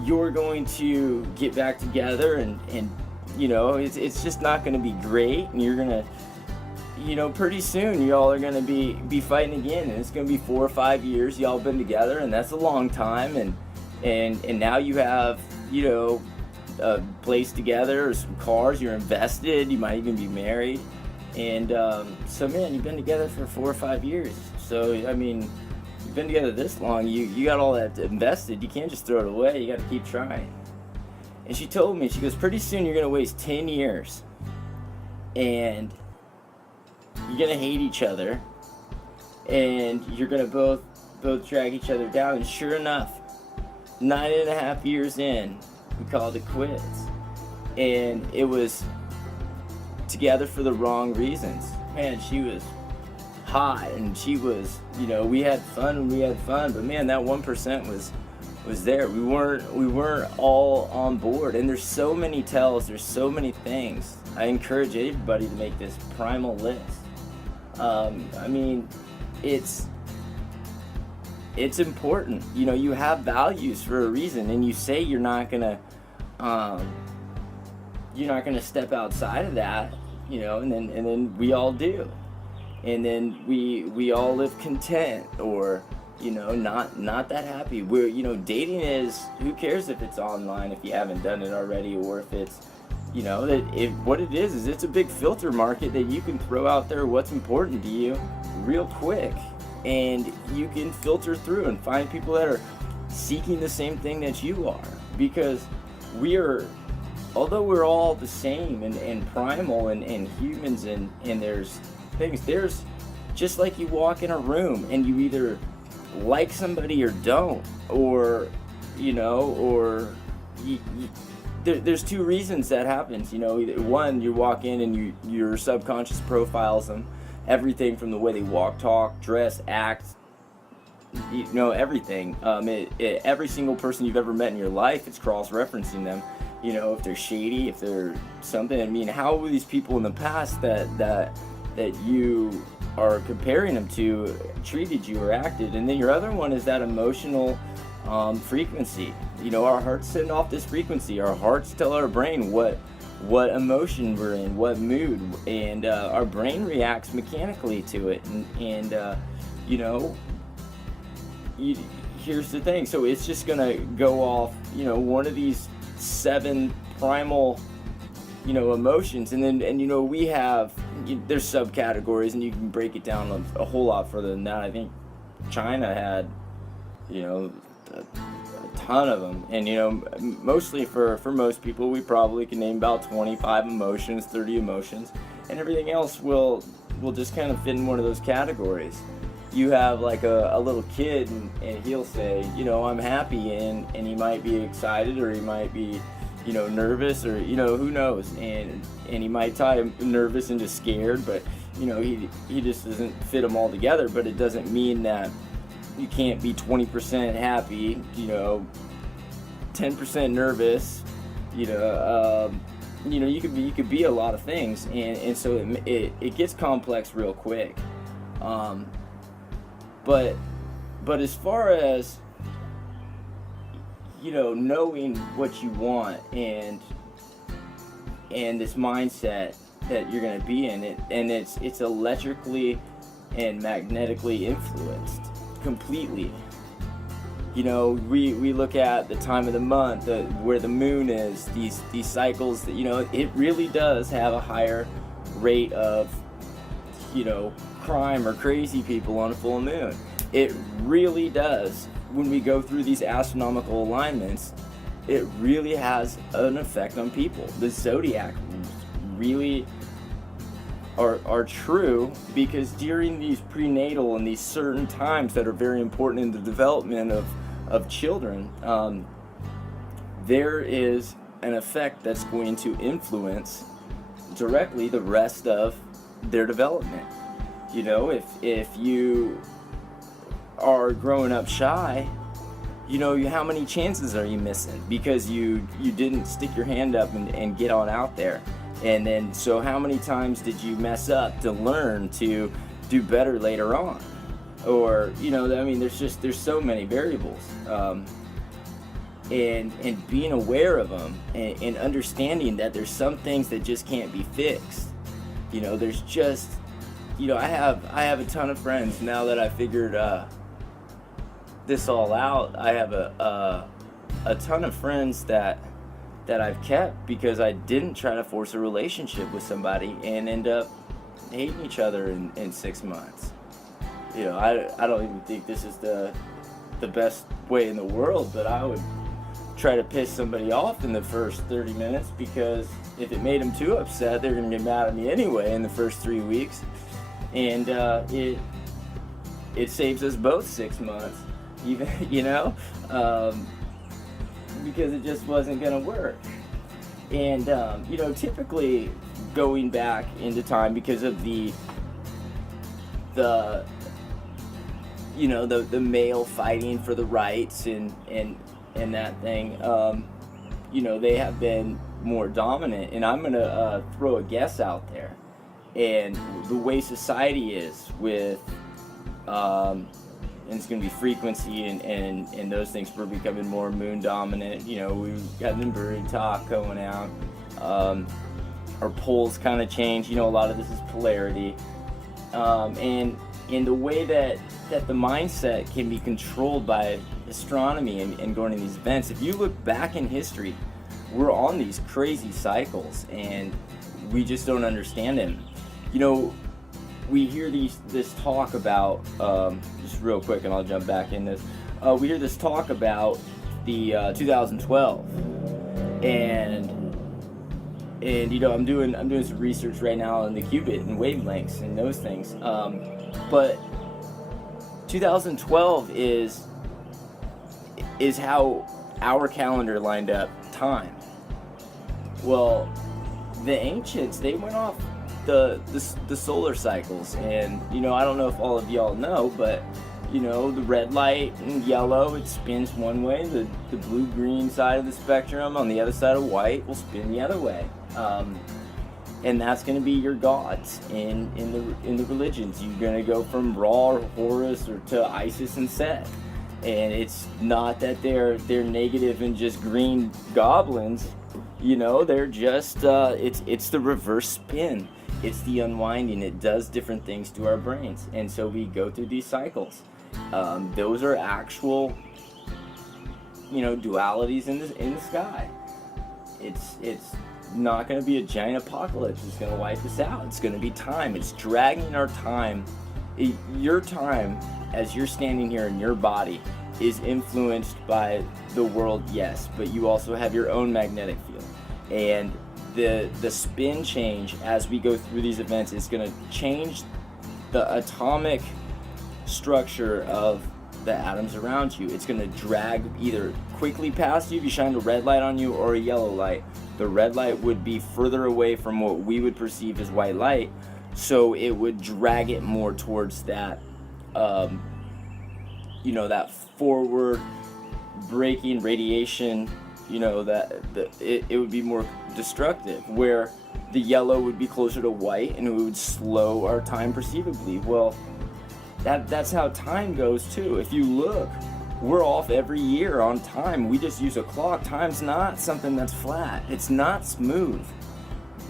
you're going to get back together, and it's just not going to be great, and you're going to, pretty soon y'all are going to be fighting again, and it's going to be 4 or 5 years y'all been together, and that's a long time, and now you have, a place together, or some cars, you're invested, you might even be married, and so man, you've been together for 4 or 5 years, so I mean, you've been together this long, you got all that invested, you can't just throw it away, you got to keep trying. And she told me, she goes, pretty soon you're going to waste 10 years, and you're going to hate each other, and you're going to both drag each other down. And sure enough, 9.5 years in, we called it quits, and it was together for the wrong reasons. Man, she was hot, and she was, we had fun, but man, that 1% was there. We weren't all on board, and there's so many tells, there's so many things. I encourage everybody to make this primal list I mean, it's important. You know, you have values for a reason, and you say you're not gonna step outside of that. You know, and then we all do, and then we all live content, or you know, not that happy. We're, you know, dating is, who cares if it's online if you haven't done it already, or if it's, you know, what it is it's a big filter market that you can throw out there what's important to you real quick, and you can filter through and find people that are seeking the same thing that you are, because although we're all the same and primal and humans, and there's things, there's, just like you walk in a room and you either like somebody or don't, or you know, or there's two reasons that happens. You know, either one, you walk in and your subconscious profiles them, everything from the way they walk, talk, dress, act, you know, everything. Every single person you've ever met in your life, it's cross-referencing them. You know, if they're shady, if they're something. I mean, how were these people in the past that you are comparing them to treated you or acted? And then your other one is that emotional frequency. You know, our hearts send off this frequency. Our hearts tell our brain what emotion we're in, what mood, and our brain reacts mechanically to it. And you know, here's the thing. So it's just gonna go off, you know, one of these 7 primal, you know, emotions, and you know, we have, there's subcategories, and you can break it down a whole lot further than that. I think China had, you know, a ton of them, and you know, mostly for most people, we probably can name about 25 emotions, 30 emotions, and everything else will just kind of fit in one of those categories. You have like a little kid, and he'll say, you know, I'm happy, and he might be excited, or he might be, you know, nervous, or, you know, who knows, and he might tie nervous into scared, but you know, he just doesn't fit them all together. But it doesn't mean that you can't be 20% happy, you know, 10% nervous, you know, you could be a lot of things, and so it gets complex real quick. But as far as, you know, knowing what you want, and this mindset that you're going to be in it, and it's electrically and magnetically influenced completely. You know, we look at the time of the month, where the moon is, these cycles, that, you know, it really does have a higher rate of, you know, crime or crazy people on a full moon. It really does. When we go through these astronomical alignments, it really has an effect on people. The zodiac really are true, because during these prenatal and these certain times that are very important in the development of children, there is an effect that's going to influence directly the rest of their development. You know, if you are growing up shy, you know, how many chances are you missing because you didn't stick your hand up and get on out there? And then, so how many times did you mess up to learn to do better later on? Or, you know, I mean, there's so many variables. And being aware of them, and understanding that there's some things that just can't be fixed. You know, there's just, you know, I have a ton of friends now that I figured this all out. I have a ton of friends that I've kept because I didn't try to force a relationship with somebody and end up hating each other in 6 months. You know, I don't even think this is the best way in the world, but I would try to piss somebody off in the first 30 minutes, because if it made them too upset, they're going to get mad at me anyway in the first 3 weeks. And it saves us both 6 months, even, you know, because it just wasn't going to work. And, you know, typically going back into time, because of the you know, the male fighting for the rights and that thing, you know, they have been more dominant. And I'm going to throw a guess out there. and the way society is with and it's going to be frequency and those things. We're becoming more moon dominant. You know, we've got the bird talk going out. Our poles kind of change. You know, a lot of this is polarity. And in the way that the mindset can be controlled by astronomy and going to these events. If you look back in history, we're on these crazy cycles and we just don't understand them. You know, we hear this talk about, just real quick and I'll jump back in this, we hear this talk about the 2012 and you know, I'm doing some research right now on the qubit and wavelengths and those things, but 2012 is how our calendar lined up time. Well, the ancients, they went off the solar cycles, and you know, I don't know if all of y'all know, but you know, the red light and yellow, it spins one way. The blue-green side of the spectrum on the other side of white will spin the other way. And that's going to be your gods in the religions. You're going to go from Ra or Horus or to Isis and Set. And it's not that they're negative and just green goblins. You know, they're just it's the reverse spin. It's the unwinding. It does different things to our brains, and so we go through these cycles. Those are actual, you know, dualities in the sky. It's not going to be a giant apocalypse. It's going to wipe us out. It's going to be time. It's dragging our time. Your time, as you're standing here in your body, is influenced by the world, yes, but you also have your own magnetic field. And the spin change as we go through these events is going to change the atomic structure of the atoms around you. It's going to drag either quickly past you if you shine a red light on you or a yellow light. The red light would be further away from what we would perceive as white light, so it would drag it more towards that you know, that forward breaking radiation, you know, that it would be more destructive, where the yellow would be closer to white and it would slow our time perceivably. Well, that's how time goes too. If you look, we're off every year on time. We just use a clock. Time's not something that's flat. It's not smooth.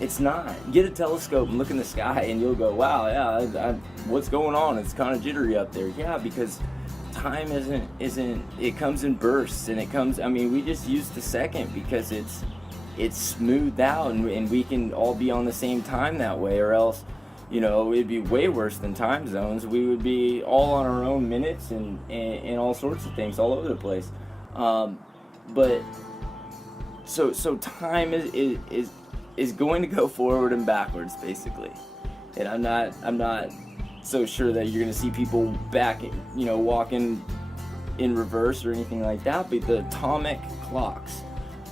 It's not. Get a telescope and look in the sky and you'll go, wow, yeah, what's going on? It's kind of jittery up there. Yeah, because time isn't, it comes in bursts, and it comes, I mean, we just use the second because it's smoothed out, and we can all be on the same time that way, or else, you know, it'd be way worse than time zones. We would be all on our own minutes and all sorts of things all over the place. But so time is going to go forward and backwards, basically. And I'm not so sure that you're going to see people back, you know, walking in reverse or anything like that, but the atomic clocks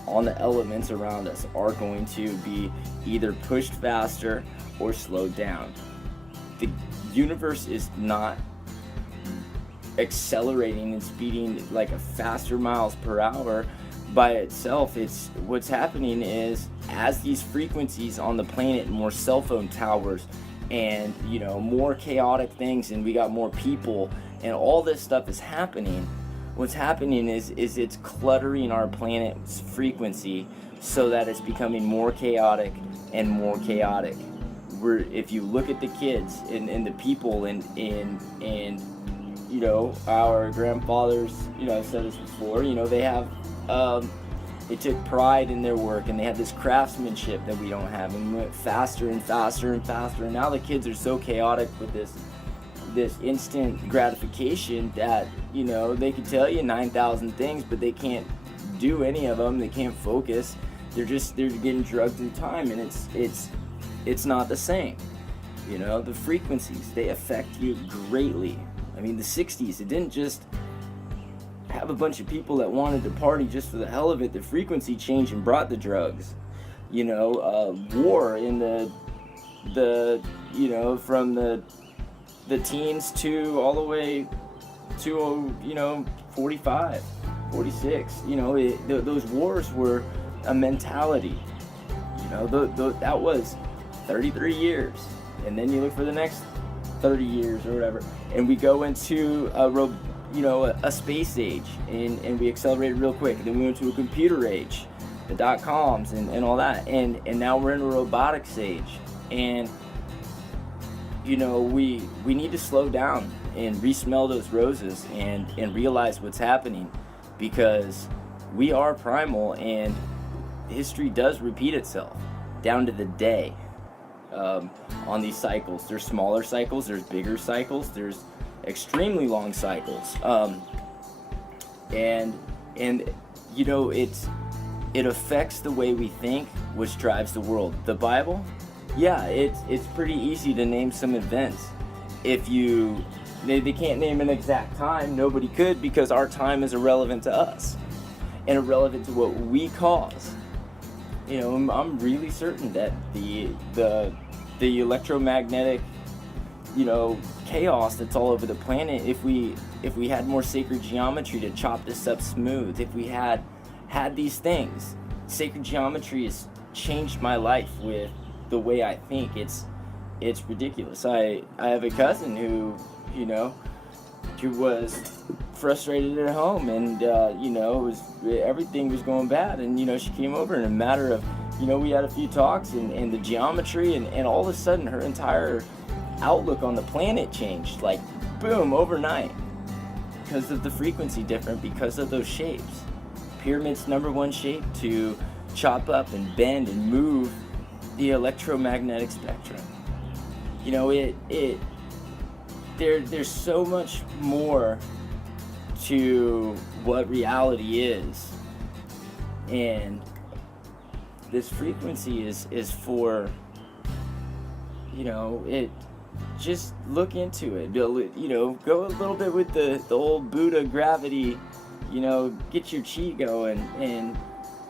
on the elements around us are going to be either pushed faster or slowed down. The universe is not accelerating and speeding like a faster miles per hour by itself. It's what's happening is, as these frequencies on the planet, more cell phone towers and, you know, more chaotic things, and we got more people and all this stuff is happening, what's happening is it's cluttering our planet's frequency so that it's becoming more chaotic and more chaotic. If you look at the kids and the people and you know, our grandfathers, you know, I've said this before, you know, they have they took pride in their work, and they had this craftsmanship that we don't have, and we went faster and faster and faster, and now the kids are so chaotic with this instant gratification that, you know, they can tell you 9,000 things, but they can't do any of them. They can't focus. They're getting drugged through time, and it's not the same. You know, the frequencies, they affect you greatly. I mean, the 60s, it didn't just have a bunch of people that wanted to party just for the hell of it. The frequency changed and brought the drugs. You know, war in the you know, from the teens to all the way to, you know, 45, 46. You know, those wars were a mentality. You know, that was 33 years. and then you look for the next 30 years or whatever, and we go into a space age, and we accelerated real quick. And then we went to a computer age, the dot-coms and all that, and now we're in a robotics age. And we need to slow down and re-smell those roses and realize what's happening, because we are primal, and history does repeat itself down to the day. On these cycles, there's smaller cycles, there's bigger cycles, there's extremely long cycles, and it affects the way we think, which drives the world. The Bible, yeah, it's pretty easy to name some events. If they can't name an exact time, nobody could, because our time is irrelevant to us and irrelevant to what we cause. I'm really certain that the electromagnetic, chaos that's all over the planet, if we had more sacred geometry to chop this up smooth, if we had these things, sacred geometry has changed my life with the way I think. It's ridiculous. I have a cousin who was frustrated at home, and everything was going bad, and she came over in a matter of, we had a few talks, and the geometry, and all of a sudden her entire outlook on the planet changed, like boom, overnight, because of the frequency different, because of those shapes. Pyramid's number one shape to chop up and bend and move the electromagnetic spectrum. There's so much more to what reality is, and this frequency is for, it. Just look into it. Go a little bit with the old Buddha gravity. Get your chi going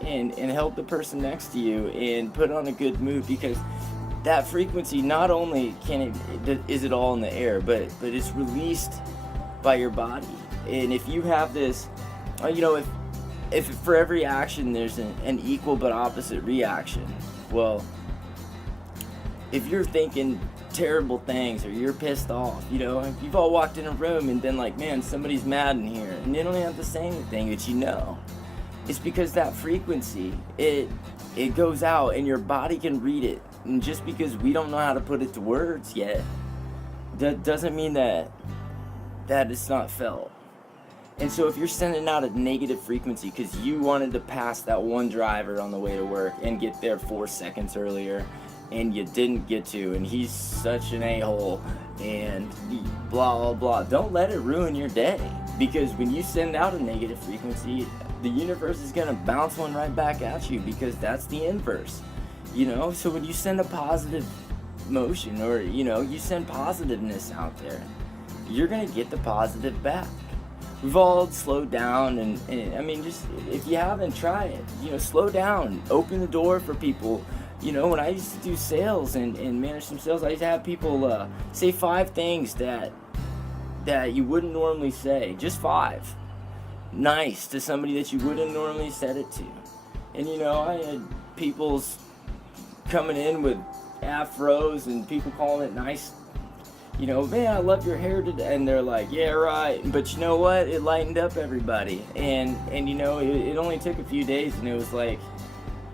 and help the person next to you and put on a good mood, because that frequency, not only is it all in the air, but it's released by your body. And if you have this, if for every action there's an equal but opposite reaction, well, if you're thinking terrible things or you're pissed off, you've all walked in a room and been like, man, somebody's mad in here, and they don't even have to say anything, but it's because that frequency, it goes out and your body can read it. And just because we don't know how to put it to words yet, that doesn't mean that it's not felt. And so if you're sending out a negative frequency because you wanted to pass that one driver on the way to work and get there 4 seconds earlier, and you didn't get to, and he's such an a-hole, and blah, blah, blah, don't let it ruin your day. Because when you send out a negative frequency, the universe is going to bounce one right back at you, because that's the inverse. So when you send a positive motion, or, you send positiveness out there, you're going to get the positive back. We've all slowed down, and just, if you haven't, try it. Slow down, open the door for people. When I used to do sales and manage some sales, I used to have people say 5 things that you wouldn't normally say. Just 5. Nice to somebody that you wouldn't normally said it to. And I had people's coming in with afros and people calling it nice. Man, I love your hair today. And they're like, yeah, right. But you know what? It lightened up everybody. And it only took a few days, and it was like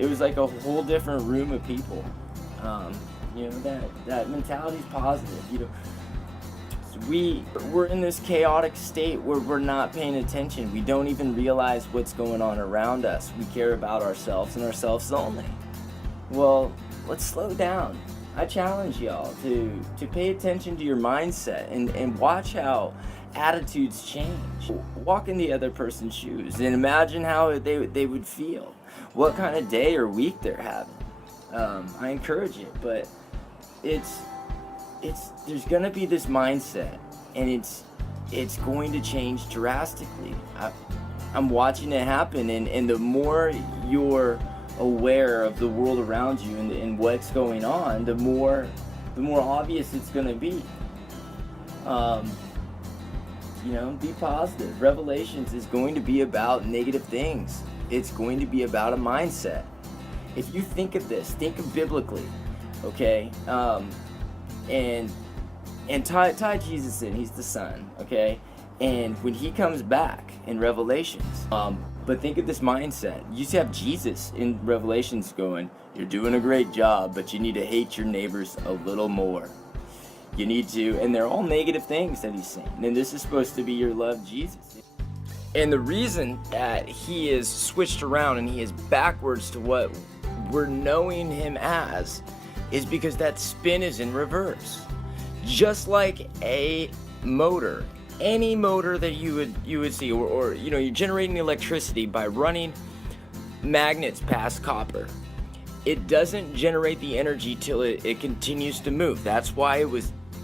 a whole different room of people. That mentality's positive. So we're in this chaotic state where we're not paying attention. We don't even realize what's going on around us. We care about ourselves and ourselves only. Well, let's slow down. I challenge y'all to pay attention to your mindset and watch how attitudes change. Walk in the other person's shoes and imagine how they would feel. What kind of day or week they're having. I encourage it, but there's gonna be this mindset, and it's going to change drastically. I'm watching it happen, and the more you're aware of the world around you and what's going on, the more obvious it's gonna be. Be positive. Revelations is going to be about negative things. It's going to be about a mindset. If you think of this, think of biblically, okay? and tie Jesus in. He's the Son, okay? And when he comes back in Revelations, but think of this mindset. You used to have Jesus in Revelations going, "You're doing a great job, but you need to hate your neighbors a little more. You need to," and they're all negative things that he's saying. And this is supposed to be your love, Jesus. And the reason that he is switched around and he is backwards to what we're knowing him as is because that spin is in reverse. Just like a motor, any motor that you would see, or you know, you're generating electricity by running magnets past copper. It doesn't generate the energy till it continues to move. That's why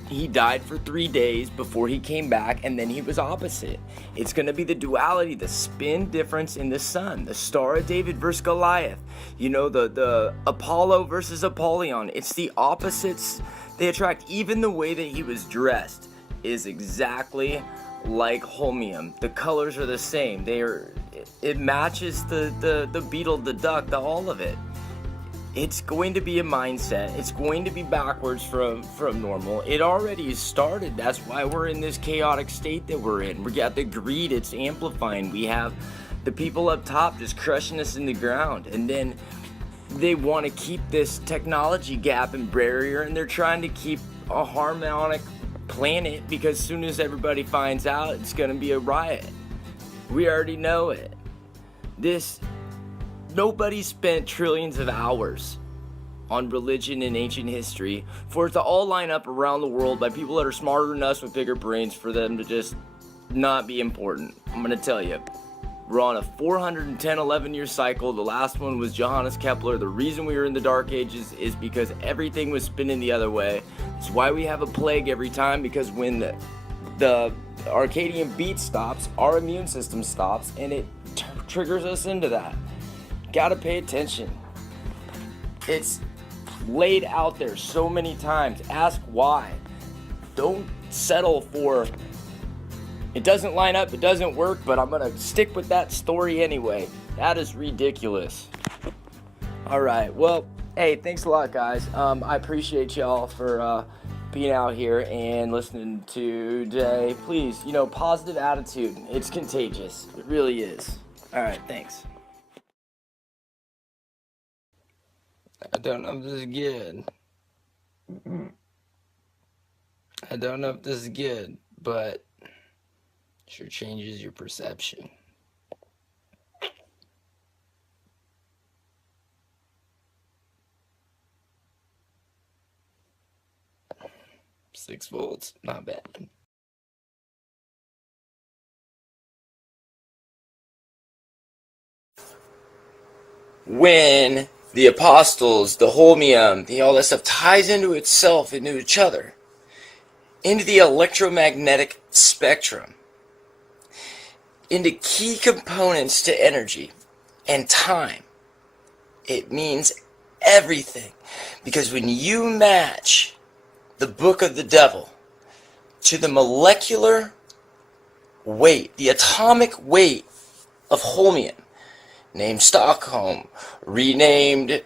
he died for 3 days before he came back, and then he was opposite. It's going to be the duality, the spin difference in the sun, the Star of David versus Goliath, you know, the Apollo versus Apollyon. It's the opposites they attract. Even the way that he was dressed is exactly like holmium. The colors are the same. It matches the beetle, the duck, all of it. It's going to be a mindset. It's going to be backwards from normal. It already started. That's why we're in this chaotic state that we're in. We got the greed, it's amplifying. We have the people up top just crushing us in the ground. And then they want to keep this technology gap and barrier, and they're trying to keep a harmonic planet, because as soon as everybody finds out, it's going to be a riot. We already know it. Nobody spent trillions of hours on religion in ancient history for it to all line up around the world by people that are smarter than us with bigger brains for them to just not be important. I'm going to tell you, we're on a 411 year cycle. The last one was Johannes Kepler. The reason we were in the Dark Ages is because everything was spinning the other way. It's why we have a plague every time, because when the Arcadian beat stops, our immune system stops, and it triggers us into that. Gotta pay attention. It's laid out there so many times. Ask why. Don't settle for it doesn't line up, it doesn't work, but I'm gonna stick with that story anyway. That is ridiculous. Alright, well, hey, thanks a lot, guys. I appreciate y'all for being out here and listening today. Please, positive attitude. It's contagious. It really is. Alright, thanks. I don't know if this is good. I don't know if this is good, but sure changes your perception. Six volts, not bad. When the apostles, the holmium, all that stuff ties into itself, into each other, into the electromagnetic spectrum, into key components to energy and time, it means everything. Because when you match the book of the devil to the molecular weight, the atomic weight of holmium, named Stockholm, renamed,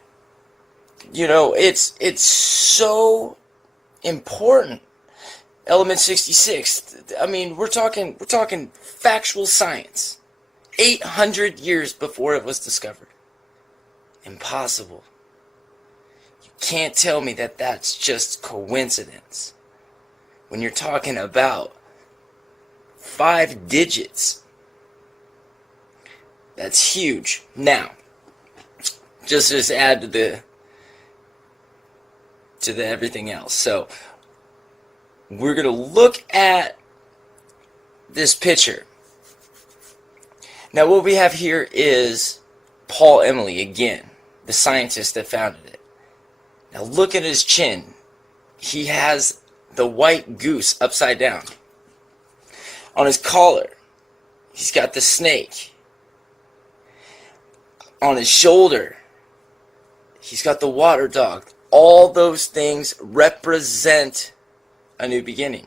it's so important. Element 66. I mean, we're talking factual science. 800 years before it was discovered. Impossible. You can't tell me that that's just coincidence. When you're talking about 5 digits, that's huge. Now, just add to the everything else. So we're going to look at this picture. Now what we have here is Paul Emery again, the scientist that founded it. Now look at his chin. He has the white goose upside down. On his collar, he's got the snake. On his shoulder, he's got the water dog. All those things represent a new beginning,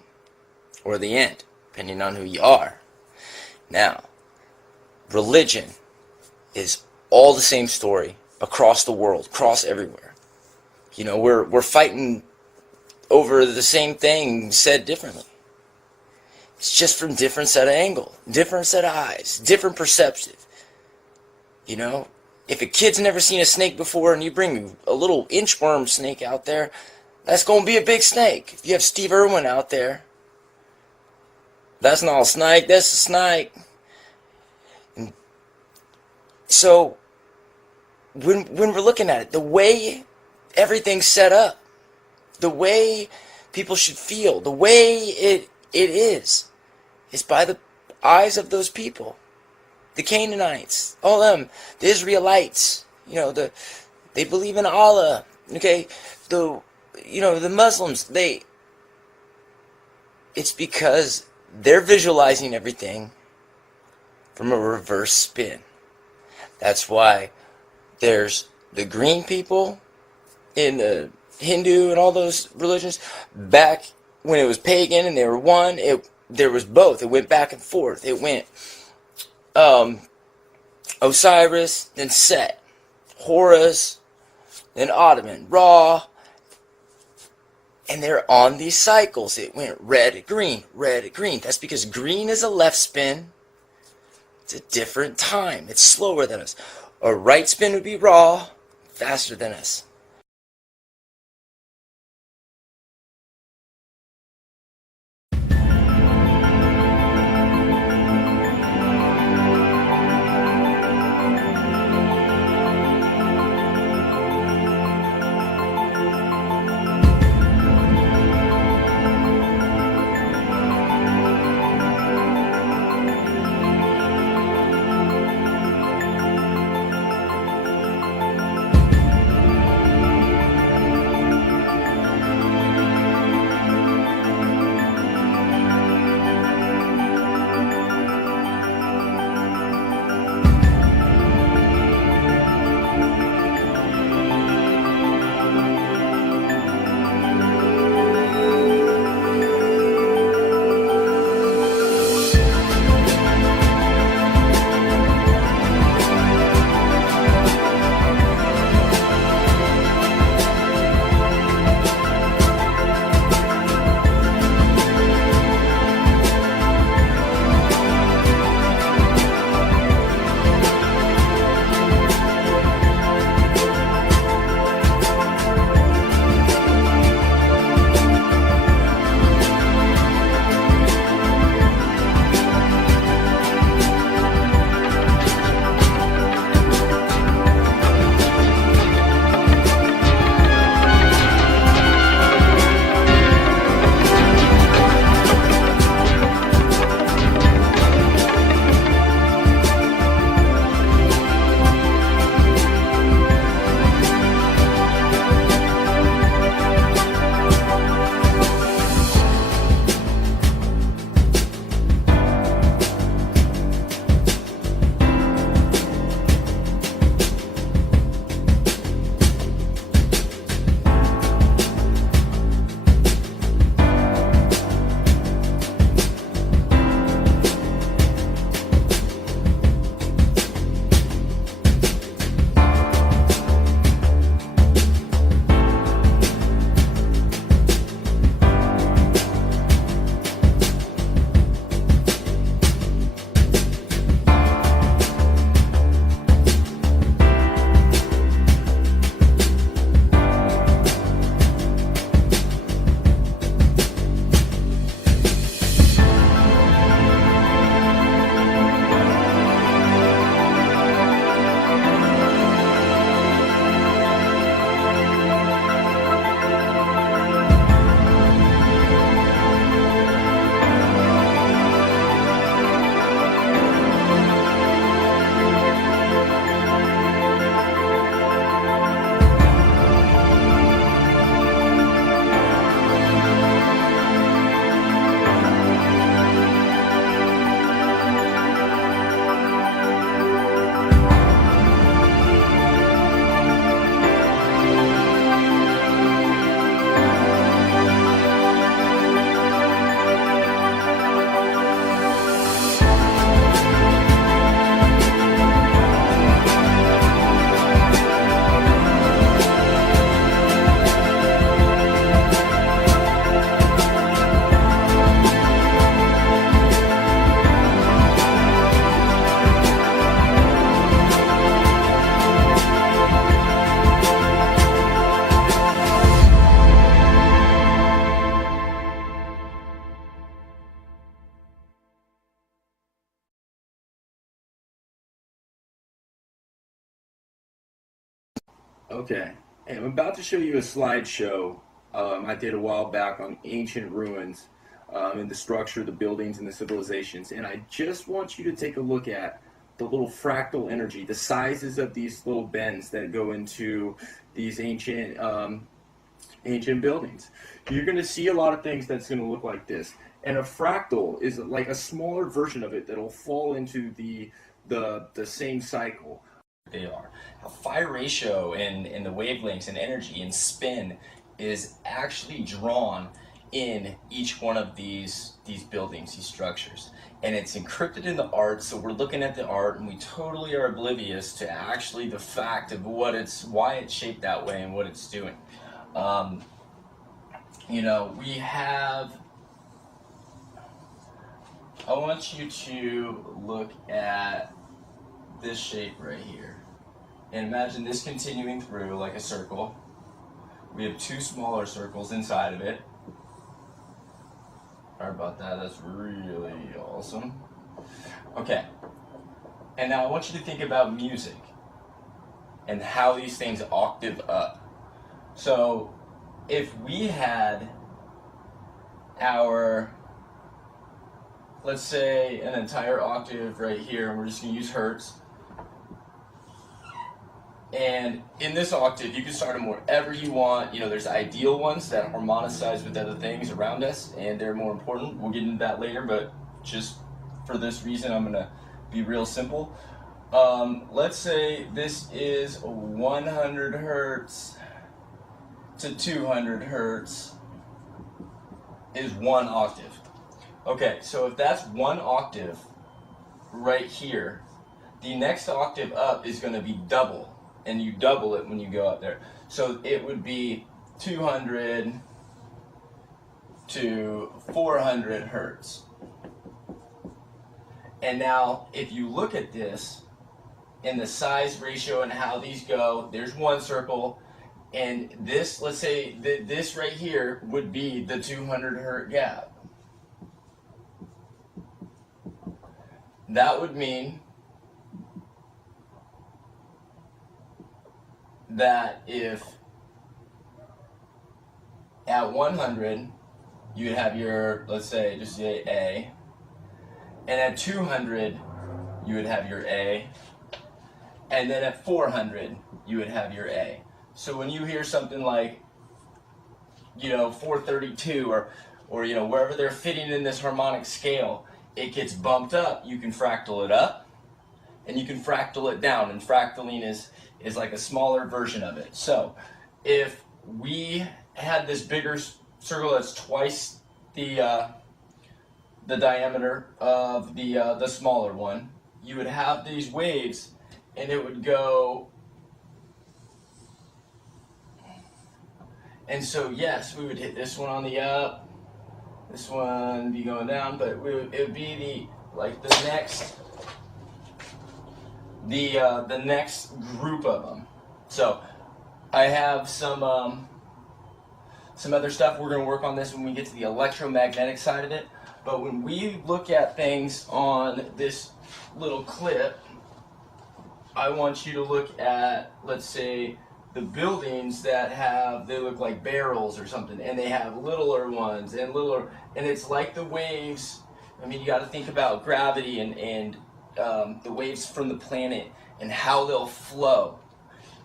or the end, depending on who you are. Now, religion is all the same story across the world, across everywhere. We're fighting over the same thing said differently. It's just from different set of angle, different set of eyes, different perspective. You know, if a kid's never seen a snake before and you bring a little inchworm snake out there, that's going to be a big snake. If you have Steve Irwin out there, that's not a snake, that's a snake. And so, when we're looking at it, the way everything's set up, the way people should feel, the way it is by the eyes of those people. The Canaanites, all them, the Israelites, you know, they believe in Allah, okay? The Muslims, it's because they're visualizing everything from a reverse spin. That's why there's the green people in the Hindu and all those religions. Back when it was pagan and they were one, there was both. It went back and forth. It went Osiris, then Set, Horus, then Ottoman, Ra, and they're on these cycles. It went red to green, red to green. That's because green is a left spin. It's a different time. It's slower than us. A right spin would be Ra, faster than us. Okay, and I'm about to show you a slideshow I did a while back on ancient ruins and the structure, the buildings, and the civilizations. And I just want you to take a look at the little fractal energy, the sizes of these little bends that go into these ancient buildings. You're going to see a lot of things that's going to look like this. And a fractal is like a smaller version of it that'll fall into the same cycle. They are. A phi ratio in the wavelengths and energy and spin is actually drawn in each one of these buildings, these structures. And it's encrypted in the art, so we're looking at the art and we totally are oblivious to actually the fact of why it's shaped that way and what it's doing. You know, I want you to look at this shape right here. And imagine this continuing through like a circle. We have two smaller circles inside of it. Sorry about that, that's really awesome. Okay, and now I want you to think about music and how these things octave up. So if we had our, let's say, an entire octave right here, and we're just going to use hertz. And in this octave, you can start them wherever you want. You know, there's ideal ones that harmonicize with other things around us, and they're more important. We'll get into that later, but just for this reason, I'm going to be real simple. Let's say this is 100 hertz to 200 hertz is one octave. Okay, so if that's one octave right here, the next octave up is going to be double, and you double it when you go up there. So it would be 200 to 400 hertz. And now, if you look at this, in the size ratio and how these go, there's one circle, and this, let's say, this right here would be the 200 hertz gap. That would mean that if at 100 you'd have your, let's say, just say A, and at 200 you would have your A, and then at 400 you would have your A. So when you hear something like, you know, 432 or you know, wherever they're fitting in this harmonic scale, it gets bumped up. You can fractal it up and you can fractal it down, and fractaling is like a smaller version of it. So if we had this bigger circle that's twice the diameter of the smaller one, you would have these waves, and it would go. And so yes, we would hit this one on the up, this one be going down, but it would be the next group of them. So I have some other stuff. We're going to work on this when we get to the electromagnetic side of it. But when we look at things on this little clip, I want you to look at, let's say, the buildings that they look like barrels or something, and they have littler ones and littler, and it's like the waves. I mean, you got to think about gravity and the waves from the planet and how they'll flow.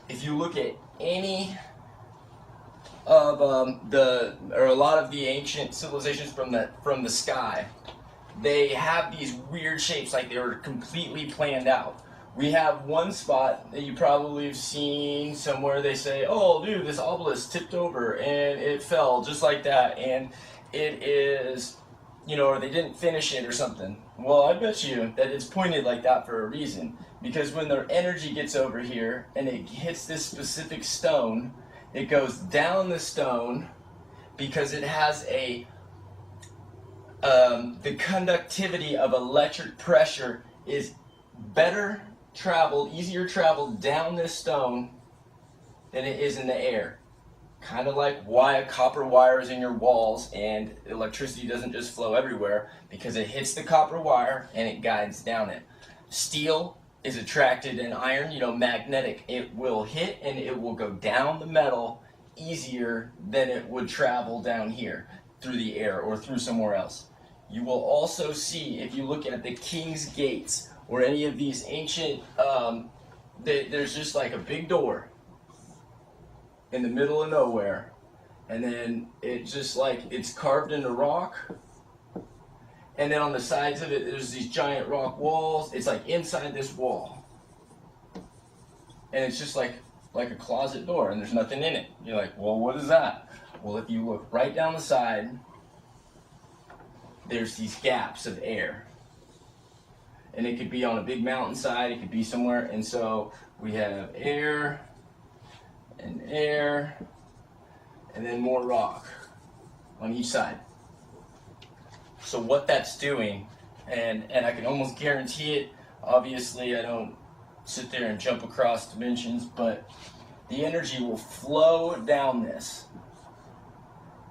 If you look at any of a lot of the ancient civilizations from the sky, they have these weird shapes, like they were completely planned out. We have one spot that you probably have seen somewhere. They say, oh dude, this obelisk tipped over and it fell just like that, and it is, you know, or they didn't finish it or something. Well, I bet you that it's pointed like that for a reason, because when their energy gets over here and it hits this specific stone, it goes down the stone because it has the conductivity of electric pressure is easier traveled down this stone than it is in the air. Kind of like why a copper wire is in your walls and electricity doesn't just flow everywhere, because it hits the copper wire and it guides down it. Steel is attracted in iron, you know, magnetic, it will hit and it will go down the metal easier than it would travel down here through the air or through somewhere else. You will also see, if you look at the King's Gates or any of these ancient, there's just like a big door in the middle of nowhere, and then it just like, it's carved into rock, and then on the sides of it there's these giant rock walls. It's like inside this wall, and it's just like a closet door, and there's nothing in it. You're like, well, what is that? Well, if you look right down the side, there's these gaps of air, and it could be on a big mountainside, it could be somewhere, and so we have air and air and then more rock on each side. So what that's doing, and I can almost guarantee it, obviously I don't sit there and jump across dimensions, but the energy will flow down this.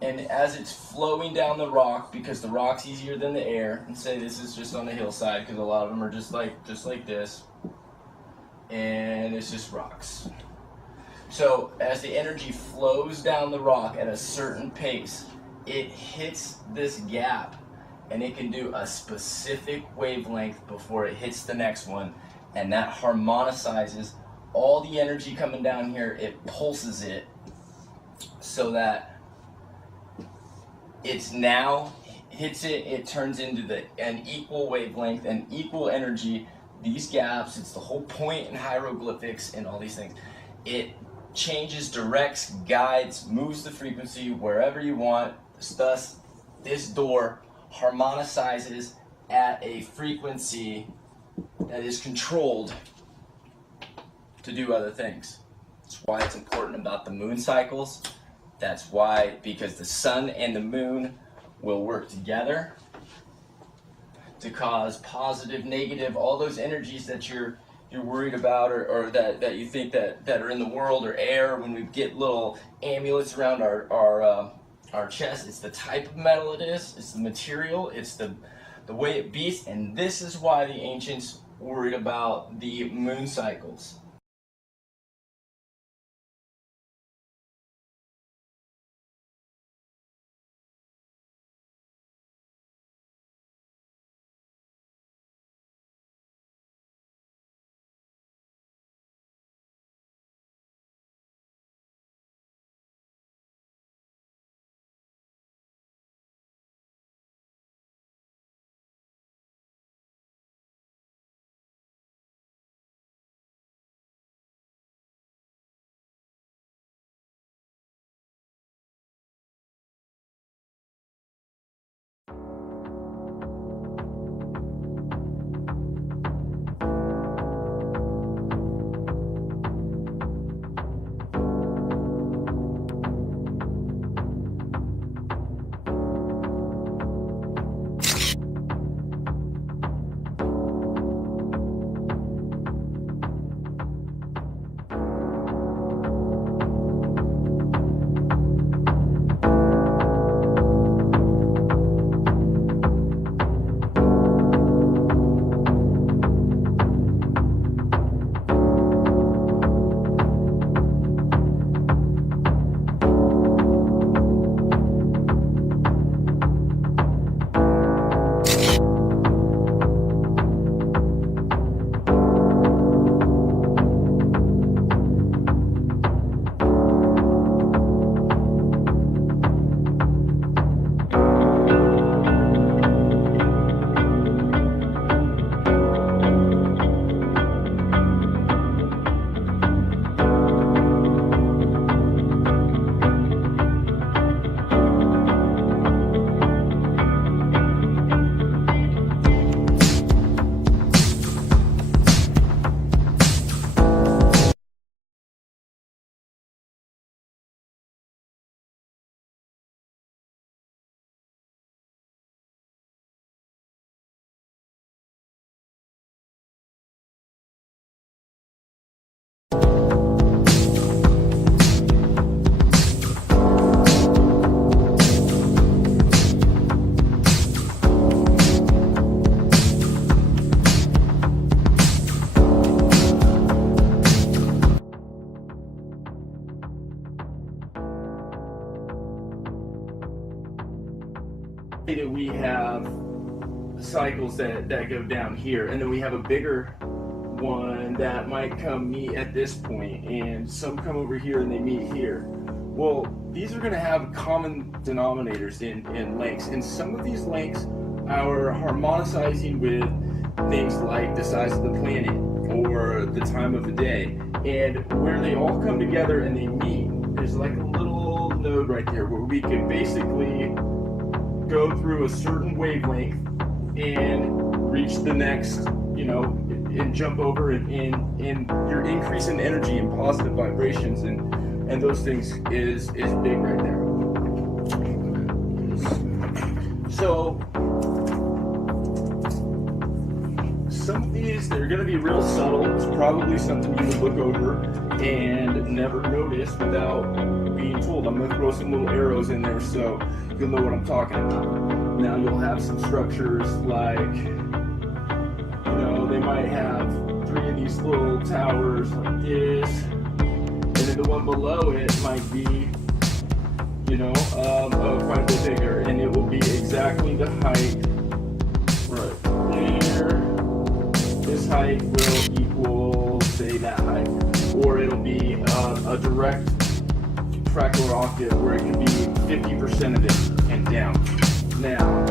And as it's flowing down the rock, because the rock's easier than the air, and say this is just on the hillside, because a lot of them are just like this, and it's just rocks. So as the energy flows down the rock at a certain pace, it hits this gap, and it can do a specific wavelength before it hits the next one, and that harmonicizes all the energy coming down here. It pulses it so that it's now hits it, it turns into an equal wavelength and equal energy. These gaps, it's the whole point in hieroglyphics and all these things. It changes, directs, guides, moves the frequency wherever you want. Thus, this door harmonicizes at a frequency that is controlled to do other things. That's why it's important about the moon cycles. That's why, because the sun and the moon will work together to cause positive, negative, all those energies that you're worried about, or that you think that are in the world, or air. When we get little amulets around our chest, it's the type of metal it is, it's the material, it's the way it beats, and this is why the ancients worried about the moon cycles. that we have cycles that go down here, and then we have a bigger one that might come meet at this point, and some come over here and they meet here. Well, these are going to have common denominators in lengths, and some of these lengths are harmonicizing with things like the size of the planet or the time of the day, and where they all come together and they meet, there's like a little node right there where we can basically go through a certain wavelength and reach the next, you know, and jump over, and your increase in energy and positive vibrations and those things is big right there. So some of these, they're going to be real subtle. It's probably something you would look over and never notice without being told. I'm going to throw some little arrows in there so you'll know what I'm talking about. Now you'll have some structures like, you know, they might have 3 of these little towers like this, and then the one below it might be, you know, quite a bit bigger, and it will be exactly the height right there. This height will equal, say, that height, or it'll be a direct fractal octave where it can be 50% of it and down. Now,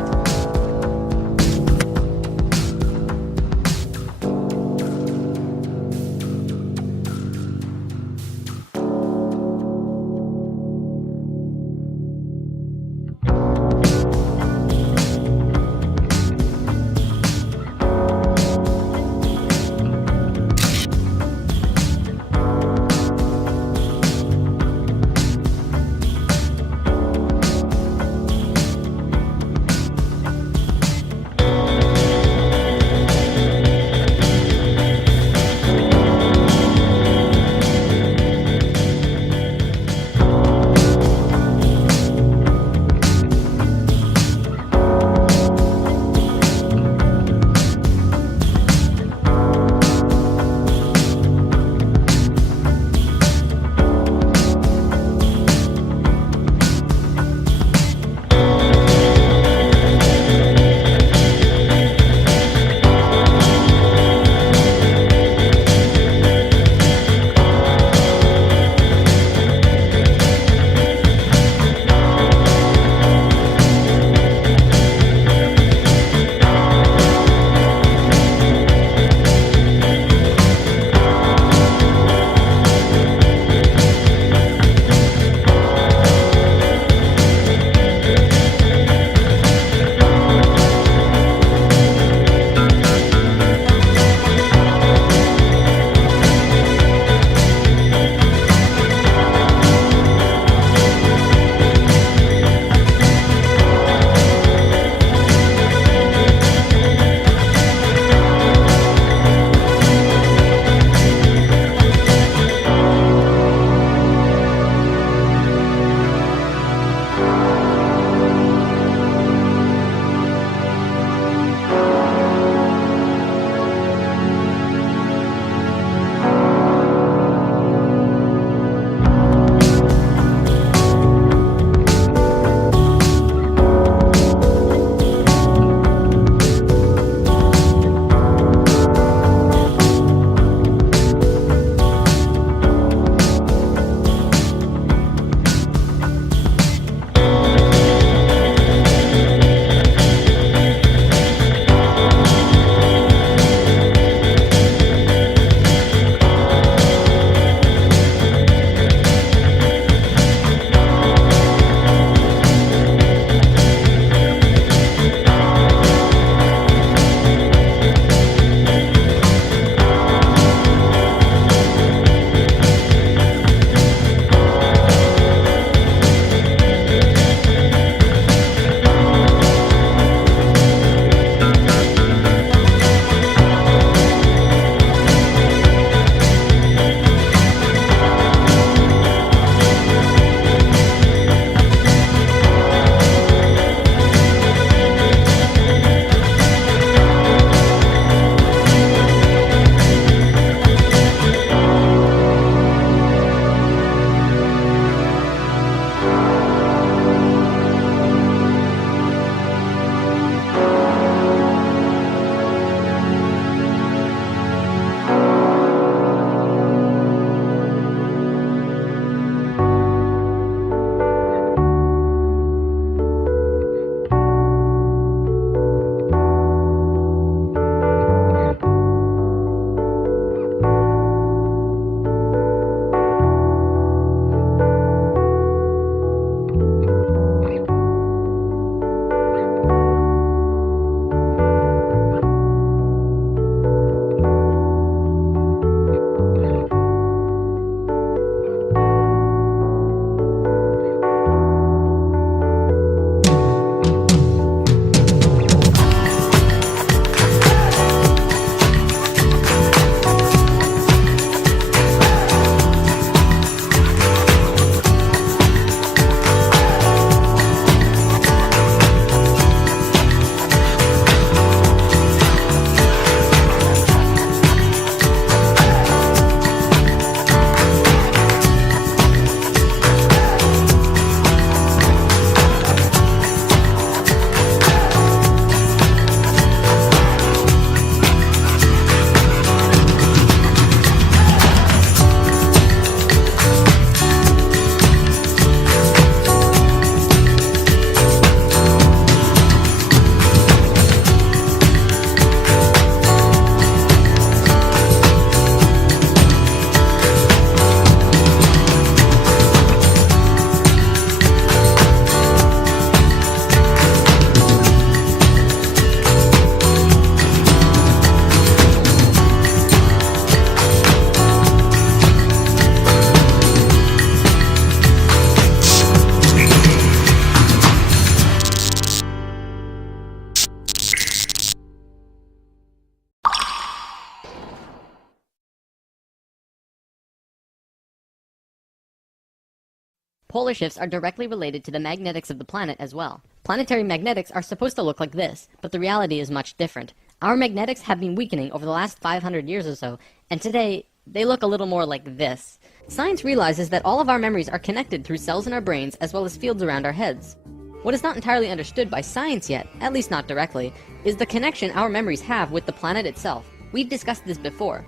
Polar shifts are directly related to the magnetics of the planet as well. Planetary magnetics are supposed to look like this, but the reality is much different. Our magnetics have been weakening over the last 500 years or so, and today, they look a little more like this. Science realizes that all of our memories are connected through cells in our brains as well as fields around our heads. What is not entirely understood by science yet, at least not directly, is the connection our memories have with the planet itself. We've discussed this before.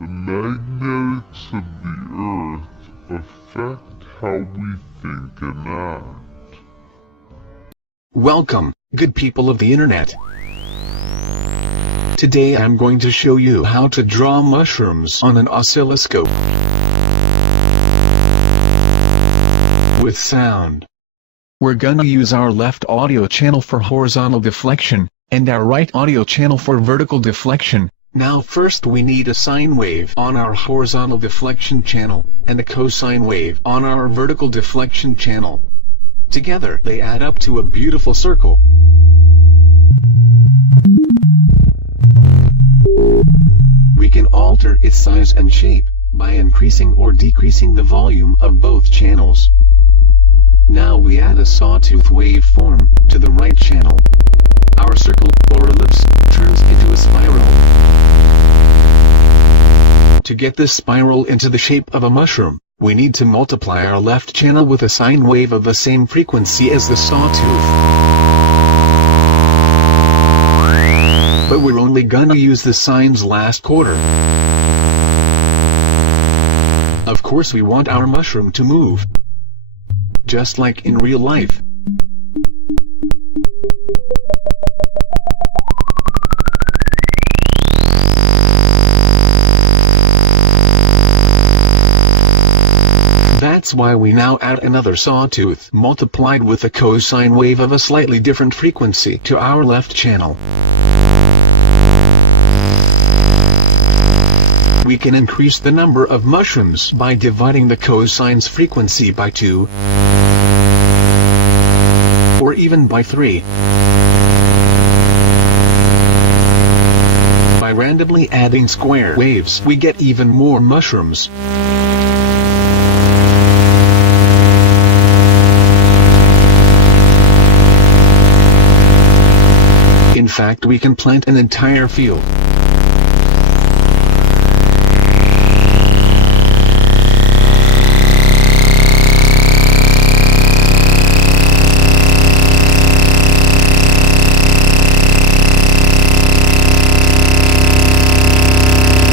The magnetics of the Earth affect how we think and act. Welcome, good people of the internet. Today I'm going to show you how to draw mushrooms on an oscilloscope with sound. We're gonna use our left audio channel for horizontal deflection, and our right audio channel for vertical deflection. Now first we need a sine wave on our horizontal deflection channel, and a cosine wave on our vertical deflection channel. Together they add up to a beautiful circle. We can alter its size and shape by increasing or decreasing the volume of both channels. Now we add a sawtooth waveform to the right channel. Our circle, or ellipse, turns into a spiral. To get this spiral into the shape of a mushroom, we need to multiply our left channel with a sine wave of the same frequency as the sawtooth. But we're only gonna use the sine's last quarter. Of course we want our mushroom to move, just like in real life. That's why we now add another sawtooth multiplied with a cosine wave of a slightly different frequency to our left channel. We can increase the number of mushrooms by dividing the cosine's frequency by 2, or even by 3. By randomly adding square waves, we get even more mushrooms. In fact, we can plant an entire field.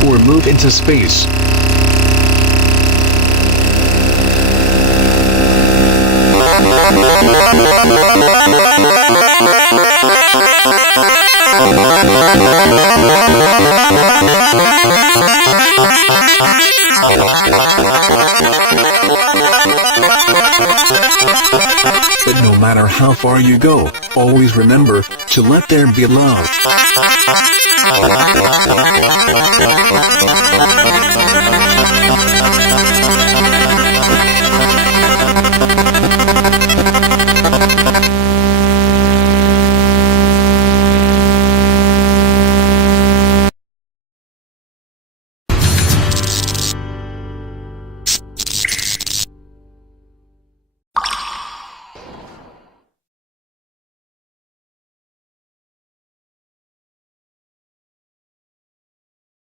Or move into space. But no matter how far you go, always remember to let there be love.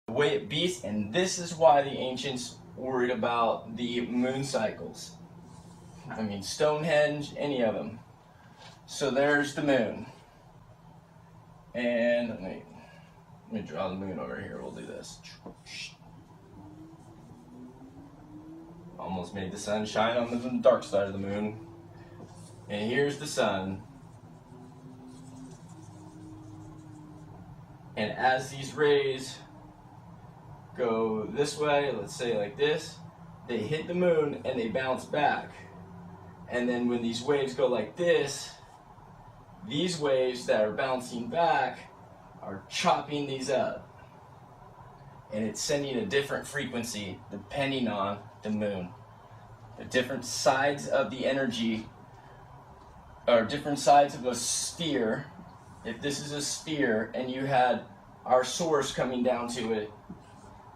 The way it beats, and this is why the ancients worried about the moon cycles. I mean, Stonehenge, any of them. So there's the moon. And let me draw the moon over here. We'll do this. Almost made the sun shine on the dark side of the moon. And here's the sun. And as these rays go this way, let's say like this, they hit the moon and they bounce back. And then when these waves go like this, these waves that are bouncing back are chopping these up. And it's sending a different frequency depending on the moon. The different sides of the energy, or different sides of a sphere. If this is a sphere and you had our source coming down to it,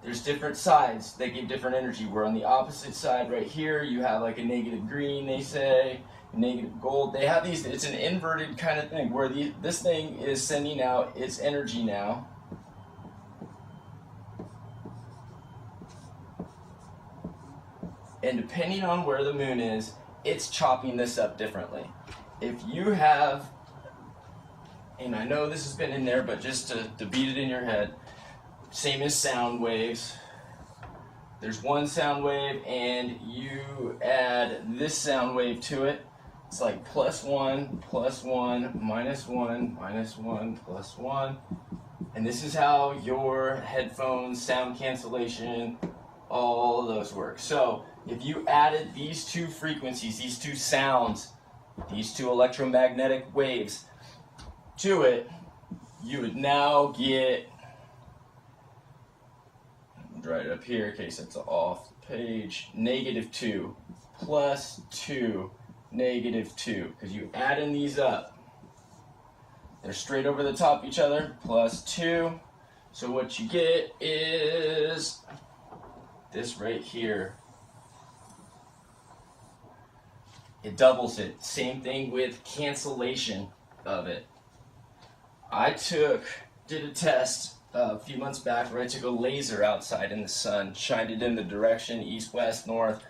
there's different sides that give different energy. Where on the opposite side right here, you have like a negative green, they say, negative gold. They have these, it's an inverted kind of thing, where this thing is sending out its energy now. And depending on where the moon is, it's chopping this up differently. If you have, and I know this has been in there, but just to beat it in your head, same as sound waves. There's one sound wave and you add this sound wave to it. It's like +1, +1, -1, -1, +1. And this is how your headphones, sound cancellation, all of those work. So if you added these two frequencies, these two sounds, these two electromagnetic waves to it, you would now get, right up here in case it's off the page, -2, +2, -2, because you add in these up. They're straight over the top of each other, +2. So what you get is this right here. It doubles it. Same thing with cancellation of it. I did a test a few months back where I took a laser outside in the sun, shined it in the direction east, west, north,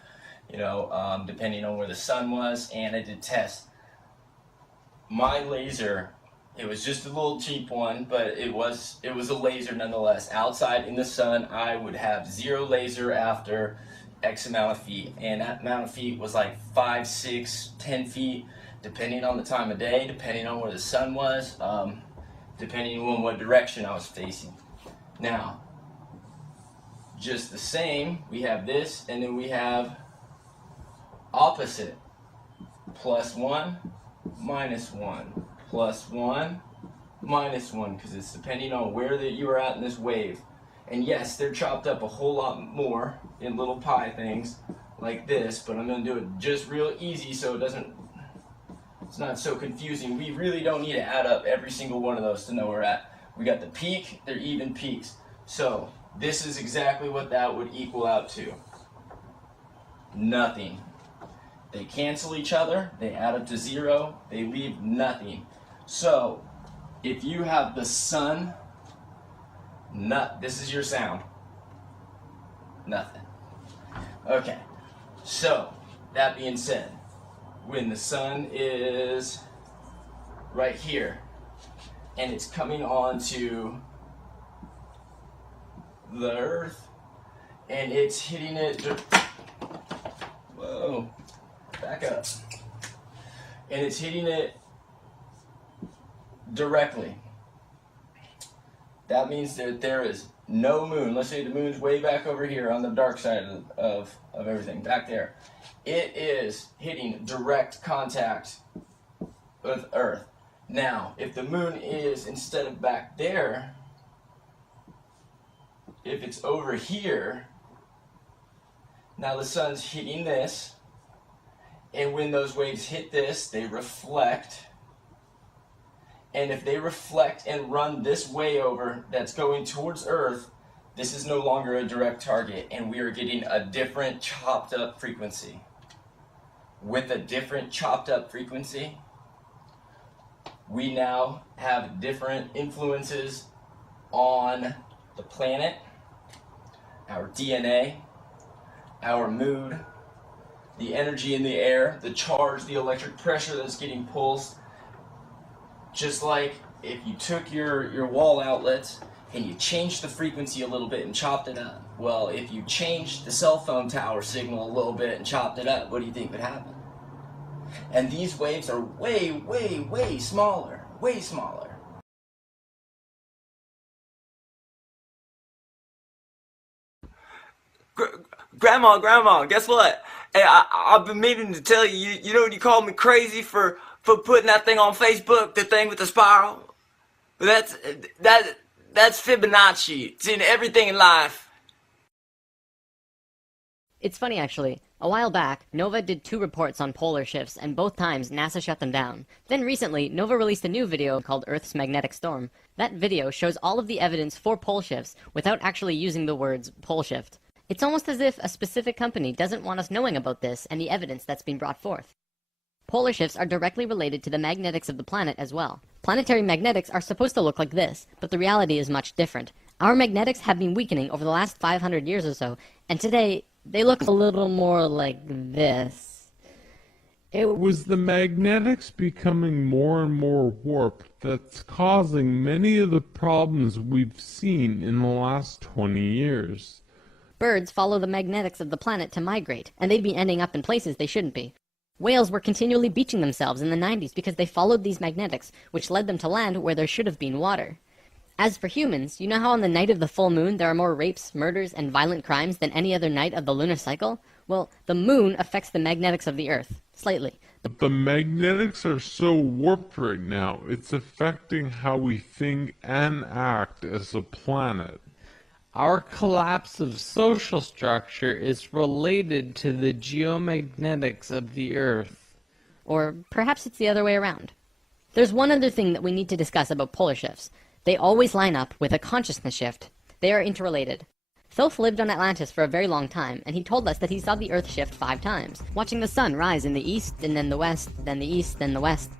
depending on where the sun was, and I did test. My laser, it was just a little cheap one, but it was a laser nonetheless. Outside in the sun, I would have 0 laser after X amount of feet, and that amount of feet was like 5, 6, 10 feet, depending on the time of day, depending on where the sun was, depending on what direction I was facing. Now, just the same, we have this, and then we have opposite, +1, -1, +1, -1, because it's depending on where you are at in this wave. And yes, they're chopped up a whole lot more in little pie things like this, but I'm going to do it just real easy so it's not so confusing. We really don't need to add up every single one of those to know where we're at. We got the peak, they're even peaks. So this is exactly what that would equal out to. Nothing. They cancel each other, they add up to 0, they leave nothing. So if you have the sun, this is your sound. Nothing. Okay, so that being said, when the sun is right here and it's coming onto the earth and it's hitting it, whoa, back up, and it's hitting it directly, that means that there is no moon. Let's say the moon's way back over here on the dark side of everything, back there. It is hitting direct contact with Earth. Now, if the moon is, instead of back there, if it's over here, now the sun's hitting this, and when those waves hit this, they reflect. And if they reflect and run this way over that's going towards Earth, this is no longer a direct target, and we are getting a different chopped up frequency. With a different chopped up frequency, we now have different influences on the planet, our DNA, our mood, the energy in the air, the charge, the electric pressure that's getting pulsed. Just like if you took your wall outlets and you changed the frequency a little bit and chopped it up. Well, if you changed the cell phone tower signal a little bit and chopped it up, what do you think would happen? And these waves are way, way, way smaller, way smaller. Grandma, guess what? Hey, I've been meaning to tell you, you know, you called me crazy for putting that thing on Facebook, the thing with the spiral. That's Fibonacci. It's in everything in life. It's funny, actually. A while back, NOVA did 2 reports on polar shifts, and both times NASA shut them down. Then recently, NOVA released a new video called Earth's Magnetic Storm. That video shows all of the evidence for pole shifts without actually using the words pole shift. It's almost as if a specific company doesn't want us knowing about this and the evidence that's been brought forth. Polar shifts are directly related to the magnetics of the planet as well. Planetary magnetics are supposed to look like this, but the reality is much different. Our magnetics have been weakening over the last 500 years or so, and today, they look a little more like this. It was the magnetics becoming more and more warped that's causing many of the problems we've seen in the last 20 years. Birds follow the magnetics of the planet to migrate, and they've been ending up in places they shouldn't be. Whales were continually beaching themselves in the 90s because they followed these magnetics, which led them to land where there should have been water. As for humans, you know how on the night of the full moon there are more rapes, murders, and violent crimes than any other night of the lunar cycle? Well, the moon affects the magnetics of the Earth, slightly. The magnetics are so warped right now, it's affecting how we think and act as a planet. Our collapse of social structure is related to the geomagnetics of the Earth. Or perhaps it's the other way around. There's one other thing that we need to discuss about polar shifts. They always line up with a consciousness shift. They are interrelated. Thoth lived on Atlantis for a very long time, and he told us that he saw the Earth shift 5 times, watching the sun rise in the east, and then the west, then the east, then the west.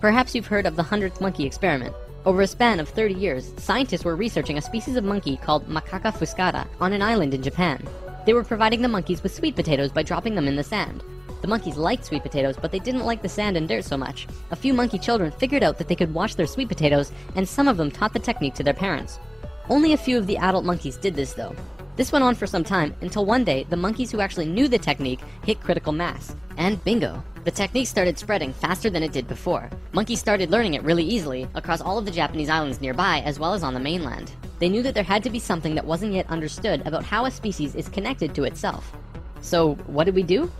Perhaps you've heard of the 100th monkey experiment. Over a span of 30 years, scientists were researching a species of monkey called Macaca fuscata on an island in Japan. They were providing the monkeys with sweet potatoes by dropping them in the sand. The monkeys liked sweet potatoes, but they didn't like the sand and dirt so much. A few monkey children figured out that they could wash their sweet potatoes, and some of them taught the technique to their parents. Only a few of the adult monkeys did this though. This went on for some time, until one day, the monkeys who actually knew the technique hit critical mass. And bingo! The technique started spreading faster than it did before. Monkeys started learning it really easily, across all of the Japanese islands nearby, as well as on the mainland. They knew that there had to be something that wasn't yet understood about how a species is connected to itself. So, what did we do?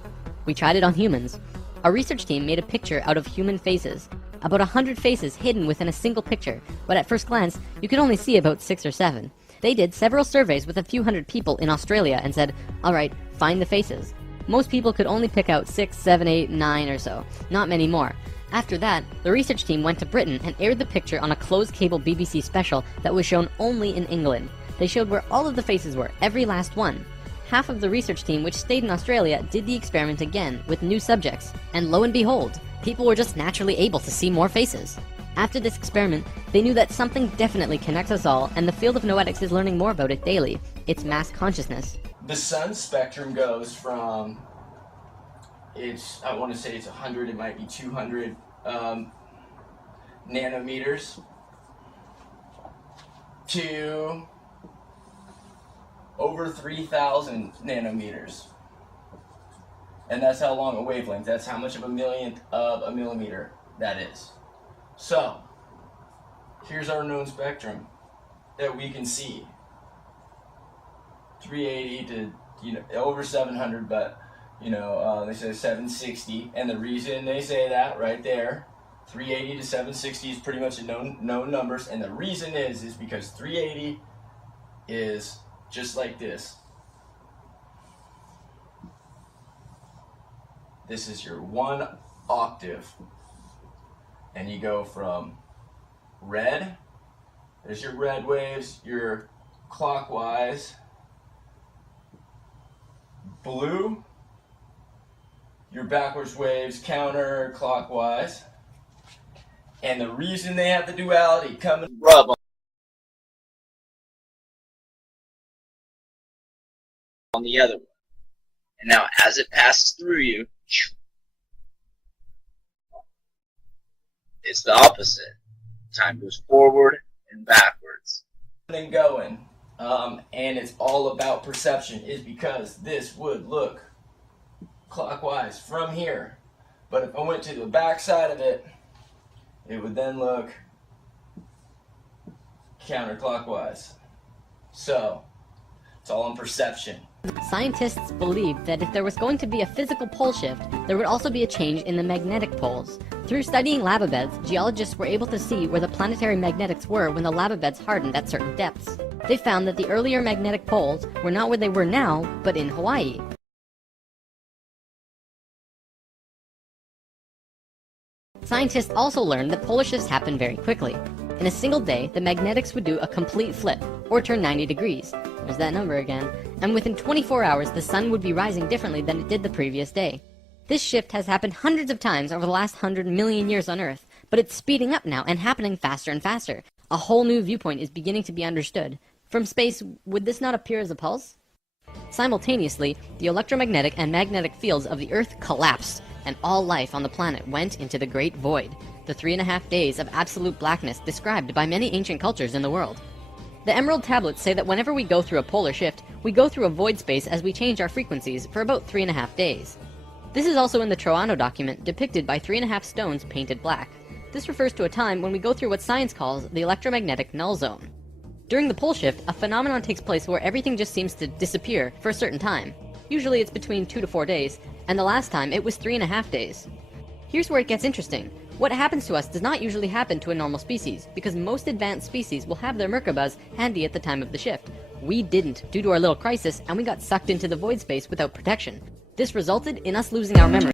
We tried it on humans. Our research team made a picture out of human faces. About 100 faces hidden within a single picture, but at first glance, you could only see about 6 or 7. They did several surveys with a few hundred people in Australia and said, alright, find the faces. Most people could only pick out 6, 7, 8, 9 or so, not many more. After that, the research team went to Britain and aired the picture on a closed cable BBC special that was shown only in England. They showed where all of the faces were, every last one. Half of the research team which stayed in Australia did the experiment again with new subjects, and lo and behold, people were just naturally able to see more faces. After this experiment, they knew that something definitely connects us all, and the field of noetics is learning more about it daily. It's mass consciousness. The sun spectrum goes from, I want to say it's 100, it might be 200 nanometers to over 3,000 nanometers. And that's how long a wavelength, that's how much of a millionth of a millimeter that is. So, here's our known spectrum that we can see. 380 to, over 700, but, they say 760. And the reason they say that right there, 380 to 760 is pretty much a known numbers. And the reason is because 380 is just like this. This is your 1 octave. And you go from red, There's your red waves, your clockwise. Blue, your backwards waves counterclockwise. And the reason they have the duality come and rub on the other one. And now as it passes through you, it's the opposite. Time goes forward and backwards. And going. And it's all about perception, is because this would look clockwise from here. But if I went to the back side of it, it would then look counterclockwise. So, it's all in perception. Scientists believed that if there was going to be a physical pole shift, there would also be a change in the magnetic poles. Through studying lava beds, geologists were able to see where the planetary magnetics were when the lava beds hardened at certain depths. They found that the earlier magnetic poles were not where they were now, but in Hawaii. Scientists also learned that polar shifts happen very quickly. In a single day, the magnetics would do a complete flip, or turn 90 degrees. There's that number again. And within 24 hours, the sun would be rising differently than it did the previous day. This shift has happened hundreds of times over the last 100 million years on Earth, but it's speeding up now and happening faster and faster. A whole new viewpoint is beginning to be understood. From space, would this not appear as a pulse? Simultaneously, the electromagnetic and magnetic fields of the Earth collapsed, and all life on the planet went into the Great Void, the 3.5 days of absolute blackness described by many ancient cultures in the world. The Emerald Tablets say that whenever we go through a polar shift, we go through a void space as we change our frequencies for about 3.5 days. This is also in the Troano document, depicted by 3.5 stones painted black. This refers to a time when we go through what science calls the electromagnetic null zone. During the pole shift, a phenomenon takes place where everything just seems to disappear for a certain time. Usually it's between 2 to 4 days, and the last time it was 3.5 days. Here's where it gets interesting. What happens to us does not usually happen to a normal species, because most advanced species will have their Merkabahs handy at the time of the shift. We didn't, due to our little crisis, and we got sucked into the void space without protection. This resulted in us losing our memory.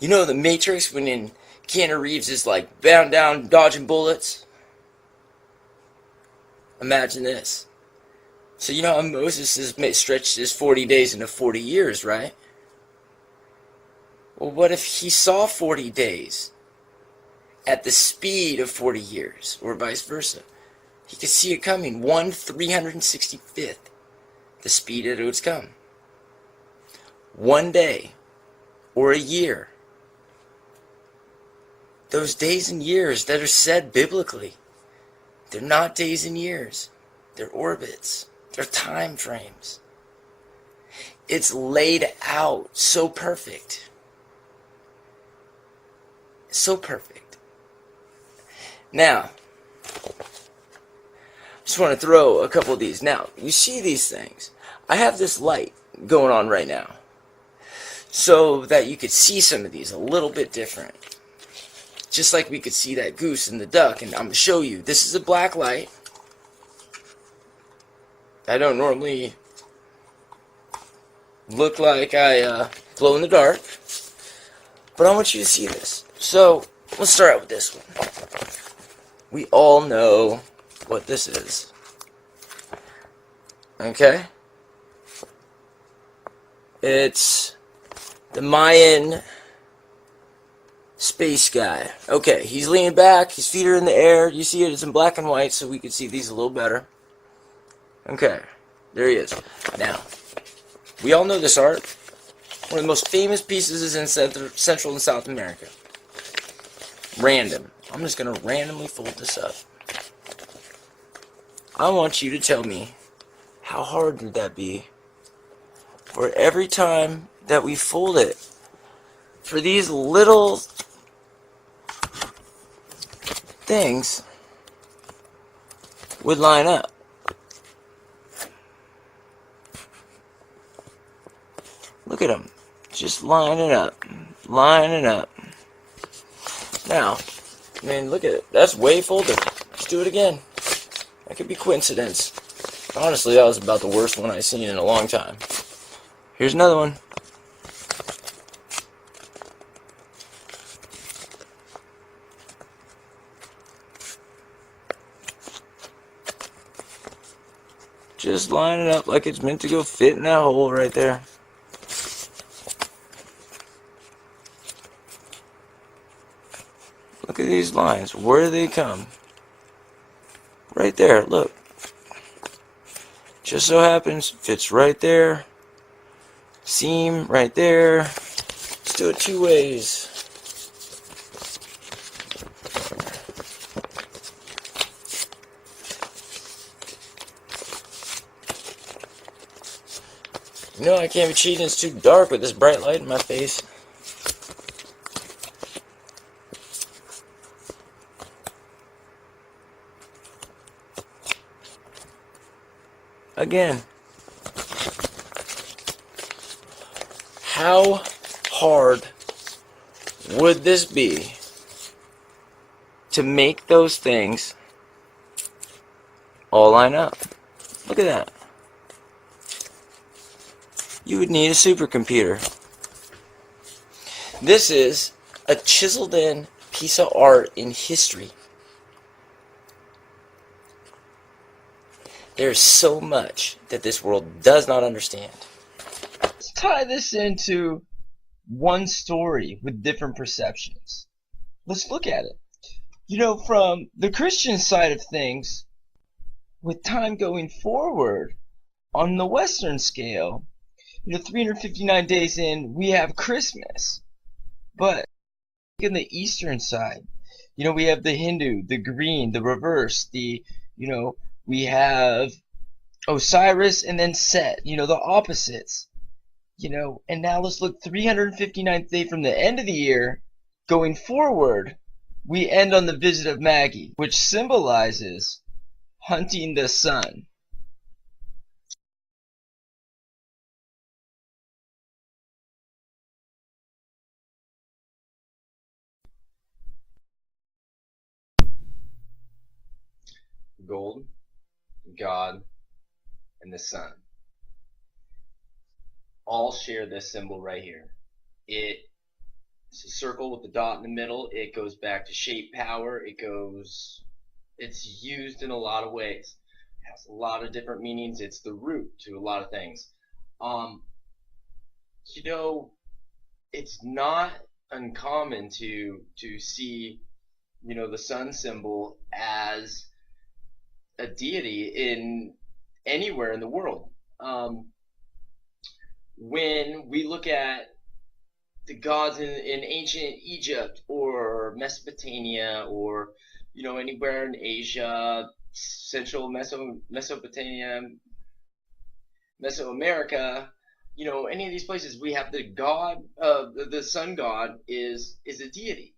You know the Matrix when in Keanu Reeves is like bound down dodging bullets? Imagine this. So you know how Moses has stretched his 40 days into 40 years, right? Well, what if he saw 40 days at the speed of 40 years, or vice versa? He could see it coming, 1/365th the speed that it would come. One day, or a year. Those days and years that are said biblically, they're not days and years. They're orbits. They're time frames. It's laid out so perfect. So perfect. Now, just want to throw a couple of these. Now, you see these things. I have this light going on right now so that you could see some of these a little bit different. Just like we could see that goose and the duck, and I'm going to show you. This is a black light. I don't normally look like I glow in the dark, but I want you to see this. So, let's start out with this one. We all know what this is. Okay? It's the Mayan space guy. Okay, he's leaning back, his feet are in the air. You see it, it's in black and white, so we can see these a little better. Okay, there he is. Now, we all know this art. One of the most famous pieces is in Central and South America. Random. I'm just going to randomly fold this up. I want you to tell me, how hard would that be for every time that we fold it, for these little things would line up. Look at them, just lining up, lining up. Now, I mean, look at it, that's way folded. Let's do it again. That could be coincidence. Honestly, that was about the worst one I've seen in a long time. Here's another one. Just line it up like it's meant to go fit in that hole right there. Look at these lines. Where do they come? Right there, look. Just so happens, fits right there. Seam right there. Let's do it two ways. You know I can't be cheating, it's too dark with this bright light in my face. Again. How hard would this be to make those things all line up? Look at that. You would need a supercomputer. This is a chiseled in piece of art in history. There's so much that this world does not understand. Let's tie this into one story with different perceptions. Let's look at it. You know, from the Christian side of things, with time going forward, on the Western scale, 359 days in, we have Christmas. But in the Eastern side, we have the Hindu, the green, the reverse, we have Osiris and then Set, the opposites. And now let's look 359th day from the end of the year, going forward, we end on the visit of Maggie, which symbolizes hunting the sun. Gold, God, and the sun all share this symbol right here. It It's a circle with the dot in the middle. It goes back to shape power. It's used in a lot of ways. It has a lot of different meanings. It's the root to a lot of things. You know, it's not uncommon to see, you know, the sun symbol as a deity in anywhere in the world. When we look at the gods in ancient Egypt or Mesopotamia, or, you know, anywhere in Asia, Central Mesopotamia, Mesoamerica, you know, any of these places, we have the god, the sun god is a deity.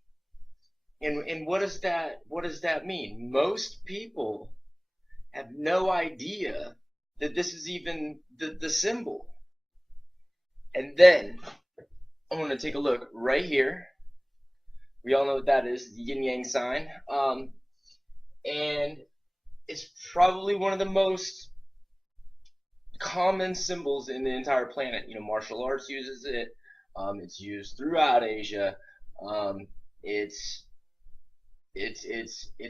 And what does that mean? Most people have no idea that this is even the symbol. And then I want to take a look right here. We all know what that is, the yin yang sign. And it's probably one of the most common symbols in the entire planet. You know, martial arts uses it. It's used throughout Asia. It's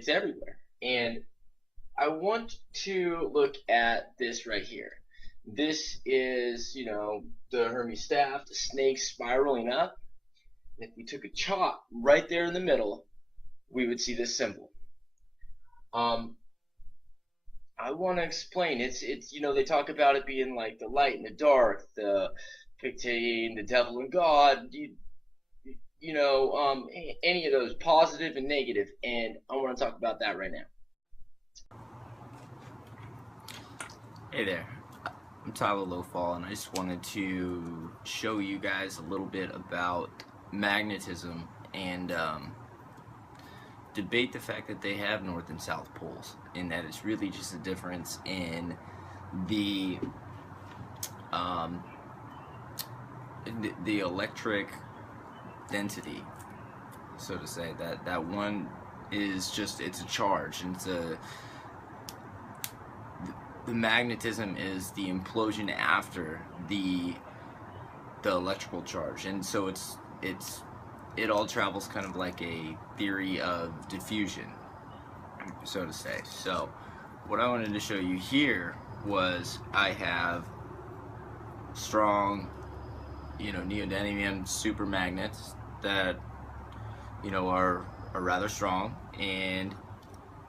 everywhere. And I want to look at this right here. This is, you know, the Hermes staff, the snake spiraling up. And if we took a chalk right there in the middle, we would see this symbol. I want to explain. It's you know, they talk about it being like the light and the dark, the Pictine, the devil and God. You know, any of those, positive and negative, and I want to talk about that right now. Hey there, I'm Tyler Lowfall, and I just wanted to show you guys a little bit about magnetism and debate the fact that they have north and south poles, and that it's really just a difference in the electric density, so to say. That one is just, it's a charge, and the magnetism is the implosion after the electrical charge, and so it all travels kind of like a theory of diffusion, so to say. So what I wanted to show you here was I have strong, you know, neodymium super magnets that, you know, are rather strong, and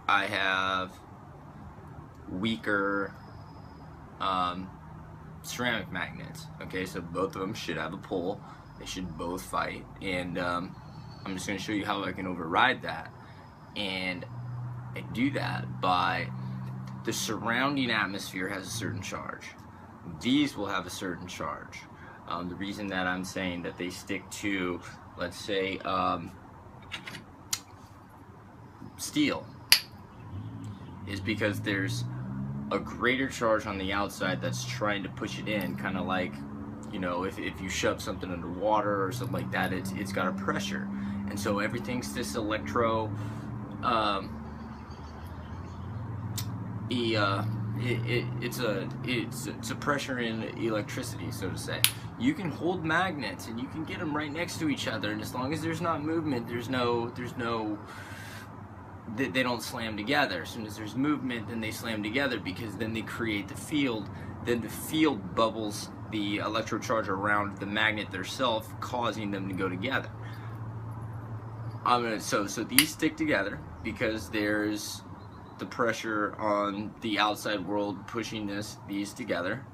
I have weaker ceramic magnets. Okay, so both of them should have a pull. They should both fight, and I'm just going to show you how I can override that. And I do that by the surrounding atmosphere has a certain charge. These will have a certain charge. The reason that I'm saying that they stick to, let's say, steel, is because there's a greater charge on the outside that's trying to push it in, kind of like, you know, if you shove something underwater or something like that, it's got a pressure, and so everything's this electro, it's a pressure in electricity, so to say. You can hold magnets and you can get them right next to each other, and as long as there's not movement, they don't slam together. As soon as there's movement, then they slam together, because then they create the field. Then the field bubbles the electrocharge around the magnet themselves, causing them to go together. So these stick together because there's the pressure on the outside world pushing these together.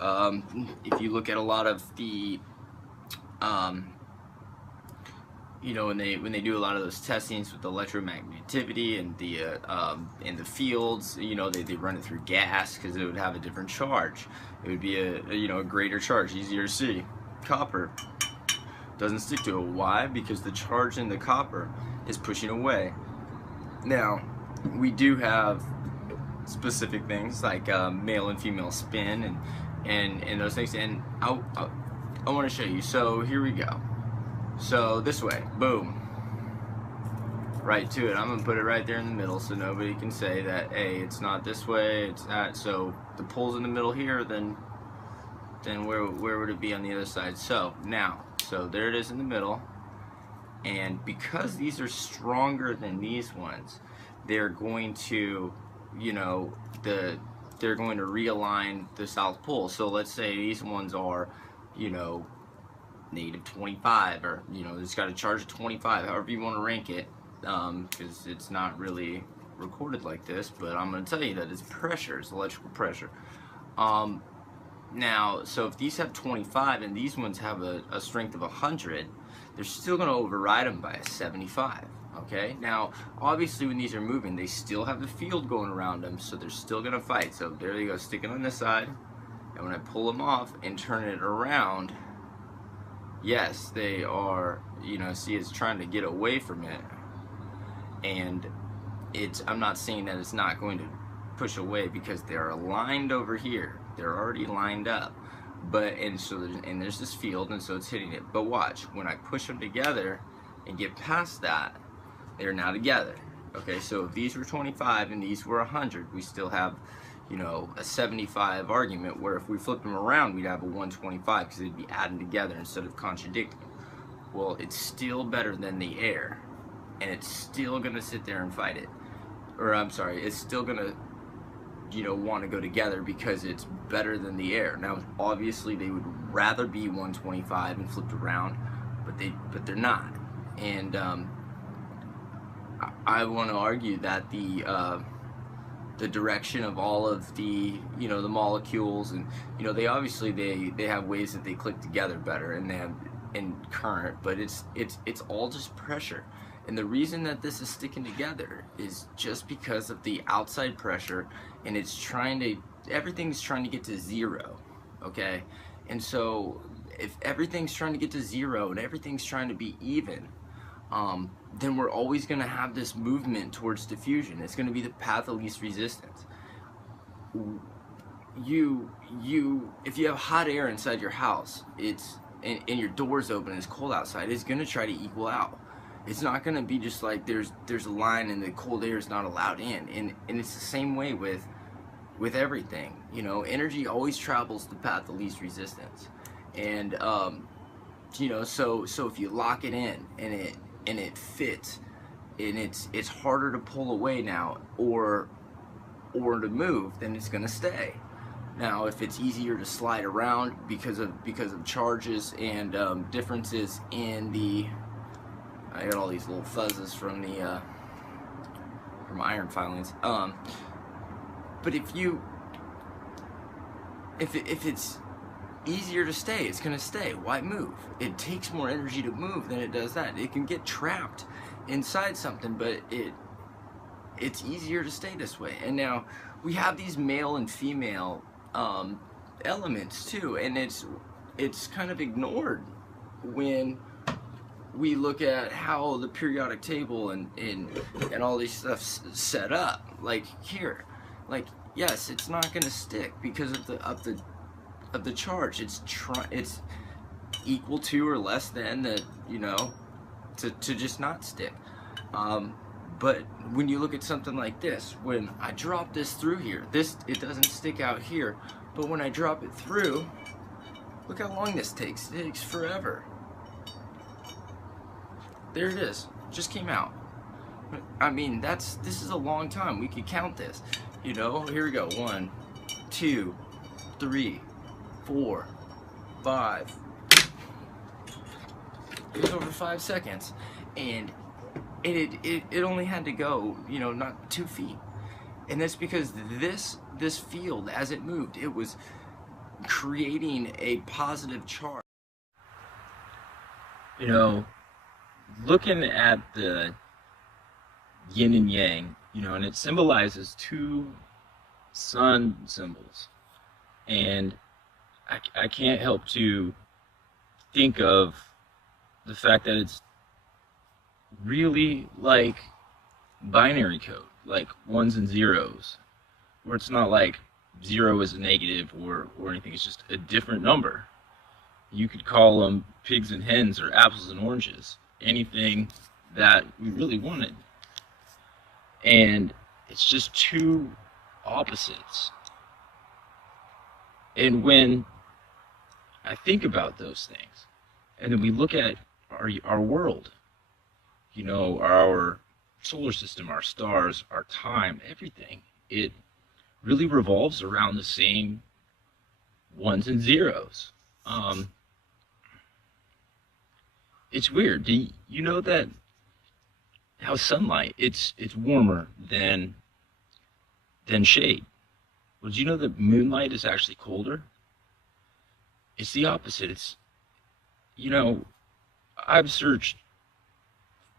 If you look at a lot of the you know, when they do a lot of those testings with electromagnetivity and the fields, you know, they run it through gas because it would have a different charge. It would be a greater charge, easier to see. Copper doesn't stick to it. Why? Because the charge in the copper is pushing away. Now, we do have specific things like male and female spin and those things, and I want to show you. So here we go. So this way, boom, right to it. I'm gonna put it right there in the middle, so nobody can say that, hey, it's not this way, it's that. So the pole's in the middle here, then where would it be on the other side? So now, so there it is in the middle, And because these are stronger than these ones, they're going to, they're going to realign the South Pole. So let's say these ones are, negative 25, or it's got a charge of 25, however you want to rank it, because it's not really recorded like this, but I'm going to tell you that it's pressure, it's electrical pressure. Now, so if these have 25 and these ones have a strength of 100, they're still going to override them by a 75. Okay, now obviously when these are moving, they still have the field going around them, so they're still going to fight. So there you go, sticking on this side, and when I pull them off and turn it around, yes, they are, see, it's trying to get away from it, and I'm not saying that it's not going to push away, because they're aligned over here, they're already lined up, but, and there's this field, and so it's hitting it. But watch, when I push them together and get past that, they're now together. Okay, so if these were 25 and these were 100, we still have, a 75 argument, where if we flip them around, we'd have a 125, because they'd be adding together instead of contradicting. Well, it's still better than the air, and it's still gonna sit there and fight it. Or I'm sorry, it's still gonna, want to go together, because it's better than the air. Now, obviously, they would rather be 125 and flipped around, but they're not. And I want to argue that the direction of all of the the molecules, and they obviously they have ways that they click together better, and they have in current, but it's all just pressure. And the reason that this is sticking together is just because of the outside pressure, and everything's trying to get to zero. Okay, and so if everything's trying to get to zero and everything's trying to be even, then we're always going to have this movement towards diffusion. It's going to be the path of least resistance. If you have hot air inside your house, and your door's open and it's cold outside, it's going to try to equal out. It's not going to be just like there's a line and the cold air is not allowed in. And it's the same way with everything. Energy always travels the path of least resistance. And so if you lock it in and it fits, and it's harder to pull away now or to move, then it's gonna stay. Now, if it's easier to slide around because of charges and differences in the, I got all these little fuzzes from the from iron filings. But if it's easier to stay, it's gonna stay. Why move? It takes more energy to move than it does that. It can get trapped inside something, but it's easier to stay this way. And now we have these male and female elements too, and it's kind of ignored when we look at how the periodic table and all these stuff's set up. Like here, like, yes, it's not gonna stick because of the charge. It's equal to or less than the, to just not stick. But when you look at something like this, when I drop this through here, it doesn't stick out here, but when I drop it through, look how long this takes. It takes forever. There it is, just came out. I mean, this is a long time. We could count this, here we go. 1, 2, 3, 4, 5. It was over 5 seconds, and it only had to go, not 2 feet. And that's because this field, as it moved, it was creating a positive charge. Looking at the yin and yang, and it symbolizes 2 sun symbols, and I can't help to think of the fact that it's really like binary code, like ones and zeros, where it's not like 0 is a negative or anything. It's just a different number. You could call them pigs and hens or apples and oranges, anything that we really wanted. And it's just 2 opposites. And when I think about those things, and then we look at our world, you know, our solar system, our stars, our time, everything, it really revolves around the same ones and zeros. It's weird. Do you know that how sunlight, it's warmer than shade? Well, did you know that moonlight is actually colder? It's the opposite. It's, you know, I've searched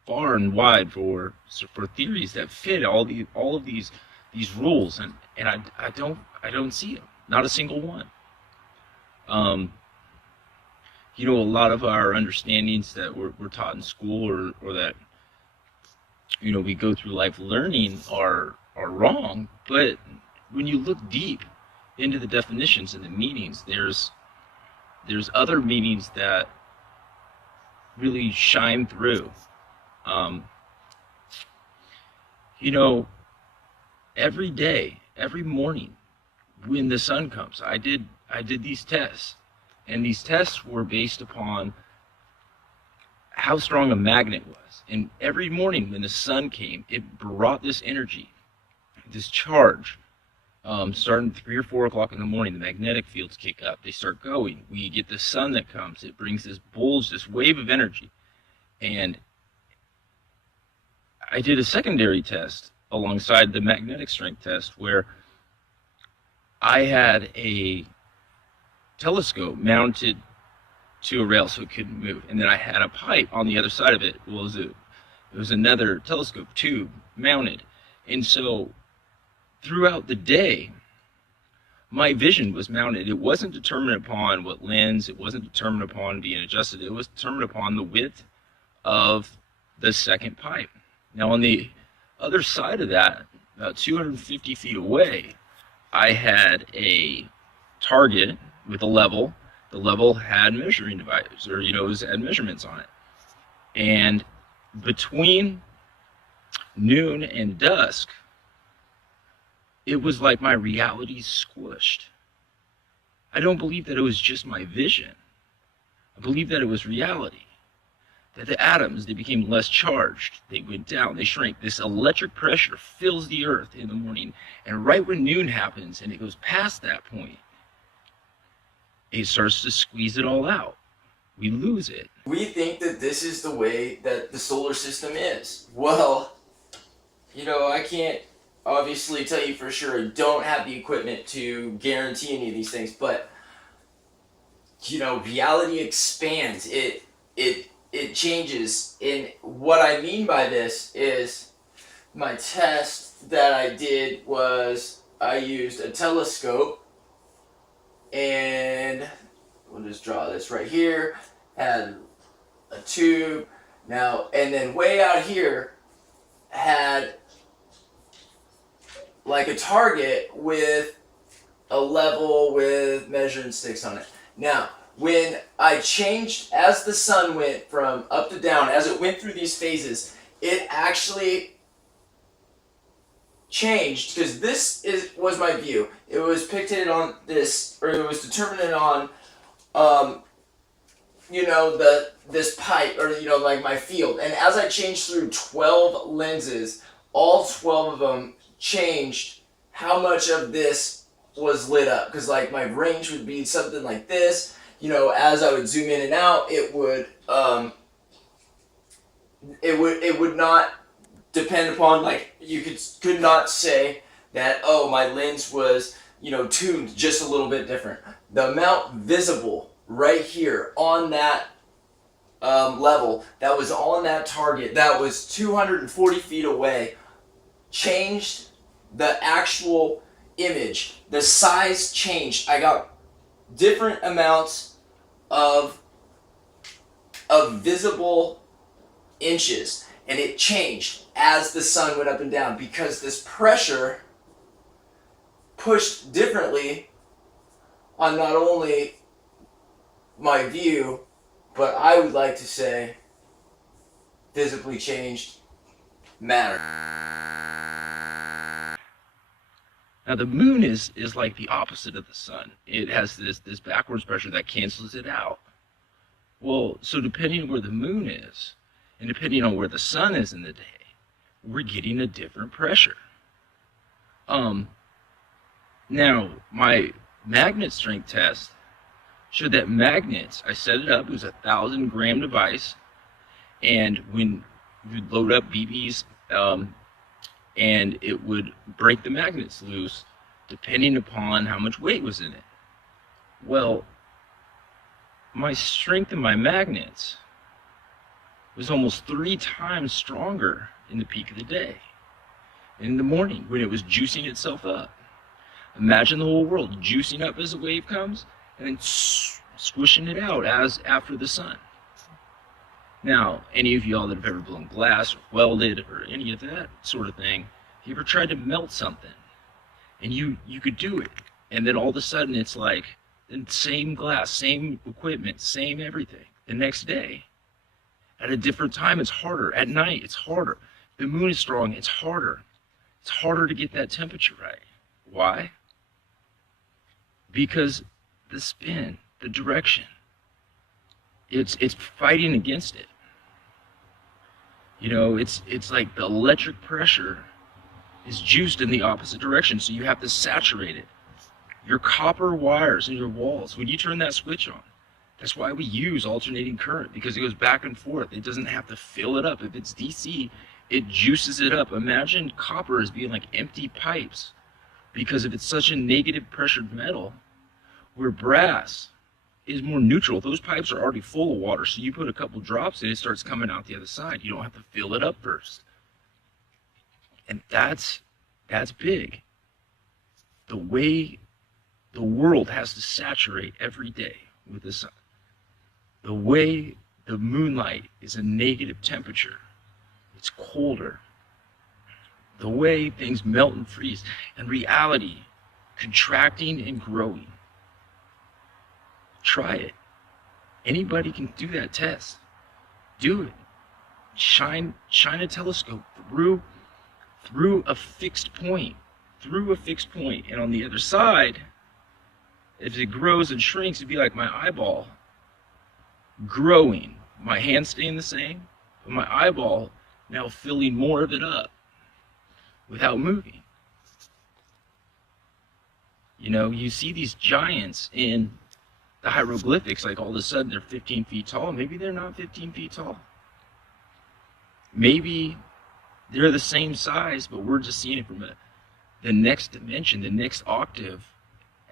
far and wide for theories that fit all of these rules, and I don't see them. Not a single one. You know, a lot of our understandings that we're taught in school, or that, you know, we go through life learning are wrong. But when you look deep into the definitions and the meanings, there's other meanings that really shine through. You know, every day, every morning, when the sun comes, I did these tests, and these tests were based upon how strong a magnet was. And every morning when the sun came, it brought this energy, this charge. Starting 3 or 4 o'clock in the morning, the magnetic fields kick up. They start going. We get the sun that comes. It brings this bulge, this wave of energy. And I did a secondary test alongside the magnetic strength test, where I had a telescope mounted to a rail so it couldn't move, and then I had a pipe on the other side of it. Well, it was another telescope tube mounted, and so throughout the day, my vision was mounted. It wasn't determined upon what lens. It wasn't determined upon being adjusted. It was determined upon the width of the second pipe. Now, on the other side of that, about 250 feet away, I had a target with a level. The level had measuring devices, or, you know, it had measurements on it. And between noon and dusk, it was like my reality squished. I don't believe that it was just my vision. I believe that it was reality. That the atoms, they became less charged. They went down, they shrank. This electric pressure fills the earth in the morning. And right when noon happens and it goes past that point, it starts to squeeze it all out. We lose it. We think that this is the way that the solar system is. Well, you know, I can't obviously tell you for sure. I don't have the equipment to guarantee any of these things, but, you know, reality expands. It changes. And what I mean by this is, my test that I did was I used a telescope, and we'll just draw this right here, had a tube, now, and then way out here had like a target with a level with measuring sticks on it. Now, when I changed, as the sun went from up to down, as it went through these phases, it actually changed, because this was my view. It was pictated on this, or it was determined on, you know, this pipe, or, you know, like my field. And as I changed through 12 lenses, all 12 of them changed how much of this was lit up. Because, like, my range would be something like this. You know, as I would zoom in and out, it would not depend upon, like, you could not say that, oh, my lens was, you know, tuned just a little bit different. The amount visible right here on that level, that was on that target, that was 240 feet away, changed the actual image. The size changed. I got different amounts of visible inches, and it changed as the sun went up and down, because this pressure pushed differently on not only my view, but I would like to say visibly changed matter. Now, the moon is like the opposite of the sun. It has this backwards pressure that cancels it out. Well, so depending on where the moon is, And depending on where the sun is in the day, we're getting a different pressure. Now, my magnet strength test showed that magnets, I set it up, it was a 1,000-gram device, and when you'd load up BBs, and it would break the magnets loose depending upon how much weight was in it. Well, my strength in my magnets was almost 3 times stronger in the peak of the day, in the morning when it was juicing itself up. Imagine the whole world juicing up as a wave comes and then squishing it out as after the sun. Now, any of y'all that have ever blown glass or welded or any of that sort of thing, you ever tried to melt something and you could do it, and then all of a sudden it's like the same glass, same equipment, same everything the next day. At a different time, it's harder. At night, it's harder. If the moon is strong, it's harder. It's harder to get that temperature right. Why? Because the spin, the direction, it's fighting against it. You know, it's like the electric pressure is juiced in the opposite direction, so you have to saturate it. Your copper wires in your walls, when you turn that switch on, that's why we use alternating current, because it goes back and forth. It doesn't have to fill it up. If it's DC, it juices it up. Imagine copper as being like empty pipes, because if it's such a negative pressured metal, where brass is more neutral, those pipes are already full of water, so you put a couple drops in, it starts coming out the other side. You don't have to fill it up first. And that's big. The way the world has to saturate every day with the sun. The way the moonlight is a negative temperature, it's colder. The way things melt and freeze, and reality contracting and growing. Try it. Anybody can do that test. Do it. Shine a telescope through a fixed point, and on the other side, if it grows and shrinks, it'd be like my eyeball growing. My hand staying the same, but my eyeball now filling more of it up without moving. You know, you see these giants in the hieroglyphics, like all of a sudden they're 15 feet tall. Maybe they're not 15 feet tall. Maybe they're the same size, but we're just seeing it from the next dimension, the next octave,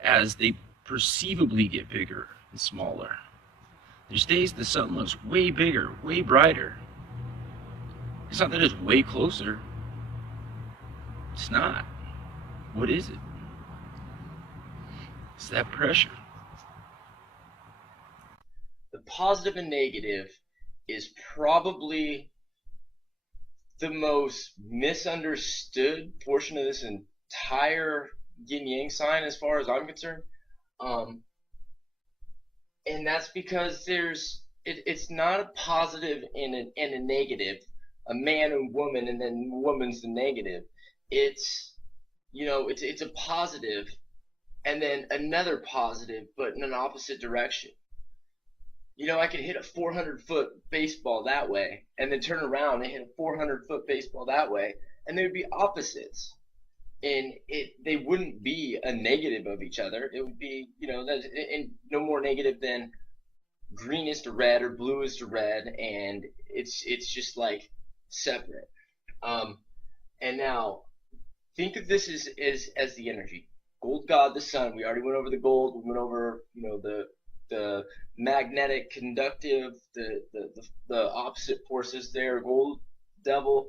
as they perceivably get bigger and smaller. There's days the sun looks way bigger, way brighter. It's not that it's way closer. It's not. What is it? It's that pressure. The positive and negative is probably the most misunderstood portion of this entire yin yang sign as far as I'm concerned. And that's because it's not a positive and a negative, a man and woman, and then woman's the negative. It's, you know, it's a positive and then another positive, but in an opposite direction. You know, I could hit a 400-foot baseball that way, and then turn around and hit a 400-foot baseball that way, and they would be opposites. And they wouldn't be a negative of each other. It would be, you know, and no more negative than green is to red or blue is to red, and it's just like separate. And now think of this as the energy. Gold God, the sun. We already went over the gold. We went over, you know, the magnetic, conductive, the opposite forces there. Gold, devil.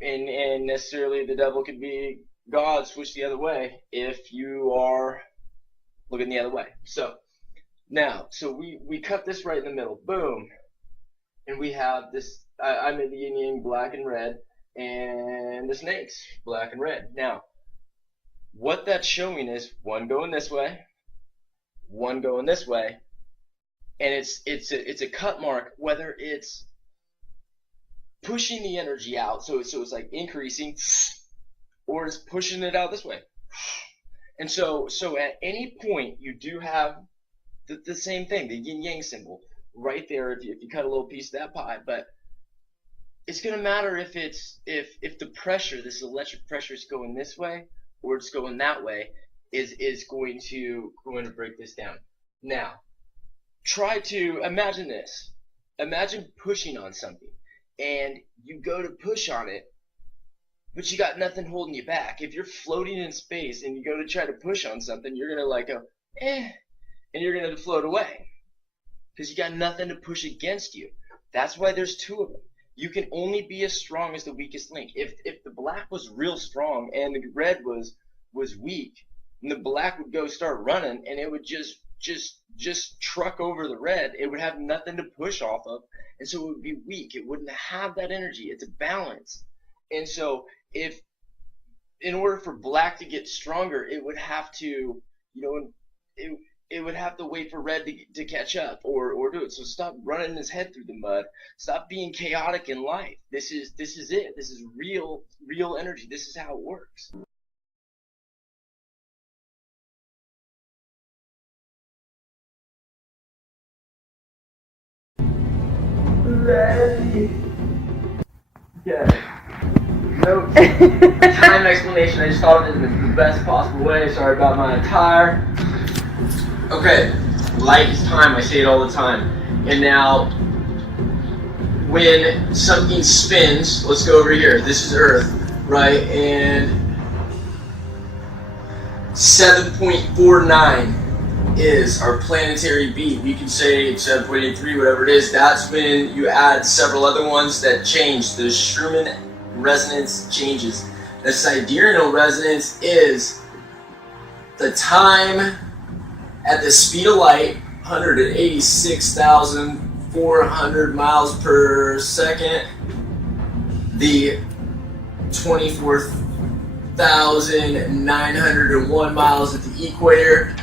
And necessarily the devil could be God, switch the other way if you are looking the other way. So now, we cut this right in the middle, boom, and we have this. I'm in the yin yang, black and red, and the snakes, black and red. Now, what that's showing is one going this way, one going this way, and it's a cut mark, whether it's pushing the energy out, so it's like increasing, or it's pushing it out this way. And so at any point you do have the same thing, the yin yang symbol, right there if you cut a little piece of that pie. But it's going to matter if the pressure, this electric pressure, is going this way or it's going that way, is going to break this down. Now, try to imagine this. Imagine pushing on something, and you go to push on it, but you got nothing holding you back. If you're floating in space and you go to try to push on something, you're going to like go, and you're going to float away because you got nothing to push against you. That's why there's two of them. You can only be as strong as the weakest link. If the black was real strong and the red was weak, and the black would go start running, and it would just truck over the red, it would have nothing to push off of, and so it would be weak. It wouldn't have that energy. It's a balance. And so if in order for black to get stronger, it would have to, it would have to wait for red to catch up or do it. So stop running his head through the mud. Stop being chaotic in life. This is it. This is real energy. This is how it works. Ready. Okay. No time explanation. I just thought of it in the best possible way. Sorry about my attire. Okay, light is time. I say it all the time. And now, when something spins, let's go over here. This is Earth, right? And 7.49 is our planetary beat. You can say 7.83, whatever it is. That's when you add several other ones that change. The Schumann resonance changes. The sidereal resonance is the time at the speed of light, 186,400 miles per second, the 24,901 miles at the equator.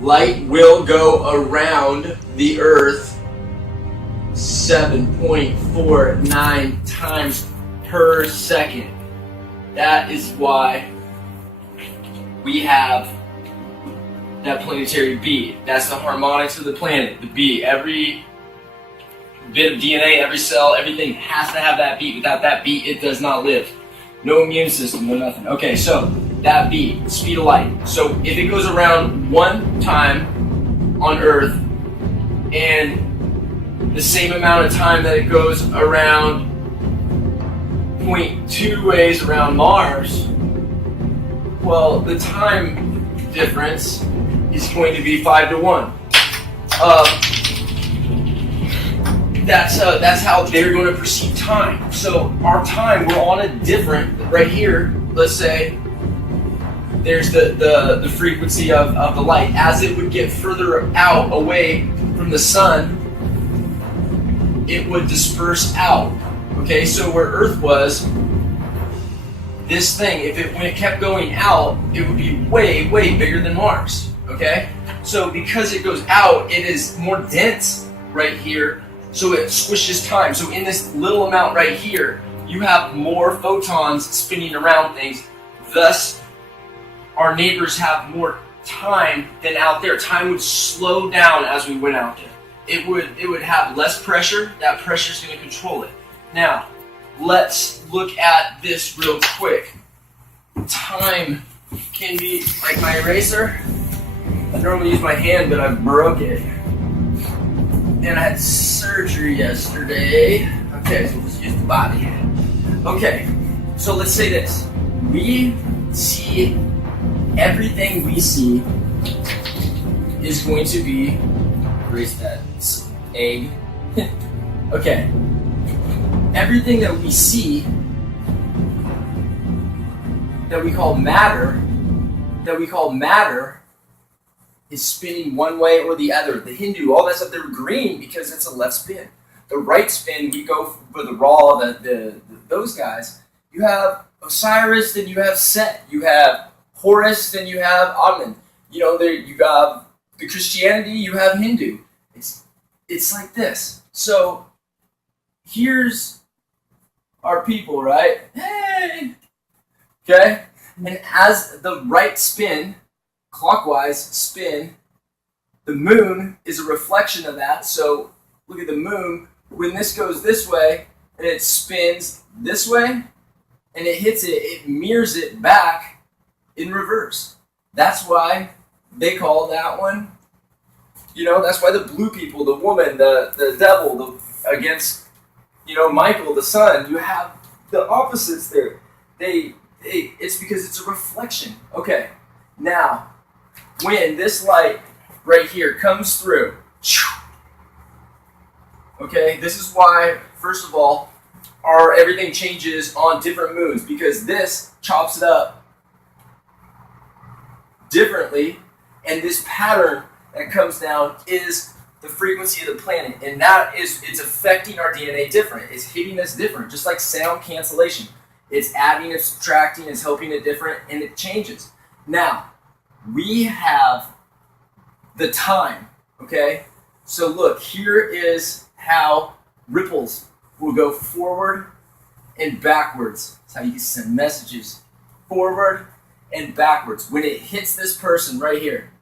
Light will go around the Earth 7.49 times per second. That is why we have that planetary beat. That's the harmonics of the planet, the beat. Every bit of DNA, every cell, everything has to have that beat. Without that beat, it does not live. No immune system, no nothing. Okay, so that beat, speed of light. So if it goes around one time on Earth and the same amount of time that it goes around 0.2 ways around Mars, well, the time difference is going to be 5 to 1. That's how they're going to perceive time. So our time, we're on a different, right here, let's say, there's the frequency of the light. As it would get further out, away from the sun, it would disperse out. Okay, so where Earth was, this thing, when it kept going out, it would be way, way bigger than Mars. Okay? So because it goes out, it is more dense right here, so it squishes time. So in this little amount right here, you have more photons spinning around things. Thus, our neighbors have more time than out there. Time would slow down as we went out there. It would have less pressure. That pressure is going to control it. Now, let's look at this real quick. Time can be like my eraser. I normally use my hand, but I broke it. And I had surgery yesterday. Okay, so let's use the body. Okay, so let's say this. We see, everything we see is going to be, erase that egg. Okay. Everything that we see, that we call matter, is spinning one way or the other. The Hindu, all that stuff, they're green because it's a left spin. The right spin, we go for the Ra, those guys. You have Osiris, then you have Set. You have Horus, then you have Amen. You have the Christianity, you have Hindu. It's like this. So here's our people, right? Hey! Okay? And as the right spin, clockwise spin, The moon is a reflection of that. So look at the moon. When this goes this way and it spins this way and it hits it, it mirrors it back in reverse. That's why they call that one, that's why the blue people, the woman, the devil, against, Michael, the sun, you have the opposites there. It's because it's a reflection. Okay, now, when this light right here comes through, okay, this is why, first of all, everything changes on different moons, because this chops it up differently, and this pattern that comes down is the frequency of the planet, and it's affecting our DNA different. It's hitting us different, just like sound cancellation. It's adding, it's subtracting, it's helping it different, and it changes. Now, we have the time, okay? So look, here is how ripples will go forward and backwards. That's how you can send messages forward and backwards. When it hits this person right here,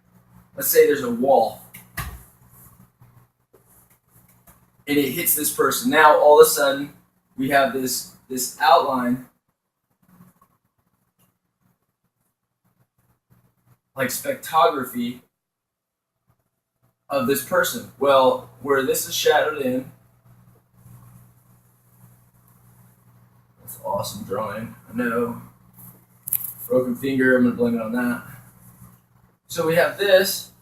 let's say there's a wall, and it hits this person. Now, all of a sudden, we have this outline, like spectrography of this person. Well, where this is shadowed in, that's awesome drawing, I know. Broken finger, I'm going to blame it on that. So we have this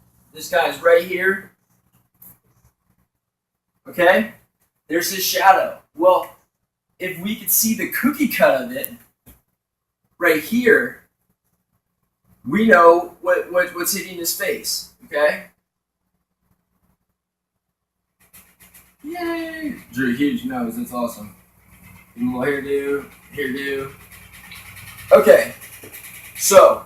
guy's right here. Okay? There's his shadow. Well, if we could see the cookie cut of it right here, we know what's hitting his face. Okay? Yay! Drew a huge nose, that's awesome. Even more hairdo. Okay, so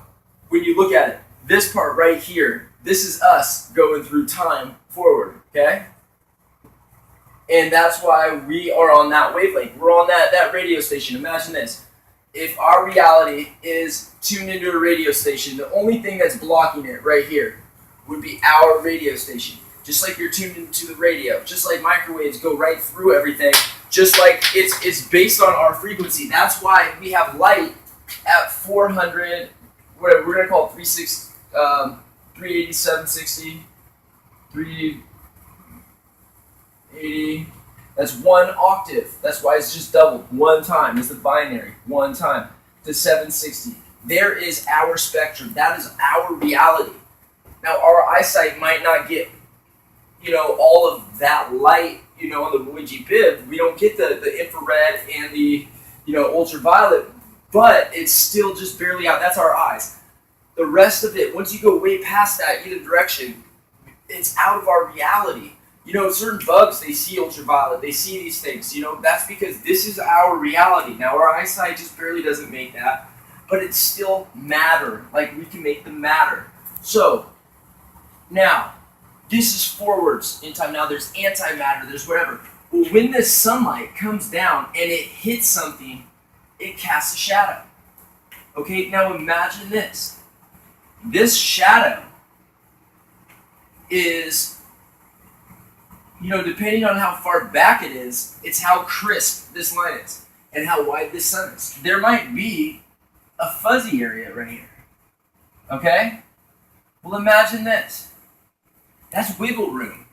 when you look at it, this part right here, this is us going through time forward, okay? And that's why we are on that wavelength. We're on that radio station. Imagine this. If our reality is tuned into a radio station, the only thing that's blocking it right here would be our radio station. Just like you're tuned into the radio, just like microwaves go right through everything, just like it's based on our frequency. That's why we have light at 400, whatever, we're going to call it 380, 760, 380. That's one octave. That's why it's just doubled. One time is the binary. One time to 760. There is our spectrum. That is our reality. Now, our eyesight might not get, all of that light, on the Luigi bib. We don't get the infrared and the, ultraviolet, but it's still just barely out. That's our eyes. The rest of it, once you go way past that, either direction, it's out of our reality. Certain bugs, they see ultraviolet, they see these things, that's because this is our reality. Now, our eyesight just barely doesn't make that, but it's still matter. Like, we can make the matter. So, now, this is forwards in time. Now, there's antimatter, there's whatever. But when this sunlight comes down and it hits something, it casts a shadow. Okay, now imagine this. This shadow is, depending on how far back it is, it's how crisp this line is and how wide this sun is. There might be a fuzzy area right here. Okay? Well, imagine this. That's wiggle room.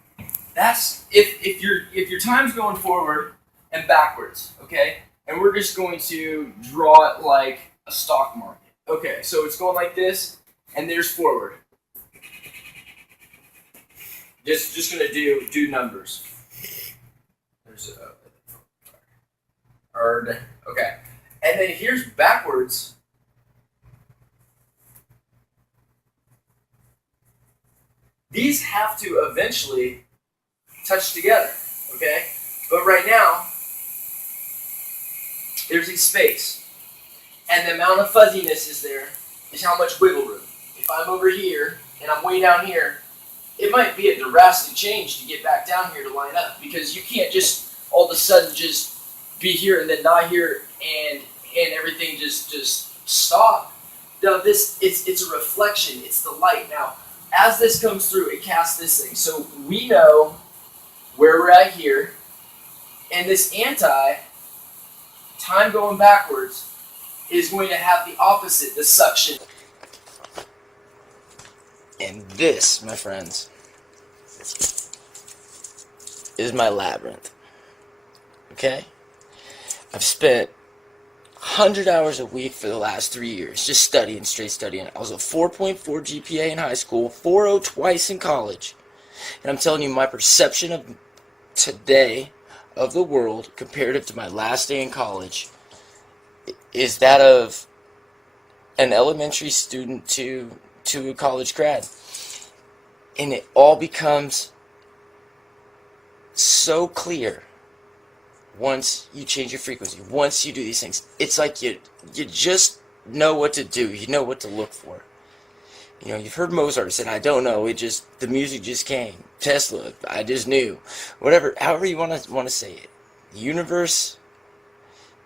That's if your time's going forward and backwards, okay? And we're just going to draw it like a stock market. Okay, so it's going like this, and there's forward. Just gonna do numbers. There's okay, and then here's backwards. These have to eventually touch together, okay? But right now, there's a space, and the amount of fuzziness is there is how much wiggle room. If I'm over here and I'm way down here, it might be a drastic change to get back down here to line up, because you can't just all of a sudden just be here and then not here and everything just stop. No, it's a reflection. It's the light. Now, as this comes through, it casts this thing. So we know where we're at here, and this anti, time going backwards, is going to have the opposite, the suction. And this, my friends, is my labyrinth. Okay? I've spent 100 hours a week for the last 3 years just studying, straight studying. I was a 4.4 GPA in high school, 4.0 twice in college. And I'm telling you, my perception of today of the world comparative to my last day in college is that of an elementary student to a college grad. And it all becomes so clear once you change your frequency, once you do these things. It's like you just know what to do. You know what to look for. You know, you've heard Mozart say, I don't know, the music just came. Tesla, I just knew. Whatever, however you want to say it. The universe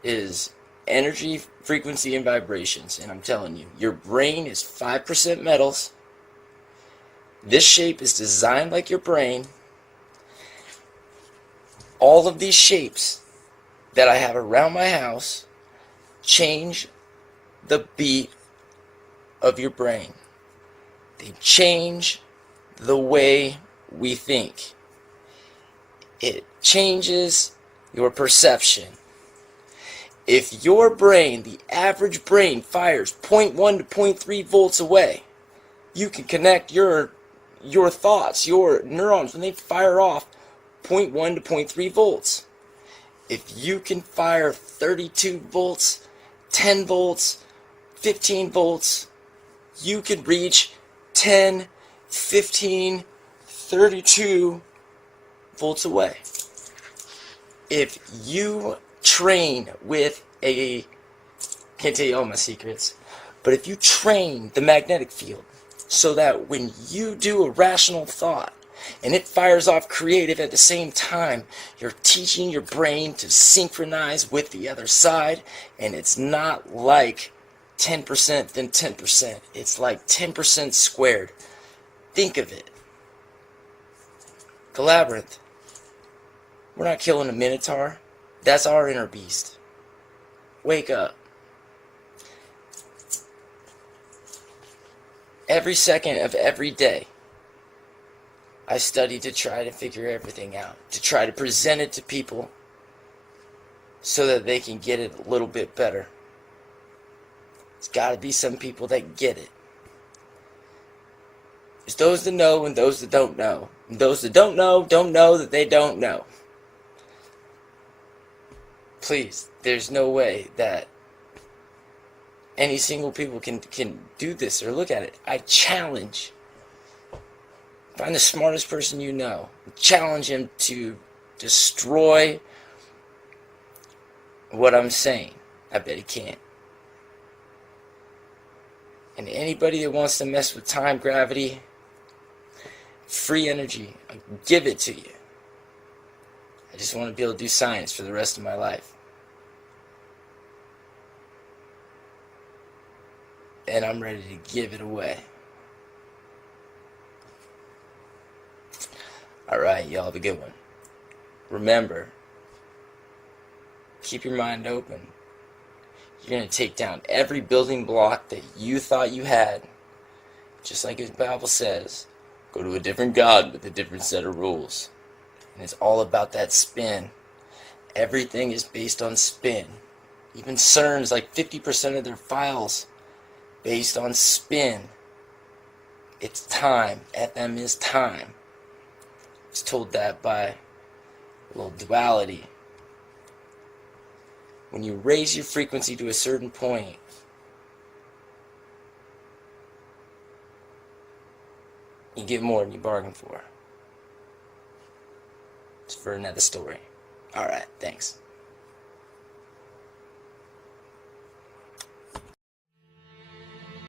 is energy, frequency, and vibrations. And I'm telling you, your brain is 5% metals. This shape is designed like your brain. All of these shapes that I have around my house change the beat of your brain. They change the way we think. It changes your perception. If your brain, the average brain, fires 0.1 to 0.3 volts away, you can connect your thoughts, your neurons, when they fire off 0.1 to 0.3 volts. If you can fire 32 volts, 10 volts, 15 volts, you could reach 10, 15, 32 volts away. If you train with can't tell you all my secrets, but if you train the magnetic field so that when you do a rational thought and it fires off creative at the same time, you're teaching your brain to synchronize with the other side, and it's not like 10% then 10%. It's like 10% squared. Think of it. The labyrinth. We're not killing a minotaur. That's our inner beast. Wake up. Every second of every day, I study to try to figure everything out, to try to present it to people so that they can get it a little bit better. There's got to be some people that get it. There's those that know and those that don't know. And those that don't know that they don't know. Please, there's no way that any single people can do this or look at it. I challenge. Find the smartest person you know. Challenge him to destroy what I'm saying. I bet he can't. And anybody that wants to mess with time, gravity, free energy, I give it to you. I just want to be able to do science for the rest of my life. And I'm ready to give it away. Alright, y'all have a good one. Remember, keep your mind open. You're going to take down every building block that you thought you had. Just like the Bible says, go to a different God with a different set of rules. And it's all about that spin. Everything is based on spin. Even CERN's like 50% of their files based on spin. It's time. FM is time. It's told that by a little duality. When you raise your frequency to a certain point, you get more than you bargain for. It's for another story. Alright, thanks.